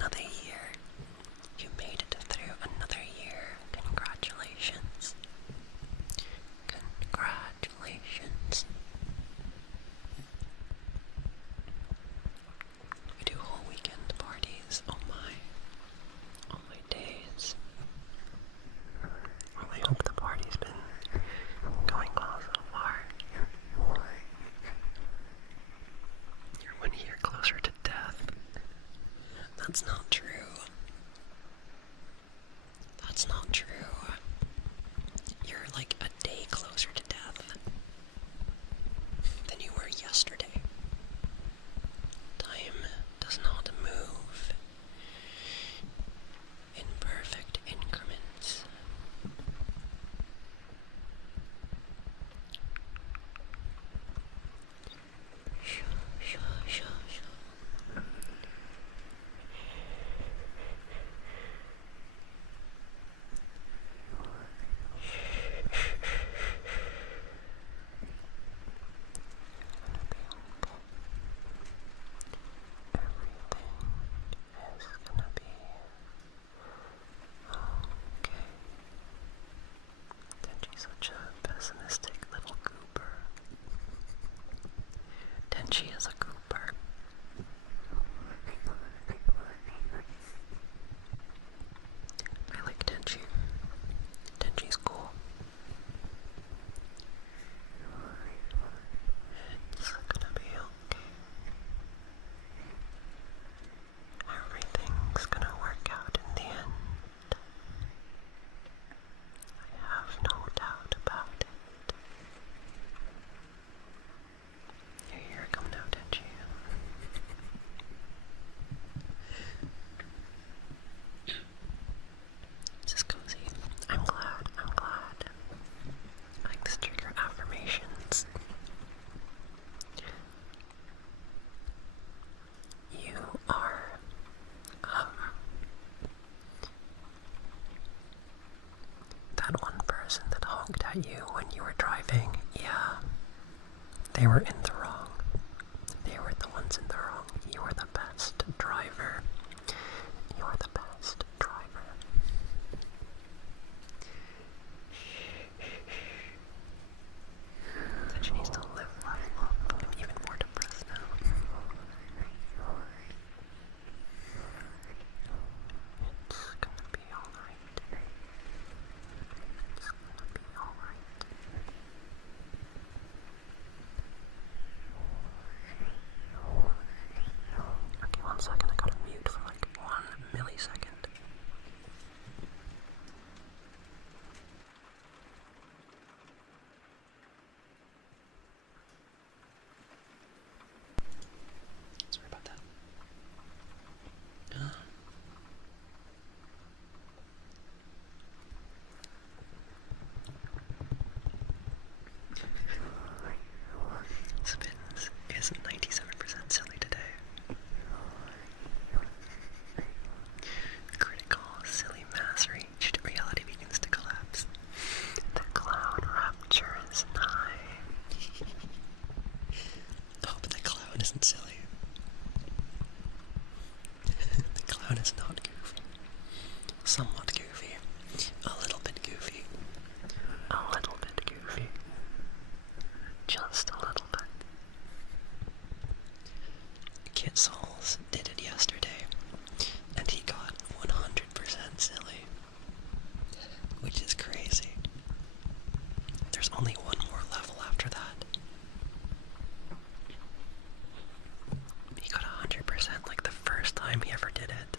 another year. You made it through another year. Congratulations. Congratulations. We do whole weekend parties. Oh my days. Well, I hope the party's been going well so far. You're 1 year closer to death. That's not true. That's not true. You're like a day closer to death than you were yesterday. Time does not move in perfect increments. Such a pessimistic little goober. Tenchi is a goober. I like Tenchi. Tenchi's cool. It's gonna be okay. Everything's gonna work out in the end. I have no doubt about it. Here, come now, Tenchi. This is cozy. I'm glad. I like this trigger affirmations. You are, that one person that honked at you when you were driving. Yeah, they were in the wrong. They were the ones in the wrong. You are the best driver. You are the best driver. That she needs to level up. I'm even more depressed now. It's gonna be alright. It's gonna be alright. Okay, 1 second. I gotta mute for like 1 millisecond. Sorry about that. Spins is 97% silly today. Critical silly mass reached. Reality begins to collapse. The clown rapture is nigh. Oh, but the clown isn't silly. The clown is not goofy. Somewhat goofy. A little bit goofy. A little bit goofy. Just a little bit. Kit Souls did it yesterday, and he got 100% silly, which is crazy. There's only one more level after that. He got 100% like the first time he ever did it.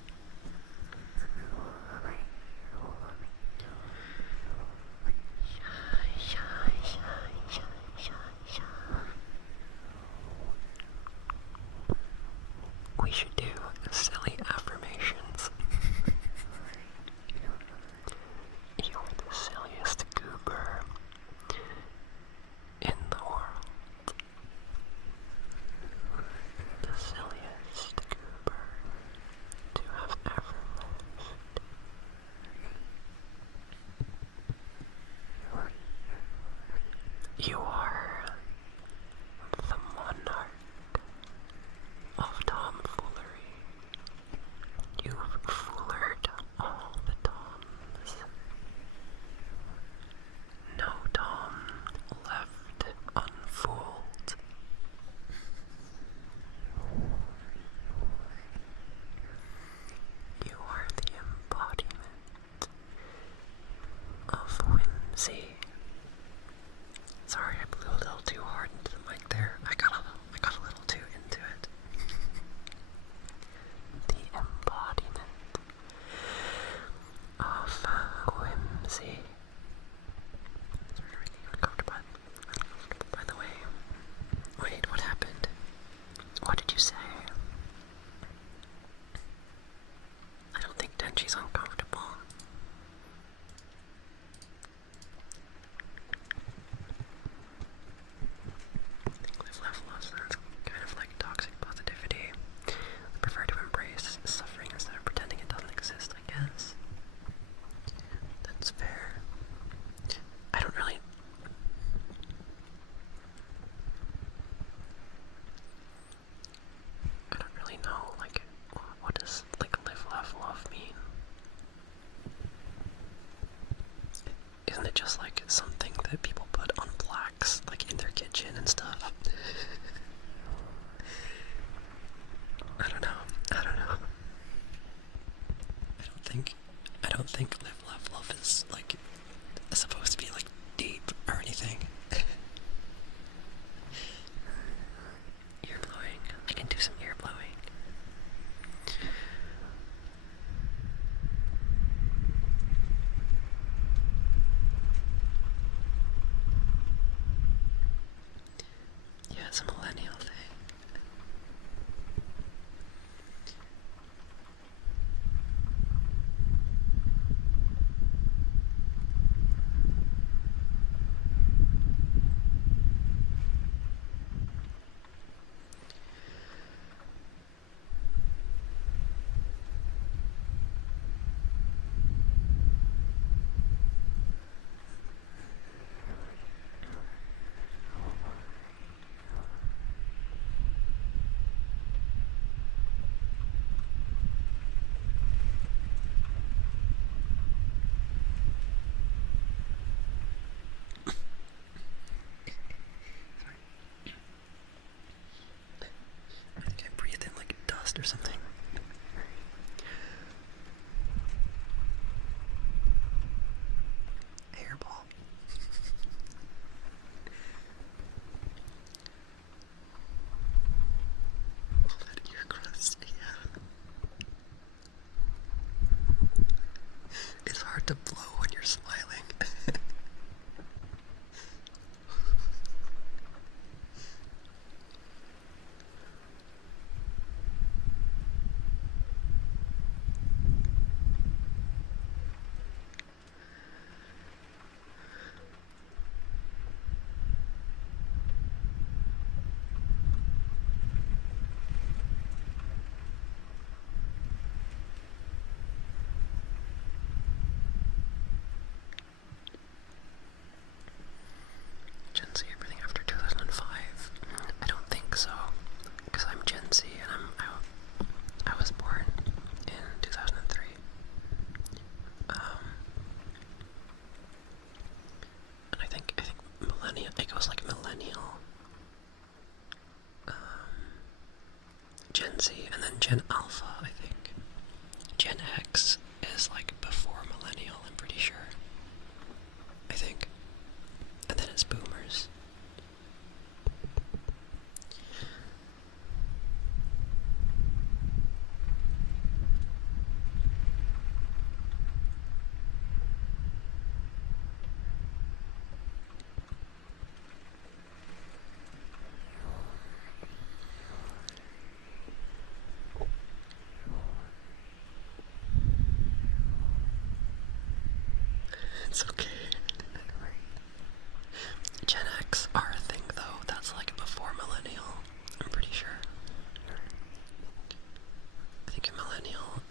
when she's uncomfortable. I think live, laugh, love sounds kind of like toxic positivity. I prefer to embrace suffering instead of pretending it doesn't exist, I guess. That's fair. I don't really... know, like, what does, like, live, laugh, love mean? Isn't it just, like, something that people put on plaques, like, in their kitchen and stuff? I don't know. I don't think live, laugh, love is, like, supposed to be, like, deep or anything. Ear blowing. I can do some ear blowing. Yeah, it's a millennial thing. Or something. Hairball. Oh, that ear crust, yeah. It's hard to blow when you're smiling. Gen Z, everything after 2005? I don't think so, because I'm Gen Z and I was born in 2003. And I think millennial, it goes like millennial, Gen Z, and then Gen Alpha, I think. Gen X is like before millennial, I'm pretty sure. I think. And then it's boomers. It's okay. Gen X are a thing though, that's like before millennial, I'm pretty sure. I think a millennial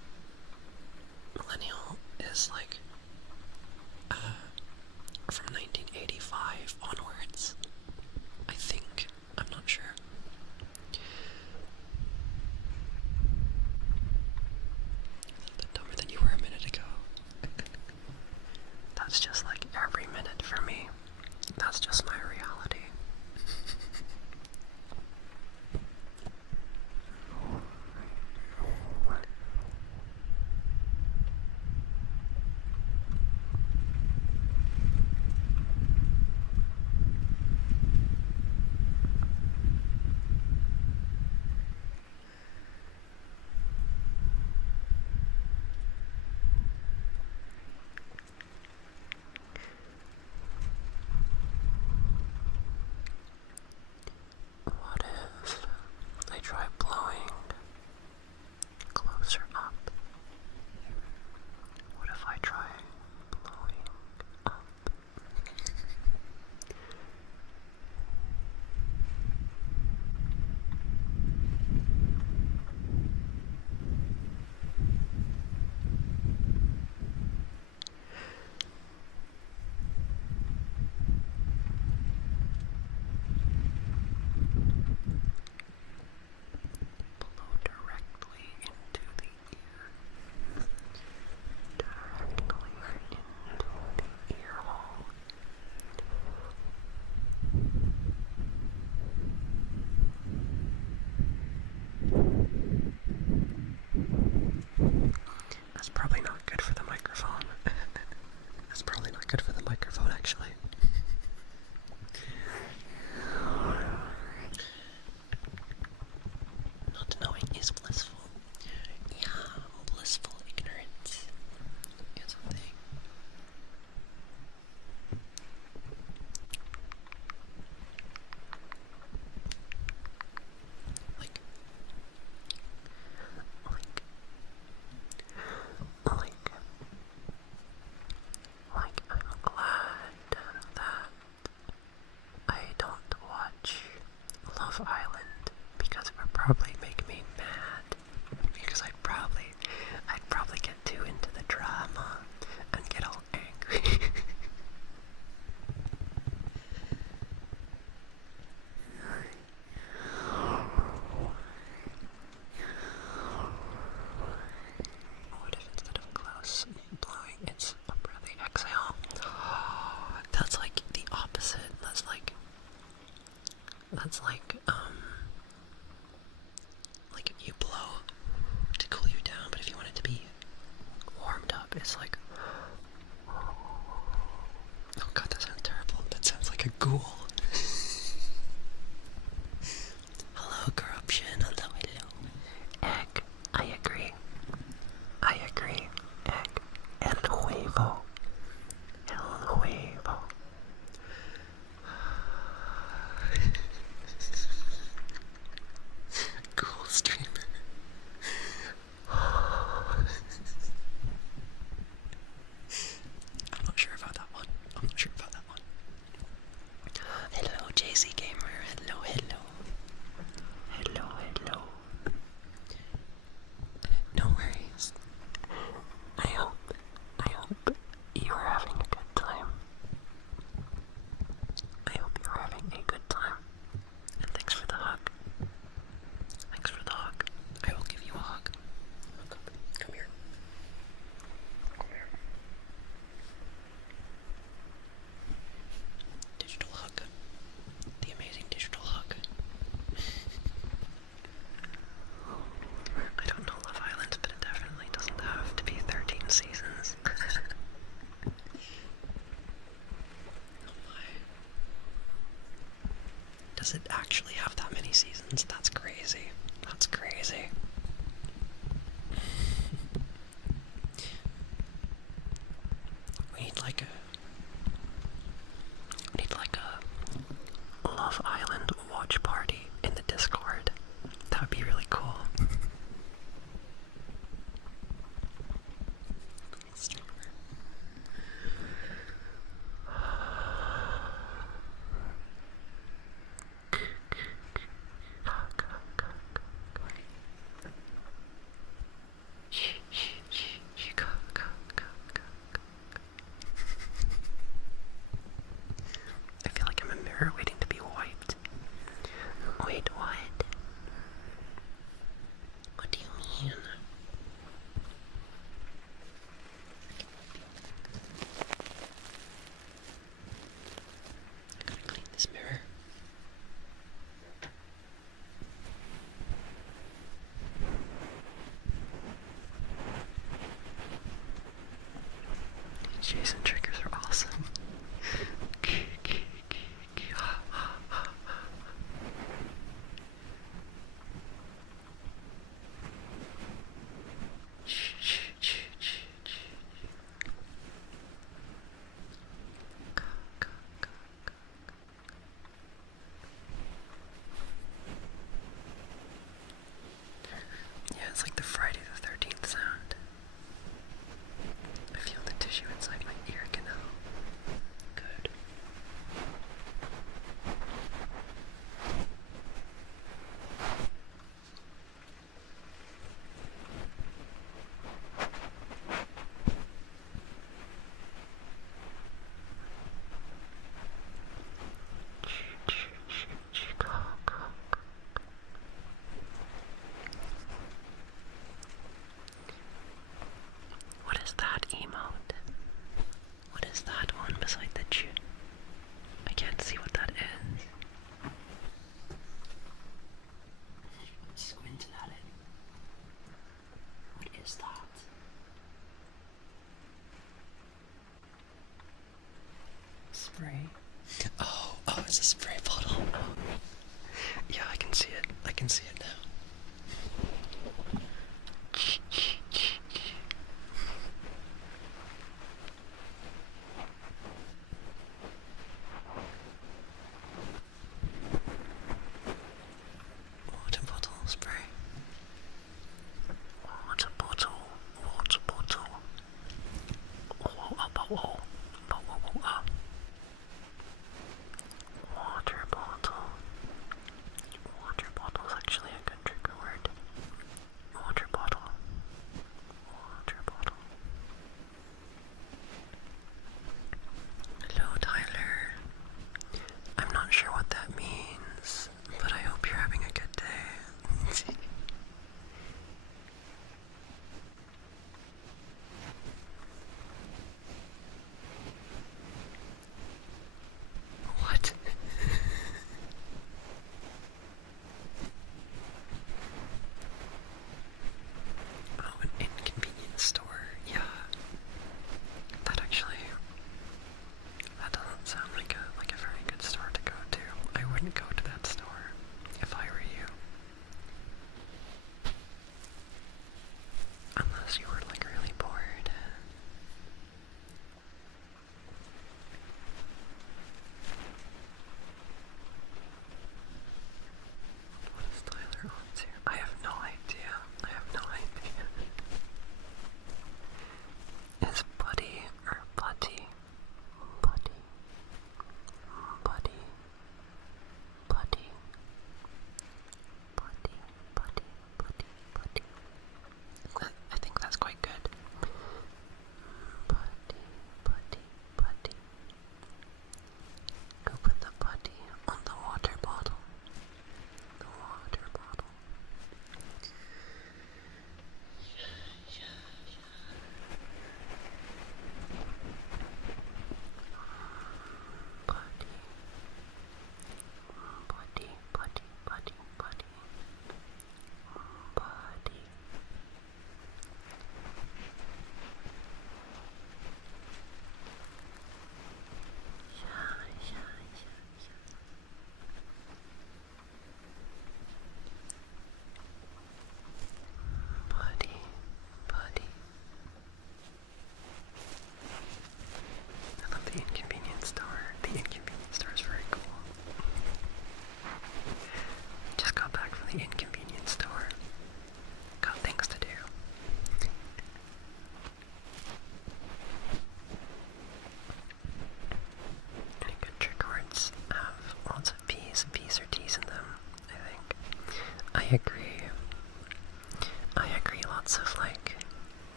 is like from 1985 onwards. I think. I'm not sure. A little bit dumber than you were a minute ago. That's just like every minute for me. That's just my reality. is like, oh god, that sounds terrible. That sounds like a ghoul. Hello, corruption. Hello, hello. Egg. I agree. I agree. Egg. El huevo. El huevo. Ghoul streamer. I'm not sure about that one. I'm not sure about that one. Hello, JC Gamer. Hello, hello. Hello, hello. No worries. I hope you are having a good time. I hope you're having a good time. And thanks for the hug. Thanks for the hug. I will give you a hug. Come here. Come here. Digital hug. The amazing digital hug. I don't know Love Island, but it definitely doesn't have to be 13 seasons. Oh my. Does it actually have that many seasons? That's crazy. That's crazy. We need like a Love Island watch party in the Discord. That would be really cool. I feel like I'm a mirror waiting to be wiped. Wait, what? What do you mean? I gotta clean this mirror. Jason triggers are awesome. Yeah, it's like the Friday the 13th sound. I feel the tissue inside my ear canal. Good. What is that emote? What is that one beside the Q? I can't see what that is. Squinted at it. What is that? Spray. Oh, it's a spray bottle. Yeah, I can see it. I can see it now. Water bottle spray. Water bottle. Water bottle. Water bottle. Water bottle. Water bottle is actually a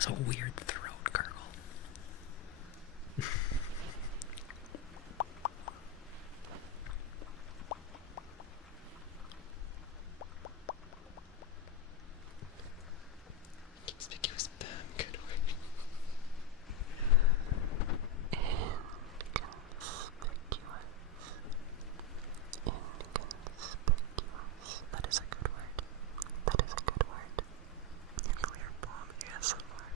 was a weird throat gurgle. Conspicuous bam, good word. Inconspicuous. That is a good word. That is a good word. Nuclear bomb ASMR.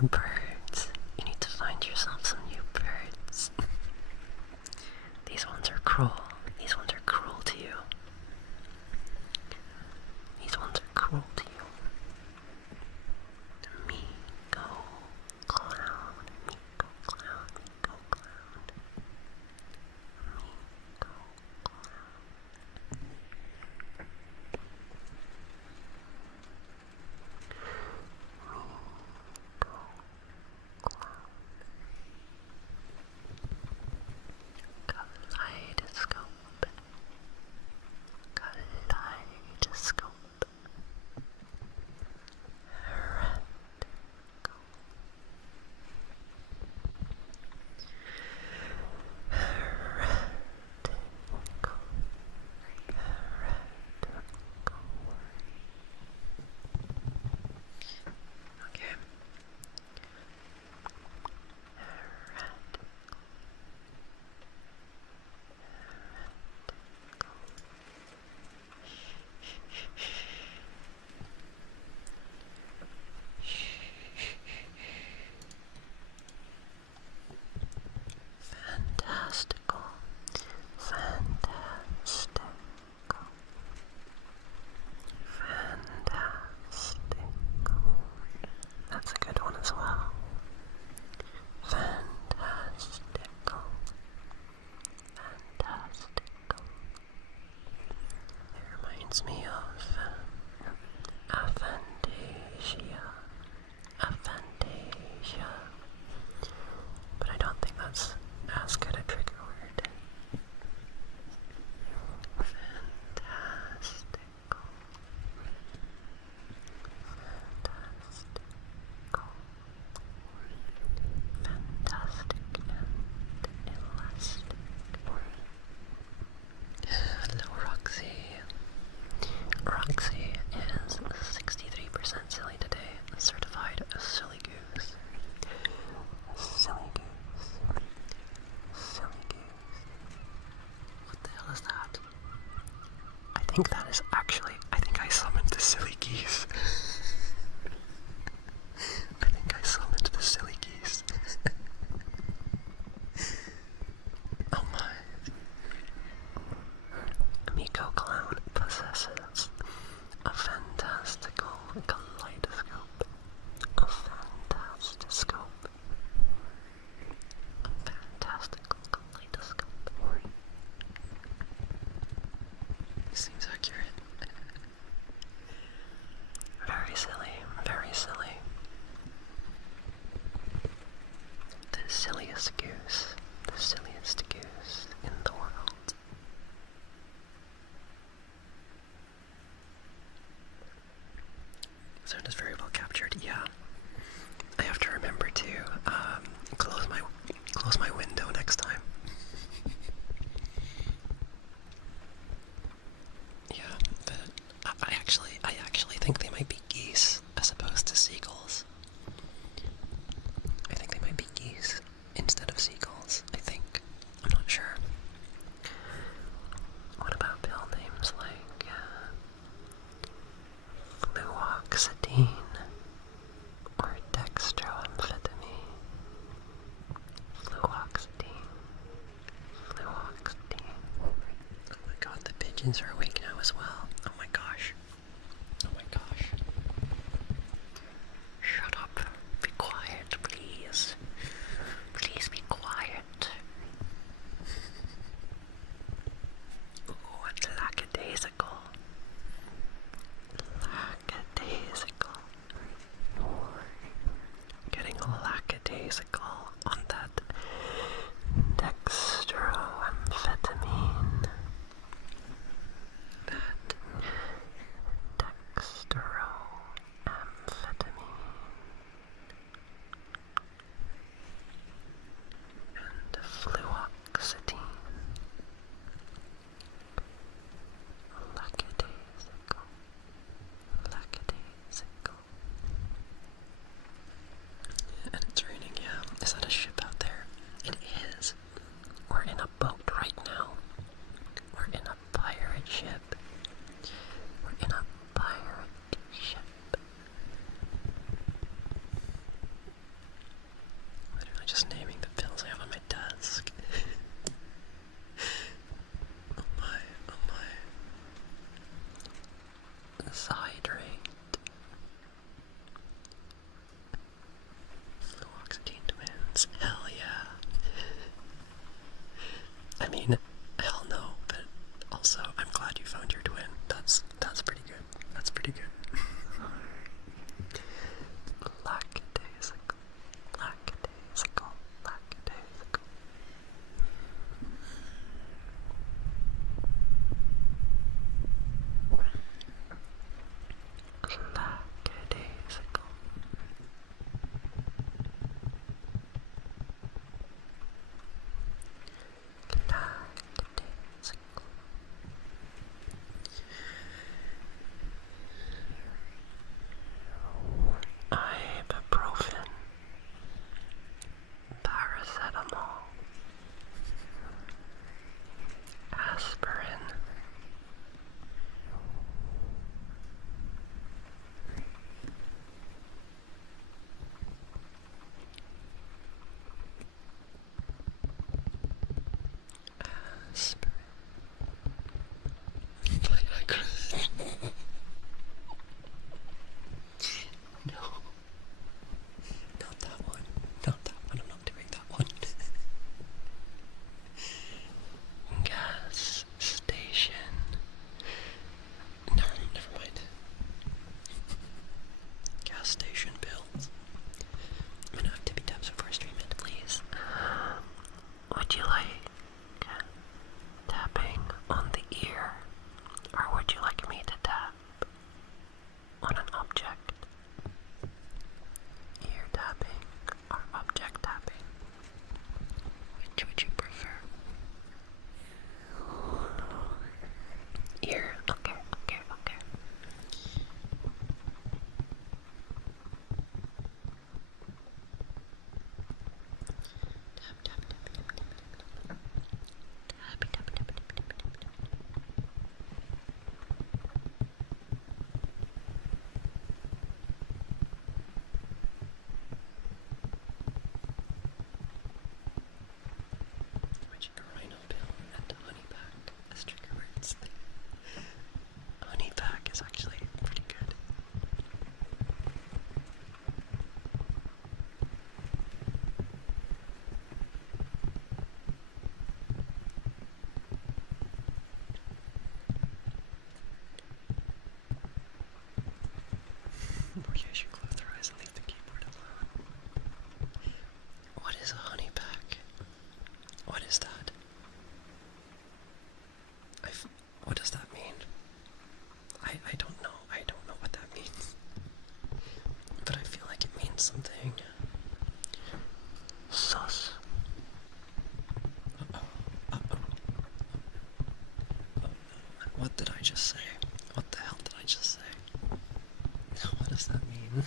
new birds. You need to find yourself some new birds. These ones are cruel. These ones are cruel to you. These ones are cruel to you. Me go clown. Me go clown. Me go clown. Me go clown. Kaleidoscope. Kaleidoscope. Red. Okay. Fantastical. Fantastical. Fantastical. That's a good one as well. Fantastical. Fantastical. It reminds me of aphantasia. Aphantasia. But I don't think that's as good a trigger word. Fantastical. Fantastical. Fantastic and elastic. Hello, Roxy. Roxy is 63% silly today. Certified silly goose. Silly goose. Silly goose. What the hell is that? I think that is actually, I think I summoned the silly geese. I think I summoned the silly geese. Oh my. Miko Clown possesses a fantastical kaleidoscope. A fantastiscope. A fantastical kaleidoscope. Seems accurate. Very silly, very silly. The silliest goose. The silliest goose in the world. Sound is very well captured. Yeah, I have to remember to close my window next time. Yeah, but I actually think they might be geese as opposed to seagulls. I think they might be geese instead of seagulls. I think. I'm not sure. What about pill names like fluoxetine or dextroamphetamine? Fluoxetine. Hydrate. Fluoxetine twins. Hell yeah. I mean, hell no, but also I'm glad you found your twin. That's pretty good. That's pretty good. Lackadaisical. Lackadaisical. Lackadaisical. Lackadaisical. Lackadaisical. Ibuprofen. Paracetamol. Aspirin. Aspirin. Viagra. No. Not that one. Not that one. I'm not doing that one. Gas station. No, never mind. Gas station bills. I'm gonna have tippy taps before treatment, please. Would you like tapping on the ear, or would you like me to tap on an object? Ear tapping or object tapping? Which would you prefer? Ear. Okay, okay, okay. Tap, tap, tap, tap, tap, tap. Tap, tap, tap, tap, tap, tap, tap. Which rhino pill and honey pack as trigger words. Honey pack is actually pretty good. Or you should close your eyes and leave the keyboard alone. What is a honey pack? What is that? What does that mean? I don't know. I don't know what that means. But I feel like it means something sus. Uh-oh. Uh-oh. Oh, what did I just say? What the hell did I just say? What does that mean?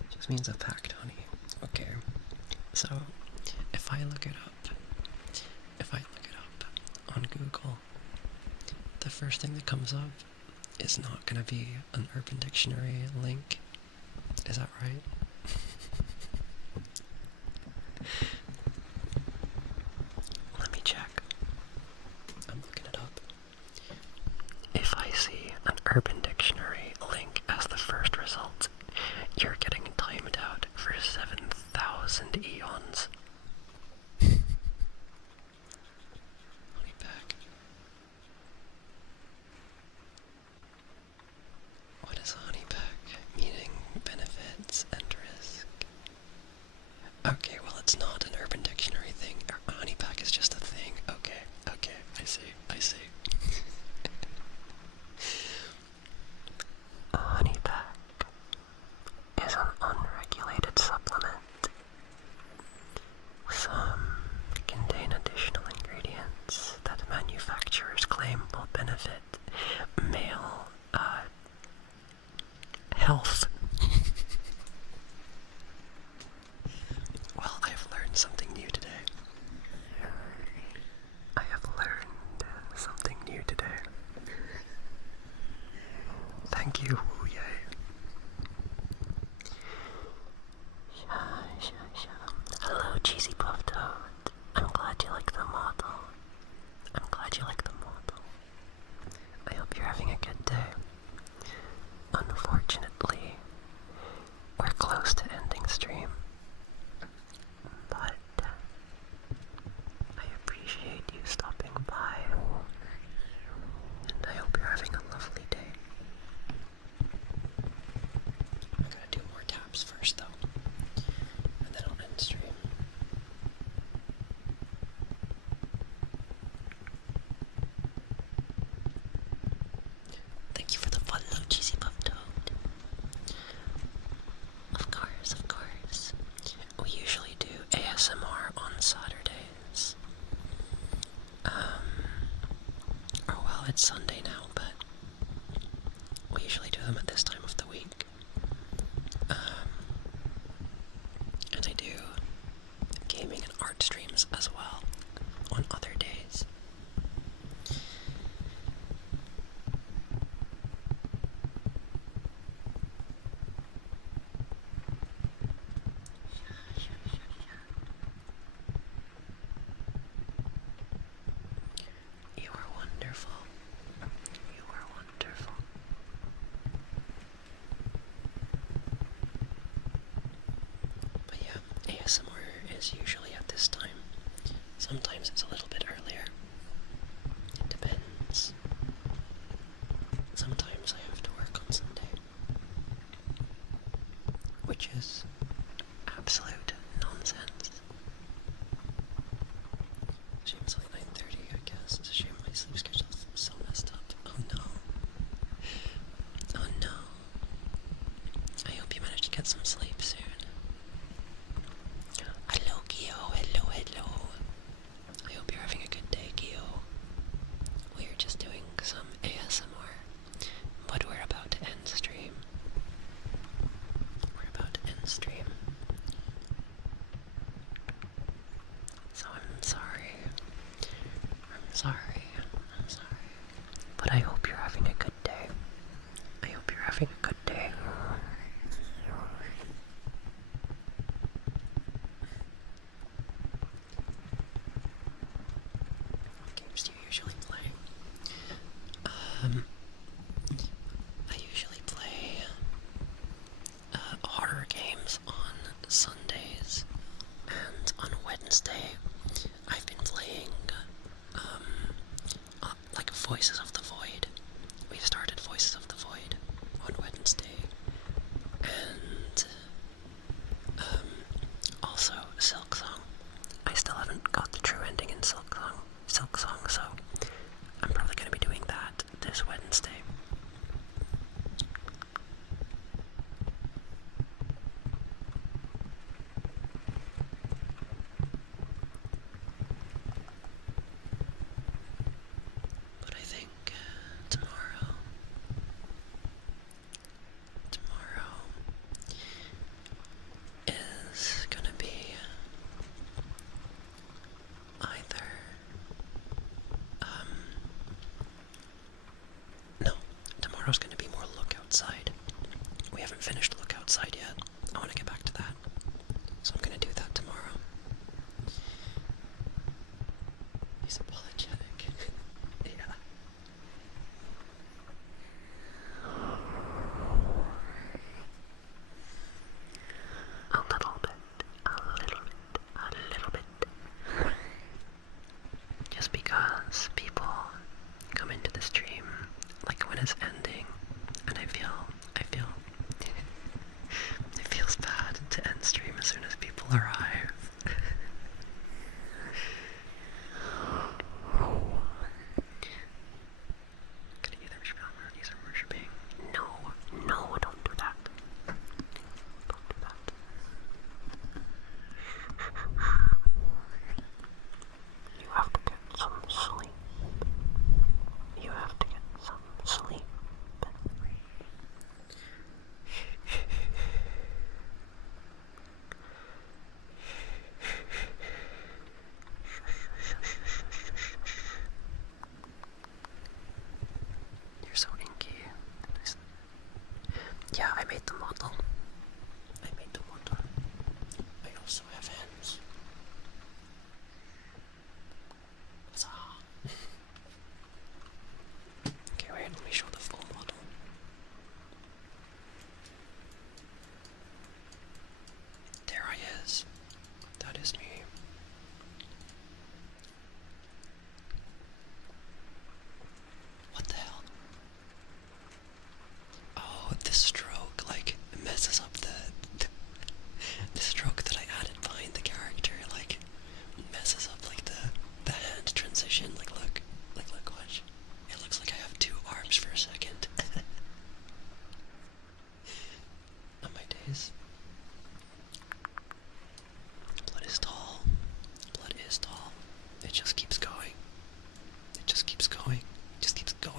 It just means a packed honey. Okay. So, if I look it up on Google, the first thing that comes up is not going to be an Urban Dictionary link. Is that right? Let me check. I'm looking it up. If I see an Urban Dictionary link as the first result, you're getting timed out for 7,000 eons. Honey pack. What is a honey pack? Meaning, benefits, and it's Sunday now, but we usually do them at this time of the week. And I do gaming and art streams as well on other days. You are wonderful. You are wonderful. But yeah, ASMR is usually at this time. Sometimes it's a little bit earlier. It depends. Sometimes I have to work on Sunday, which is absolute nonsense. Seems like 9:30, I guess. It's a shame my sleep schedule's so messed up. Oh no. Oh no. I hope you manage to get some sleep soon. Hello, Gio. Hello, hello. I hope you're having a good day, Gio. We are just doing some ASMR, but we're about to end stream. We're about to end stream. So I'm sorry. I'm sorry. I'm sorry. But I hope you're having a good day. I hope you're having a good day. What games do you usually play? I usually play horror games on Sundays, and on Wednesday I've been playing like Voices of the Void. We started Voices of the Void on Wednesday, and also Silk Song. I still haven't got the true ending in Silk Song, so I'm probably going to be doing that this Wednesday. But I think tomorrow is gonna be either no, tomorrow's gonna be more Look Outside. We haven't finished Look Outside yet. I want to get back to that, so I'm gonna do that tomorrow. He's apologetic. Yeah. A little bit. Just because people come into the stream like when it's ending, and I feel it feels bad to end stream as soon as people arrive. Can I either use a worshipping? No, don't do that. Don't do that. You have to get some sleep. You have to get some sleep. You're so inky. Yeah, I made the model. I also have hands. Okay, wait, let me show the full model. There I is. That is me. What the hell? Oh, the stroke, like, messes up the stroke that I added behind the character, like, messes up, like, the hand transition. Like, look, watch. It looks like I have two arms for a second. On my days. Blood is tall. Blood is tall. It just keeps going. It just keeps going. It just keeps going.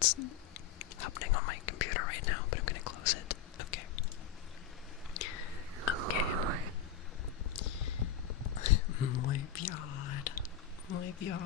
what's happening on my computer right now, but I'm gonna close it. Okay. Okay. Muy bien. Muy bien.